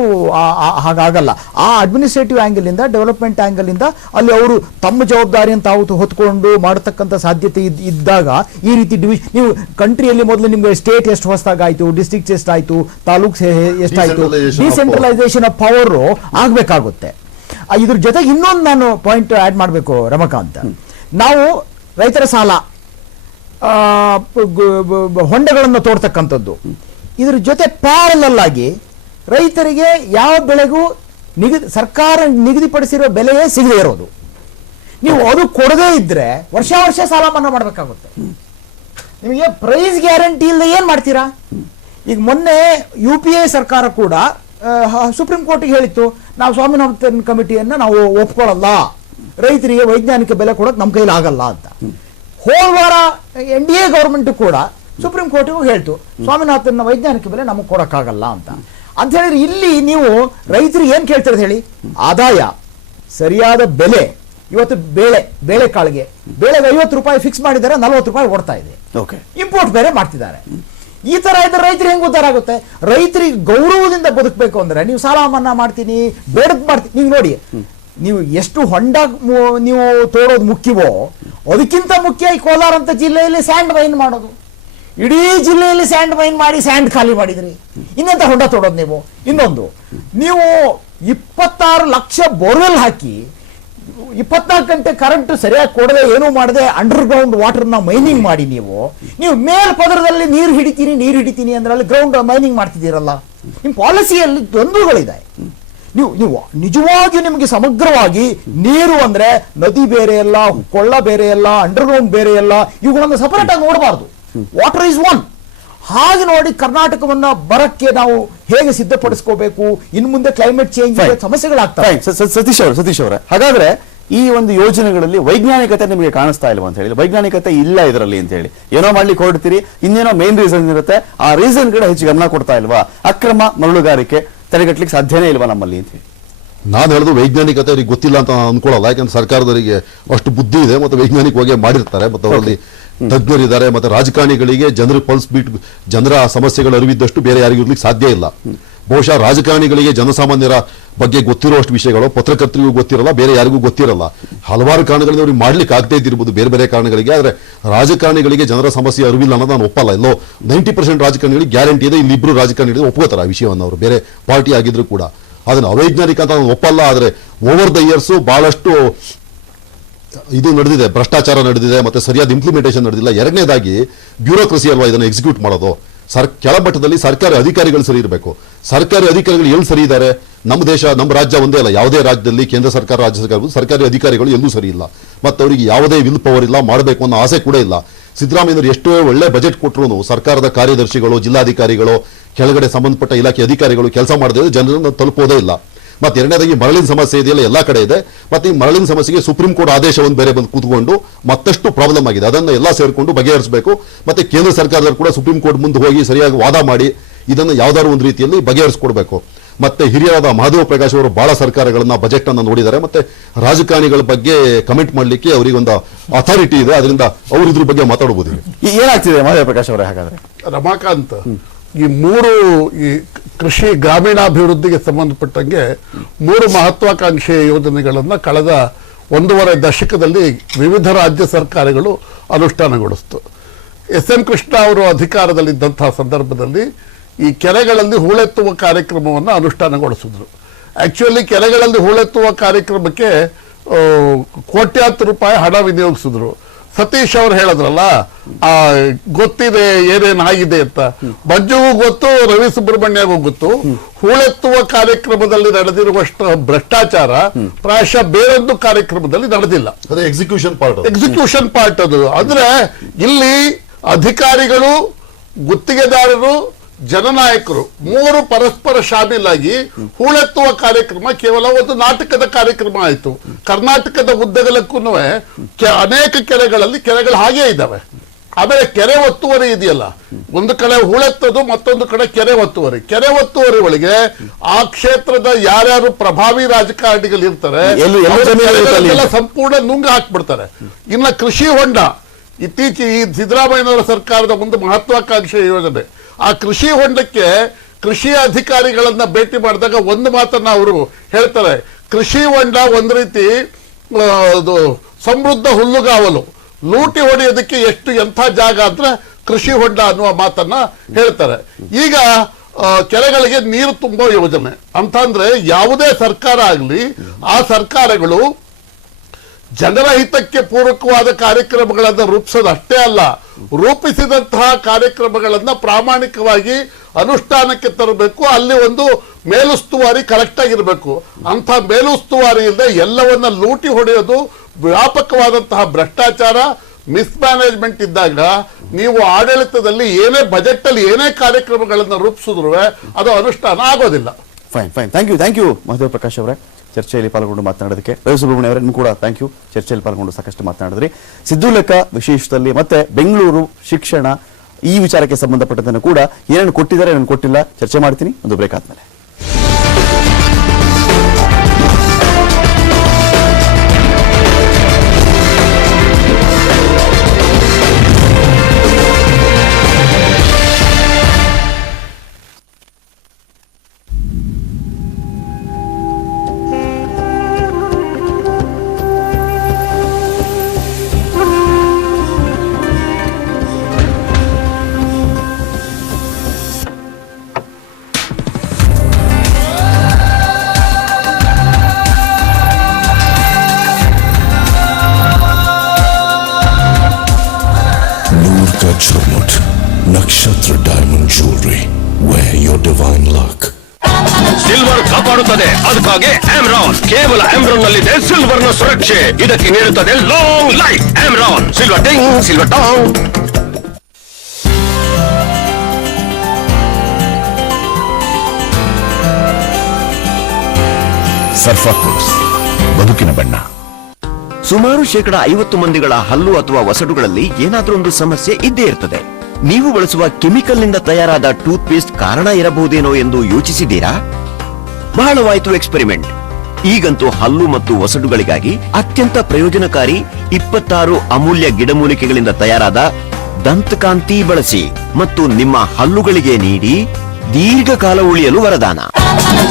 ಹಾಗಾಗಲ್ಲ. ಆ ಅಡ್ಮಿನಿಸ್ಟ್ರೇಟಿವ್ ಆಂಗಲ್ ಇಂದ, ಡೆವಲಪ್ಮೆಂಟ್ ಆಂಗಲ್ ಇಂದ ಅಲ್ಲಿ ಅವರು ತಮ್ಮ ಜವಾಬ್ದಾರಿಯನ್ನು ತಾವು ಹೊತ್ಕೊಂಡು ಮಾಡತಕ್ಕಂಥ ಸಾಧ್ಯತೆ ಇದ್ದಾಗ ಈ ರೀತಿ ನೀವು ಕಂಟ್ರಿಯಲ್ಲಿ ಮೊದಲು ನಿಮ್ಗೆ ಸ್ಟೇಟ್ ಎಷ್ಟು ಹೊಸದಾಗಾಯ್ತು, ಡಿಸ್ಟ್ರಿಕ್ಟ್ ಎಷ್ಟಾಯ್ತು, ತಾಲೂಕ್ ಎಷ್ಟಾಯ್ತು, ಡಿಸೆಂಟ್ರಲೈಸೇಷನ್ ಆಫ್ ಪವರ್ ಆಗ್ಬೇಕಾಗುತ್ತೆ. ಇದ್ರ ಜೊತೆಗೆ ಇನ್ನೊಂದು ನಾನು ಪಾಯಿಂಟ್ ಆಡ್ ಮಾಡಬೇಕು ರಮಕಾಂತ್. ನಾವು ರೈತರ ಸಾಲ, ಹೊಂಡಗಳನ್ನು ತೋಡ್ತಕ್ಕಂಥದ್ದು, ಇದ್ರ ಜೊತೆ ಪ್ಯಾರಲಲ್ ಆಗಿ ರೈತರಿಗೆ ಯಾವ ಬೆಳೆಗೂ ಸರ್ಕಾರ ನಿಗದಿಪಡಿಸಿರುವ ಬೆಲೆಯೇ ಸಿಗದೇ ಇರೋದು. ನೀವು ಅದು ಕೊಡದೇ ಇದ್ರೆ ವರ್ಷ ಸಾಲ ಮನ್ನಾ ಮಾಡಬೇಕಾಗುತ್ತೆ. ನಿಮಗೆ ಪ್ರೈಸ್ ಗ್ಯಾರಂಟಿ ಇಲ್ಲದೆ ಏನ್ ಮಾಡ್ತೀರಾ? ಈಗ ಮೊನ್ನೆ UPA ಸರ್ಕಾರ ಕೂಡ ಸುಪ್ರೀಂ ಕೋರ್ಟ್ಗೆ ಹೇಳಿತ್ತು, ನಾವು ಸ್ವಾಮಿನಾಥನ್ ಕಮಿಟಿಯನ್ನ ನಾವು ಒಪ್ಕೊಳ್ಳಲ್ಲ, ರೈತರಿಗೆ ವೈಜ್ಞಾನಿಕ ಬೆಲೆ ಕೊಡೋಕೆ ನಮ್ಮ ಕೈಲಿ ಆಗಲ್ಲ ಅಂತ. ಹೋದ NDA ಗವರ್ಮೆಂಟ್ ಕೂಡ ಸುಪ್ರೀಂ ಕೋರ್ಟ್ಗೂ ಹೇಳ್ತು, ಸ್ವಾಮಿನಾಥನ್ ವೈಜ್ಞಾನಿಕ ಬೆಲೆ ನಮಗೆ ಕೊಡಕ್ಕಾಗಲ್ಲ ಅಂತ ಹೇಳಿದ್ರೆ, ಇಲ್ಲಿ ನೀವು ರೈತರಿಗೆ ಏನ್ ಕೇಳ್ತಾರೆ ಹೇಳಿ? ಆದಾಯ, ಸರಿಯಾದ ಬೆಲೆ. ಇವತ್ತು ಬೇಳೆ ಕಾಳಿಗೆ ಬೆಳೆಗೆ 50 ರೂಪಾಯಿ ಫಿಕ್ಸ್ ಮಾಡಿದ್ದಾರೆ, 40 ರೂಪಾಯಿ ಓಡ್ತಾ ಇದೆ. ಇಂಪೋರ್ಟ್ ಬೇರೆ ಮಾಡ್ತಿದ್ದಾರೆ. ಈ ತರ ಇದ್ರೆ ರೈತರಿಗೆ ಹೆಂಗ್ ಉದ್ಧಾರ ಆಗುತ್ತೆ? ರೈತರಿಗೆ ಗೌರವದಿಂದ ಬದುಕಬೇಕು ಅಂದ್ರೆ ನೀವು ಸಾಲ ಮನ್ನಾ ಮಾಡ್ತೀನಿ, ಬೇಡದ್ ಮಾಡ್ತೀನಿ. ನೀವು ನೋಡಿ, ನೀವು ಎಷ್ಟು ಹೊಂಡ ನೀವು ತೋಡೋದು ಮುಖ್ಯವೋ ಅದಕ್ಕಿಂತ ಮುಖ್ಯ ಈ ಕೋಲಾರ ಅಂತ ಜಿಲ್ಲೆಯಲ್ಲಿ ಸ್ಯಾಂಡ್ ಮೈನ್ ಮಾಡೋದು. ಇಡೀ ಜಿಲ್ಲೆಯಲ್ಲಿ ಸ್ಯಾಂಡ್ ಮೈನ್ ಮಾಡಿ ಸ್ಯಾಂಡ್ ಖಾಲಿ ಮಾಡಿದ್ರಿ, ಇನ್ನೆಂತ ಹೊಂಡ ತೋಡೋದು ನೀವು? ಇನ್ನೊಂದು, ನೀವು 26 ಲಕ್ಷ ಬೋರ್ವೆಲ್ ಹಾಕಿ 24 ಗಂಟೆ ಕರೆಂಟ್ ಸರಿಯಾಗಿ ಕೊಡದೆ, ಏನೂ ಮಾಡದೆ ಅಂಡರ್ ಗ್ರೌಂಡ್ ವಾಟರ್ ನ ಮೈನಿಂಗ್ ಮಾಡಿ ನೀವು ಮೇಲ್ ಪದರದಲ್ಲಿ ನೀರು ಹಿಡಿತೀನಿ ಅಂದ್ರೆ ಅಲ್ಲಿ ಗ್ರೌಂಡ್ ಮೈನಿಂಗ್ ಮಾಡ್ತಿದ್ದೀರಲ್ಲ. ನಿಮ್ಮ ಪಾಲಿಸಿಯಲ್ಲಿ ದ್ವಂದ್ವಗಳಿದೆ. ನೀವು ನಿಜವಾಗಿಯೂ ನಿಮಗೆ ಸಮಗ್ರವಾಗಿ ನೀರು ಅಂದ್ರೆ ನದಿ ಬೇರೆ ಅಲ್ಲ, ಕೊಳ್ಳ ಬೇರೆ ಅಲ್ಲ, ಅಂಡರ್ ಗ್ರೌಂಡ್ ಬೇರೆ ಅಲ್ಲ, ಇವುಗಳನ್ನು ಸಪರೇಟ್ ಆಗಿ ನೋಡಬಾರ್ದು. Water is one. ಹಾಗೆ ನೋಡಿ ಕರ್ನಾಟಕವನ್ನ ಬರಕ್ಕೆ ನಾವು ಹೇಗೆ ಸಿದ್ಧಪಡಿಸ್ಕೋಬೇಕು, ಇನ್ನು ಮುಂದೆ ಕ್ಲೈಮೇಟ್ ಚೇಂಜ್ ಸಮಸ್ಯೆಗಳಾಗ್ತವೆ. ಸತೀಶ್ ಅವರೇ, ಹಾಗಾದ್ರೆ ಈ ಒಂದು ಯೋಜನೆಗಳಲ್ಲಿ ವೈಜ್ಞಾನಿಕತೆ ನಿಮಗೆ ಕಾಣಿಸ್ತಾ ಇಲ್ವಾ ಅಂತ ಹೇಳಿ? ವೈಜ್ಞಾನಿಕತೆ ಇಲ್ಲ ಇದರಲ್ಲಿ ಅಂತ ಹೇಳಿ ಏನೋ ಮಾಡ್ಲಿಕ್ಕೆ ಹೊರಡ್ತೀರಿ, ಇನ್ನೇನೋ ಮೇನ್ ರೀಸನ್ ಇರುತ್ತೆ, ಆ ರೀಸನ್ ಕಡೆ ಹೆಚ್ಚು ಗಮನ ಕೊಡ್ತಾ ಇಲ್ವಾ? ಅಕ್ರಮ ಮರಳುಗಾರಿಕೆ ತಡೆಗಟ್ಟಲಿಕ್ಕೆ ಸಾಧ್ಯನೇ ಇಲ್ವಾ ನಮ್ಮಲ್ಲಿ ಅಂತ ಹೇಳಿ? ನಾನು ಹೇಳೋದು ವೈಜ್ಞಾನಿಕತೆ ಅವ್ರಿಗೆ ಗೊತ್ತಿಲ್ಲ ಅಂತ ನಾನು ಅನ್ಕೊಳ್ಳಲ್ಲ. ಯಾಕಂದ್ರೆ ಸರ್ಕಾರದವರಿಗೆ ಅಷ್ಟು ಬುದ್ಧಿ ಇದೆ, ಮತ್ತೆ ವೈಜ್ಞಾನಿಕವಾಗಿ ಮಾಡಿರ್ತಾರೆ, ಮತ್ತೆ ಅವರಲ್ಲಿ ತಜ್ಞರಿದ್ದಾರೆ, ಮತ್ತೆ ರಾಜಕಾರಣಿಗಳಿಗೆ ಜನರ ಪಲ್ಸ್ ಬೀಟ್, ಜನರ ಸಮಸ್ಯೆಗಳು ಅರಿವಿದ್ದಷ್ಟು ಬೇರೆ ಯಾರಿಗೂ ಇರ್ಲಿಕ್ಕೆ ಸಾಧ್ಯ ಇಲ್ಲ. ಬಹುಶಃ ರಾಜಕಾರಣಿಗಳಿಗೆ ಜನಸಾಮಾನ್ಯರ ಬಗ್ಗೆ ಗೊತ್ತಿರುವಷ್ಟು ವಿಷಯಗಳು ಪತ್ರಕರ್ತರಿಗೂ ಗೊತ್ತಿರಲ್ಲ, ಬೇರೆ ಯಾರಿಗೂ ಗೊತ್ತಿರಲ್ಲ. ಹಲವಾರು ಕಾರಣಗಳಿಂದ ಅವ್ರಿಗೆ ಮಾಡ್ಲಿಕ್ಕೆ ಆಗದೇ ಇದ್ದಿರ್ಬೋದು, ಬೇರೆ ಬೇರೆ ಕಾರಣಗಳಿಗೆ. ಆದ್ರೆ ರಾಜಕಾರಣಿಗಳಿಗೆ ಜನರ ಸಮಸ್ಯೆ ಅರಿವಿಲ್ಲ ಅನ್ನೋದು ನಾನು ಒಪ್ಪಲ್ಲ. ಎಲ್ಲೋ 90% ರಾಜಕಾರಣಿಗಳಿಗೆ ಗ್ಯಾರಂಟಿ ಇದೆ, ಇಲ್ಲಿ 2 ರಾಜಕಾರಣಿಗಳಿಗೆ ಒಪ್ಕೋತಾರೆ ಆ ವಿಷಯವನ್ನು, ಅವರು ಬೇರೆ ಪಾರ್ಟಿ ಆಗಿದ್ರು ಕೂಡ. ಅದನ್ನು ಅವೈಜ್ಞಾನಿಕ ಅಂತ ನಾನು ಒಪ್ಪಲ್ಲ. ಆದ್ರೆ ಓವರ್ ದ ಇಯರ್ಸ್ ಬಹಳಷ್ಟು ಇದು ನಡೆದಿದೆ, ಭ್ರಷ್ಟಾಚಾರ ನಡೆದಿದೆ, ಮತ್ತೆ ಸರಿಯಾದ ಇಂಪ್ಲಿಮೆಂಟೇಷನ್ ನಡೆದಿಲ್ಲ. ಎರಡನೇದಾಗಿ ಬ್ಯೂರೋಕ್ರಸಿ ಅಲ್ವಾ ಇದನ್ನು ಎಕ್ಸಿಕ್ಯೂಟ್ ಮಾಡೋದು. ಕೆಳಮಟ್ಟದಲ್ಲಿ ಸರ್ಕಾರಿ ಅಧಿಕಾರಿಗಳು ಸರಿ ಇರಬೇಕು. ಸರ್ಕಾರಿ ಅಧಿಕಾರಿಗಳು ಎಲ್ಲಿ ಸರಿ ಇದ್ದಾರೆ? ನಮ್ಮ ದೇಶ, ನಮ್ಮ ರಾಜ್ಯ ಒಂದೇ ಅಲ್ಲ, ಯಾವುದೇ ರಾಜ್ಯದಲ್ಲಿ ಕೇಂದ್ರ ಸರ್ಕಾರ, ರಾಜ್ಯ ಸರ್ಕಾರ, ಸರ್ಕಾರಿ ಅಧಿಕಾರಿಗಳು ಎಲ್ಲೂ ಸರಿ ಇಲ್ಲ. ಮತ್ತು ಅವರಿಗೆ ಯಾವುದೇ ವಿಲ್ ಪವರ್ ಇಲ್ಲ, ಮಾಡಬೇಕು ಅನ್ನೋ ಆಸೆ ಕೂಡ ಇಲ್ಲ. ಸಿದ್ದರಾಮಯ್ಯನವರು ಎಷ್ಟೋ ಒಳ್ಳೆ ಬಜೆಟ್ ಕೊಟ್ಟರು ಸರ್ಕಾರದ ಕಾರ್ಯದರ್ಶಿಗಳು, ಜಿಲ್ಲಾಧಿಕಾರಿಗಳು, ಕೆಳಗಡೆ ಸಂಬಂಧಪಟ್ಟ ಇಲಾಖೆ ಅಧಿಕಾರಿಗಳು ಕೆಲಸ ಮಾಡದೆ ಜನರನ್ನು ತಲುಪೋದೇ ಇಲ್ಲ. ಮತ್ತೆ ಎರಡನೇದಾಗಿ ಮರಳಿನ ಸಮಸ್ಯೆ ಇದೆಯಲ್ಲ, ಎಲ್ಲ ಕಡೆ ಇದೆ. ಮತ್ತೆ ಈ ಮರಳಿನ ಸಮಸ್ಯೆಗೆ ಸುಪ್ರೀಂ ಕೋರ್ಟ್ ಆದೇಶವನ್ನು ಬೇರೆ ಬಂದು ಕೂತ್ಕೊಂಡು ಮತ್ತಷ್ಟು ಪ್ರಾಬ್ಲಮ್ ಆಗಿದೆ. ಅದನ್ನ ಎಲ್ಲ ಸೇರಿಕೊಂಡು ಬಗೆಹರಿಸಬೇಕು. ಮತ್ತೆ ಕೇಂದ್ರ ಸರ್ಕಾರದವರು ಕೂಡ ಸುಪ್ರೀಂ ಕೋರ್ಟ್ ಮುಂದೆ ಹೋಗಿ ಸರಿಯಾಗಿ ವಾದ ಮಾಡಿ ಇದನ್ನು ಯಾವ್ದಾದ್ರು ಒಂದು ರೀತಿಯಲ್ಲಿ ಬಗೆಹರಿಸಿಕೊಡ್ಬೇಕು. ಮತ್ತೆ ಹಿರಿಯರಾದ ಮಹದೇವ ಪ್ರಕಾಶ್ ಅವರು ಬಹಳ ಸರ್ಕಾರಗಳನ್ನ ಬಜೆಟ್ ಅನ್ನ ನೋಡಿದ್ದಾರೆ. ಮತ್ತೆ ರಾಜಕಾರಣಿಗಳ ಬಗ್ಗೆ ಕಮೆಂಟ್ ಮಾಡ್ಲಿಕ್ಕೆ ಅವರಿಗೆ ಒಂದು ಅಥಾರಿಟಿ ಇದೆ, ಅದರಿಂದ ಅವರು ಇದ್ರ ಬಗ್ಗೆ ಮಾತಾಡಬಹುದು. ಏನಾಗ್ತಿದೆ ಮಹದೇವ ಪ್ರಕಾಶ್ ಅವರೇ? ಹಾಗಾದ್ರೆ ರಮಾಕಾಂತ್, ಈ 3 ಈ ಕೃಷಿ ಗ್ರಾಮೀಣಾಭಿವೃದ್ಧಿಗೆ ಸಂಬಂಧಪಟ್ಟಂಗೆ 3 ಮಹತ್ವಾಕಾಂಕ್ಷೆಯ ಯೋಜನೆಗಳನ್ನ ಕಳೆದ 1.5 ದಶಕದಲ್ಲಿ ವಿವಿಧ ರಾಜ್ಯ ಸರ್ಕಾರಗಳು ಅನುಷ್ಠಾನಗೊಳಿಸಿತು. SM ಕೃಷ್ಣ ಅವರು ಅಧಿಕಾರದಲ್ಲಿದ್ದಂತಹ ಸಂದರ್ಭದಲ್ಲಿ ಈ ಕೆರೆಗಳಲ್ಲಿ ಹೂಳೆತ್ತುವ ಕಾರ್ಯಕ್ರಮವನ್ನು ಅನುಷ್ಠಾನಗೊಳಿಸಿದ್ರು. ಆಕ್ಚುಲಿ ಕೆರೆಗಳಲ್ಲಿ ಹೂಳೆತ್ತುವ ಕಾರ್ಯಕ್ರಮಕ್ಕೆ ಕೋಟ್ಯಾಂತರ ರೂಪಾಯಿ ಹಣ ವಿನಿಯೋಗಿಸಿದ್ರು. ಸತೀಶ್ ಅವರು ಹೇಳಿದ್ರಲ್ಲ, ಗೊತ್ತಿದೆ ಏನೇನಾಗಿದೆ ಅಂತ. ಮಂಜುಗೂ ಗೊತ್ತು, ರವಿ ಸುಬ್ರಹ್ಮಣ್ಯಗೂ ಗೊತ್ತು. ಹೂಳೆತ್ತುವ ಕಾರ್ಯಕ್ರಮದಲ್ಲಿ ನಡೆದಿರುವಷ್ಟು ಭ್ರಷ್ಟಾಚಾರ ಪ್ರಾಯಶಃ ಬೇರೊಂದು ಕಾರ್ಯಕ್ರಮದಲ್ಲಿ ನಡೆದಿಲ್ಲ. ಎಕ್ಸಿಕ್ಯೂಷನ್ ಪಾರ್ಟ್ ಅದು. ಅಂದ್ರೆ ಇಲ್ಲಿ ಅಧಿಕಾರಿಗಳು, ಗುತ್ತಿಗೆದಾರರು, ಜನನಾಯಕರು 3 ಪರಸ್ಪರ ಶಾಮೀಲಾಗಿ ಹೂಳೆತ್ತುವ ಕಾರ್ಯಕ್ರಮ ಕೇವಲ ಒಂದು ನಾಟಕದ ಕಾರ್ಯಕ್ರಮ ಆಯಿತು. ಕರ್ನಾಟಕದ ಉದ್ದಗಲಕ್ಕೂ ಅನೇಕ ಕೆರೆಗಳಲ್ಲಿ ಕೆರೆಗಳು ಹಾಗೇ ಇದ್ದಾವೆ. ಆಮೇಲೆ ಕೆರೆ ಒತ್ತುವರಿ ಇದೆಯಲ್ಲ, ಒಂದು ಕಡೆ ಹೂಳೆತ್ತದು, ಮತ್ತೊಂದು ಕಡೆ ಕೆರೆ ಒತ್ತುವರಿ. ಕೆರೆ ಒತ್ತುವರಿ ಒಳಗೆ ಆ ಕ್ಷೇತ್ರದ ಯಾರ್ಯಾರು ಪ್ರಭಾವಿ ರಾಜಕಾರಣಿಗಳು ಇರ್ತಾರೆ ಎಲ್ಲ ಸಂಪೂರ್ಣ ನುಂಗ ಹಾಕ್ಬಿಡ್ತಾರೆ. ಇನ್ನ ಕೃಷಿ ಹೊಂಡ, ಇತ್ತೀಚೆಗೆ ಈ ಸಿದ್ದರಾಮಯ್ಯನವರ ಸರ್ಕಾರದ ಒಂದು ಮಹತ್ವಾಕಾಂಕ್ಷೆ ಯೋಜನೆ. ಆ ಕೃಷಿ ಹೊಂಡಕ್ಕೆ ಕೃಷಿ ಅಧಿಕಾರಿಗಳನ್ನ ಭೇಟಿ ಮಾಡಿದಾಗ ಒಂದು ಮಾತನ್ನ ಅವರು ಹೇಳ್ತಾರೆ, ಕೃಷಿ ಹೊಂಡ ಒಂದು ರೀತಿ ಸಮೃದ್ಧ ಹುಲ್ಲುಗಾವಲು, ಲೂಟಿ ಹೊಡೆಯೋದಕ್ಕೆ ಎಂಥ ಜಾಗ ಅಂದ್ರೆ ಕೃಷಿ ಹೊಂಡ ಅನ್ನುವ ಮಾತನ್ನ ಹೇಳ್ತಾರೆ. ಈಗ ಕೆರೆಗಳಿಗೆ ನೀರು ತುಂಬೋ ಯೋಜನೆ ಅಂತಂದ್ರೆ ಯಾವುದೇ ಸರ್ಕಾರ ಆಗಲಿ, ಆ ಸರ್ಕಾರಗಳು ಜನರ ಹಿತಕ್ಕೆ ಪೂರಕವಾದ ಕಾರ್ಯಕ್ರಮಗಳನ್ನು ರೂಪಿಸೋದು ಅಷ್ಟೇ ಅಲ್ಲ, ರೂಪಿಸಿದಂತಹ ಕಾರ್ಯಕ್ರಮಗಳನ್ನ ಪ್ರಾಮಾಣಿಕವಾಗಿ ಅನುಷ್ಠಾನಕ್ಕೆ ತರಬೇಕು. ಅಲ್ಲಿ ಒಂದು ಮೇಲುಸ್ತುವಾರಿ ಕರೆಕ್ಟ್ ಆಗಿರಬೇಕು. ಅಂತ ಮೇಲುಸ್ತುವಾರಿ ಇಲ್ಲದೆ ಎಲ್ಲವನ್ನ ಲೂಟಿ ಹೊಡೆಯೋದು, ವ್ಯಾಪಕವಾದಂತಹ ಭ್ರಷ್ಟಾಚಾರ, ಮಿಸ್ಮ್ಯಾನೇಜ್ಮೆಂಟ್ ಇದ್ದಾಗ ನೀವು ಆಡಳಿತದಲ್ಲಿ ಏನೇ ಬಜೆಟ್ ಅಲ್ಲಿ ಏನೇ ಕಾರ್ಯಕ್ರಮಗಳನ್ನು ರೂಪಿಸಿದ್ರು ಅದು ಅನುಷ್ಠಾನ ಆಗೋದಿಲ್ಲ. Fine fine, thank you Mahadeva Prakash ಅವರೇ, ಚರ್ಚೆಯಲ್ಲಿ ಪಾಲ್ಗೊಂಡು ಮಾತನಾಡೋದಕ್ಕೆ. ರವಿ ಸುಬ್ರಹ್ಮಣ್ಯ ಅವರೇ ಕೂಡ ಥ್ಯಾಂಕ್ ಯು, ಚರ್ಚೆಯಲ್ಲಿ ಪಾಲ್ಗೊಂಡು ಸಾಕಷ್ಟು ಮಾತನಾಡಿದ್ರಿ. ಸಿದ್ದು ಲೆಕ್ಕ ವಿಶೇಷದಲ್ಲಿ ಮತ್ತೆ ಬೆಂಗಳೂರು ಶಿಕ್ಷಣ ಈ ವಿಚಾರಕ್ಕೆ ಸಂಬಂಧಪಟ್ಟಂತೆ ಕೂಡ ಏನೇನು ಕೊಟ್ಟಿದ್ದಾರೆ ಏನೇನು ಕೊಟ್ಟಿಲ್ಲ ಚರ್ಚೆ ಮಾಡ್ತೀನಿ ಒಂದು ಬ್ರೇಕ್ ಆದ್ಮೇಲೆ. Nakshatra Diamond Jewelry, wear your divine luck. Silver ಕಾಪಾಡುತ್ತದೆ, ಅದಕ್ಕಾಗಿ ಆಮ್ರಾನ್. ಕೇವಲ ಆಮ್ರಾನ್ ನಲ್ಲಿದೆ ಸಿಲ್ವರ್ ನ ಸುರಕ್ಷೆ, ಇದಕ್ಕೆ ನೀಡುತ್ತದೆ ಲಾಂಗ್ ಲೈಫ್. ಆಮ್ರಾನ್ ಸಿಲ್ವರ್ ಟಿಂಗ್, ಸಿಲ್ವರ್ ಟಾಂಗ್. ಸರ್ಫಾಕ್ರೋಸ್, ಬದುಕಿನ ಬಣ್ಣ. ಸುಮಾರು 50% ಮಂದಿಗಳ ಹಲ್ಲು ಅಥವಾ ವಸಡುಗಳಲ್ಲಿ ಏನಾದ್ರೂ ಒಂದು ಸಮಸ್ಯೆ ಇದ್ದೇ ಇರ್ತದೆ. ನೀವು ಬಳಸುವ ಕೆಮಿಕಲ್ ನಿಂದ ತಯಾರಾದ ಟೂತ್ ಪೇಸ್ಟ್ ಕಾರಣ ಇರಬಹುದೇನೋ ಎಂದು ಯೋಚಿಸಿದ್ದೀರಾ? ಬಹಳವಾಯಿತು ಎಕ್ಸ್ಪೆರಿಮೆಂಟ್. ಈಗಂತೂ ಹಲ್ಲು ಮತ್ತು ವಸಡುಗಳಿಗಾಗಿ ಅತ್ಯಂತ ಪ್ರಯೋಜನಕಾರಿ 26 ಅಮೂಲ್ಯ ಗಿಡಮೂಲಿಕೆಗಳಿಂದ ತಯಾರಾದ ದಂತಕಾಂತಿ ಬಳಸಿ ಮತ್ತು ನಿಮ್ಮ ಹಲ್ಲುಗಳಿಗೆ ನೀಡಿ ದೀರ್ಘಕಾಲ ಉಳಿಯಲು ವರದಾನ.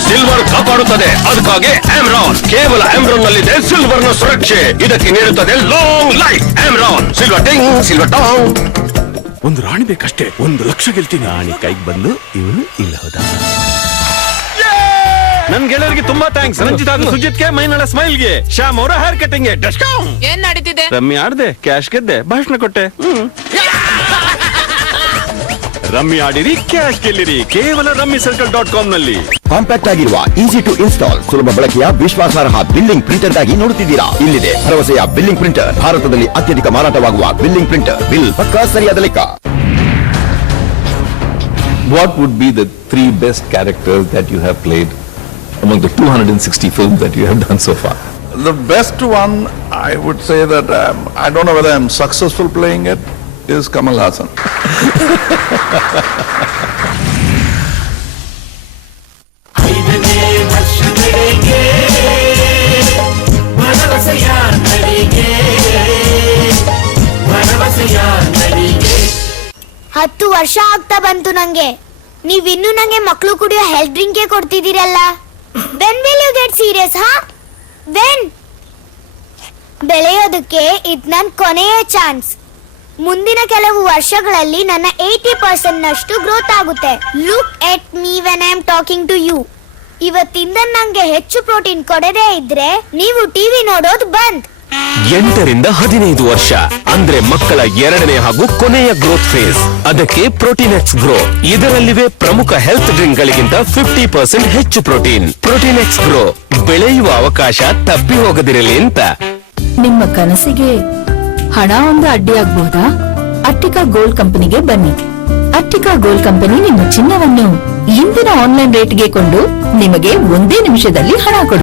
ಸಿಲ್ವರ್ ಕಾಪಾಡುತ್ತದೆ, ಅದಕ್ಕಾಗಿ ಆಮ್ರಾನ್. ಕೇವಲ ಆಮ್ರಾನ್ ನಲ್ಲಿದೆ ಸಿಲ್ವರ್ ನ ಸುರಕ್ಷೆ, ಇದಕ್ಕೆ ನೀಡುತ್ತದೆ ಲಾಂಗ್ ಲೈಫ್. ಆಮ್ರಾನ್ ಸಿಲ್ವರ್ ಟಿಂಗ್, ಸಿಲ್ವರ್ ಟಾಂಗ್. ಒಂದು ರಾಣಿ ಬೇಕಷ್ಟೇ, 1 ಲಕ್ಷ ಗೆಲ್ತೀನಿ. ರಾಣಿ ಕೈಗೆ ಬಂದು ಇವನು ಇಲ್ಲ ಹೋದ. ನನ್ ಗೆಳೆಯರಿಗೆ ತುಂಬಾ ಥ್ಯಾಂಕ್ಸ್. ರಂಜಿತ್ ಹಾಗೂ ಸುಜಿತ್ಗೆ, ಮೈನಳ ಸ್ಮೈಲ್ಗೆ, ಶ್ಯಾಮ್ ಅವರ ಹೇರ್ ಕಟಿಂಗ್ಗೆ. ಏನ್ ನಡೀತಿದೆ? ರಮ್ಮಿ ಆಡ್ದೆ, ಕ್ಯಾಶ್ ಗೆದ್ದೆ, ಭಾಷಣ ಕೊಟ್ಟೆ. ರಮ್ಮಿ ಆಡಿರಿ, ಕ್ಯಾಶ್ ಗೆಲ್ಲಿರಿ. ಕೇವಲ rummycircle.com ನಲ್ಲಿ. ಕಾಂಪ್ಯಾಕ್ಟ್ ಆಗಿರುವ, ಈಸಿ ಟು ಇನ್ಸ್ಟಾಲ್, ಸುಲಭ ಬಳಕೆಯ, ವಿಶ್ವಾಸಾರ್ಹ ಬಿಲ್ಲಿಂಗ್ ಪ್ರಿಂಟರ್ ಗಾಗಿ ನೋಡುತ್ತಿದ್ದೀರಾ? ಇಲ್ಲಿದೆ ಭರವಸೆಯ ಬಿಲ್ಲಿಂಗ್ ಪ್ರಿಂಟರ್, ಭಾರತದಲ್ಲಿ ಅತ್ಯಧಿಕ ಮಾರಾಟವಾಗುವ ಬಿಲ್ಲಿಂಗ್ ಪ್ರಿಂಟರ್. ಬಿಲ್ ಪಕ್ಕಾ ಸರಿಯಾದ ಲೆಕ್ಕ. What would be the 3 best characters that you have played among the 260 films that you have done so far? The best one, I would say that I don't know whether I'm successful playing it, is Kamal Hassan. ಹತ್ತು ವರ್ಷ ಆಗ್ತಾ ಬಂತು ನಂಗೆ. ನೀವಿನ್ನೂ ನಂಗೆ ಮಕ್ಕಳು ಕುಡಿಯೋ health ಡ್ರಿಂಕೇ ಕೊಡ್ತಿದ್ದೀರಲ್ಲ. When will you get serious, huh? When? ಬೆಳೆಯೋದಕ್ಕೆ ಇದು ನನ್ನ ಕೊನೆಯ ಚಾನ್ಸ್. ಮುಂದಿನ ಕೆಲವು ವರ್ಷಗಳಲ್ಲಿ ನನ್ನ 80% ನಷ್ಟು ಗ್ರೋತ್ ಆಗುತ್ತೆ. Look at me when I am talking to you. ಇವತ್ತಿಂದ ನಂಗೆ ಹೆಚ್ಚು ಪ್ರೋಟೀನ್ ಕೊಡದೇ ಇದ್ರೆ ನೀವು ಟಿವಿ ನೋಡೋದು ಬಂದ್. 8 ರಿಂದ 15 ವರ್ಷ ಅಂದ್ರೆ ಮಕ್ಕಳ 2ನೇ ಹಾಗೂ ಕೊನೆಯ ಗ್ರೋತ್ ಫೇಸ್. ಅದಕ್ಕೆ ಪ್ರೋಟೀನೆಕ್ಸ್ ಗ್ರೋ. ಇದರಲ್ಲಿವೆ ಪ್ರಮುಖ ಹೆಲ್ತ್ ಡ್ರಿಂಕ್ ಗಳಿಗಿಂತ 50% ಹೆಚ್ಚು ಪ್ರೋಟೀನ್. ಪ್ರೋಟೀನೆಕ್ಸ್ ಗ್ರೋ, ಬೆಳೆಯುವ ಅವಕಾಶ ತಪ್ಪಿ ಹೋಗದಿರಲಿ ಅಂತ. ನಿಮ್ಮ ಕನಸಿಗೆ ಹಣ ಒಂದು ಅಡ್ಡಿಯಾಗಬಹುದಾ? ಅಟ್ಟಿಕಾ ಗೋಲ್ಡ್ ಕಂಪನಿಗೆ ಬನ್ನಿ. ಅಟ್ಟಿಕಾ ಗೋಲ್ಡ್ ಕಂಪನಿ ನಿಮ್ಮ ಚಿನ್ನವನ್ನು ಇಂದಿನ ಆನ್ಲೈನ್ ರೇಟ್ಗೆ ಕೊಂಡು ನಿಮಗೆ 1 ನಿಮಿಷದಲ್ಲಿ ಹಣ ಕೊಡುತ್ತೆ.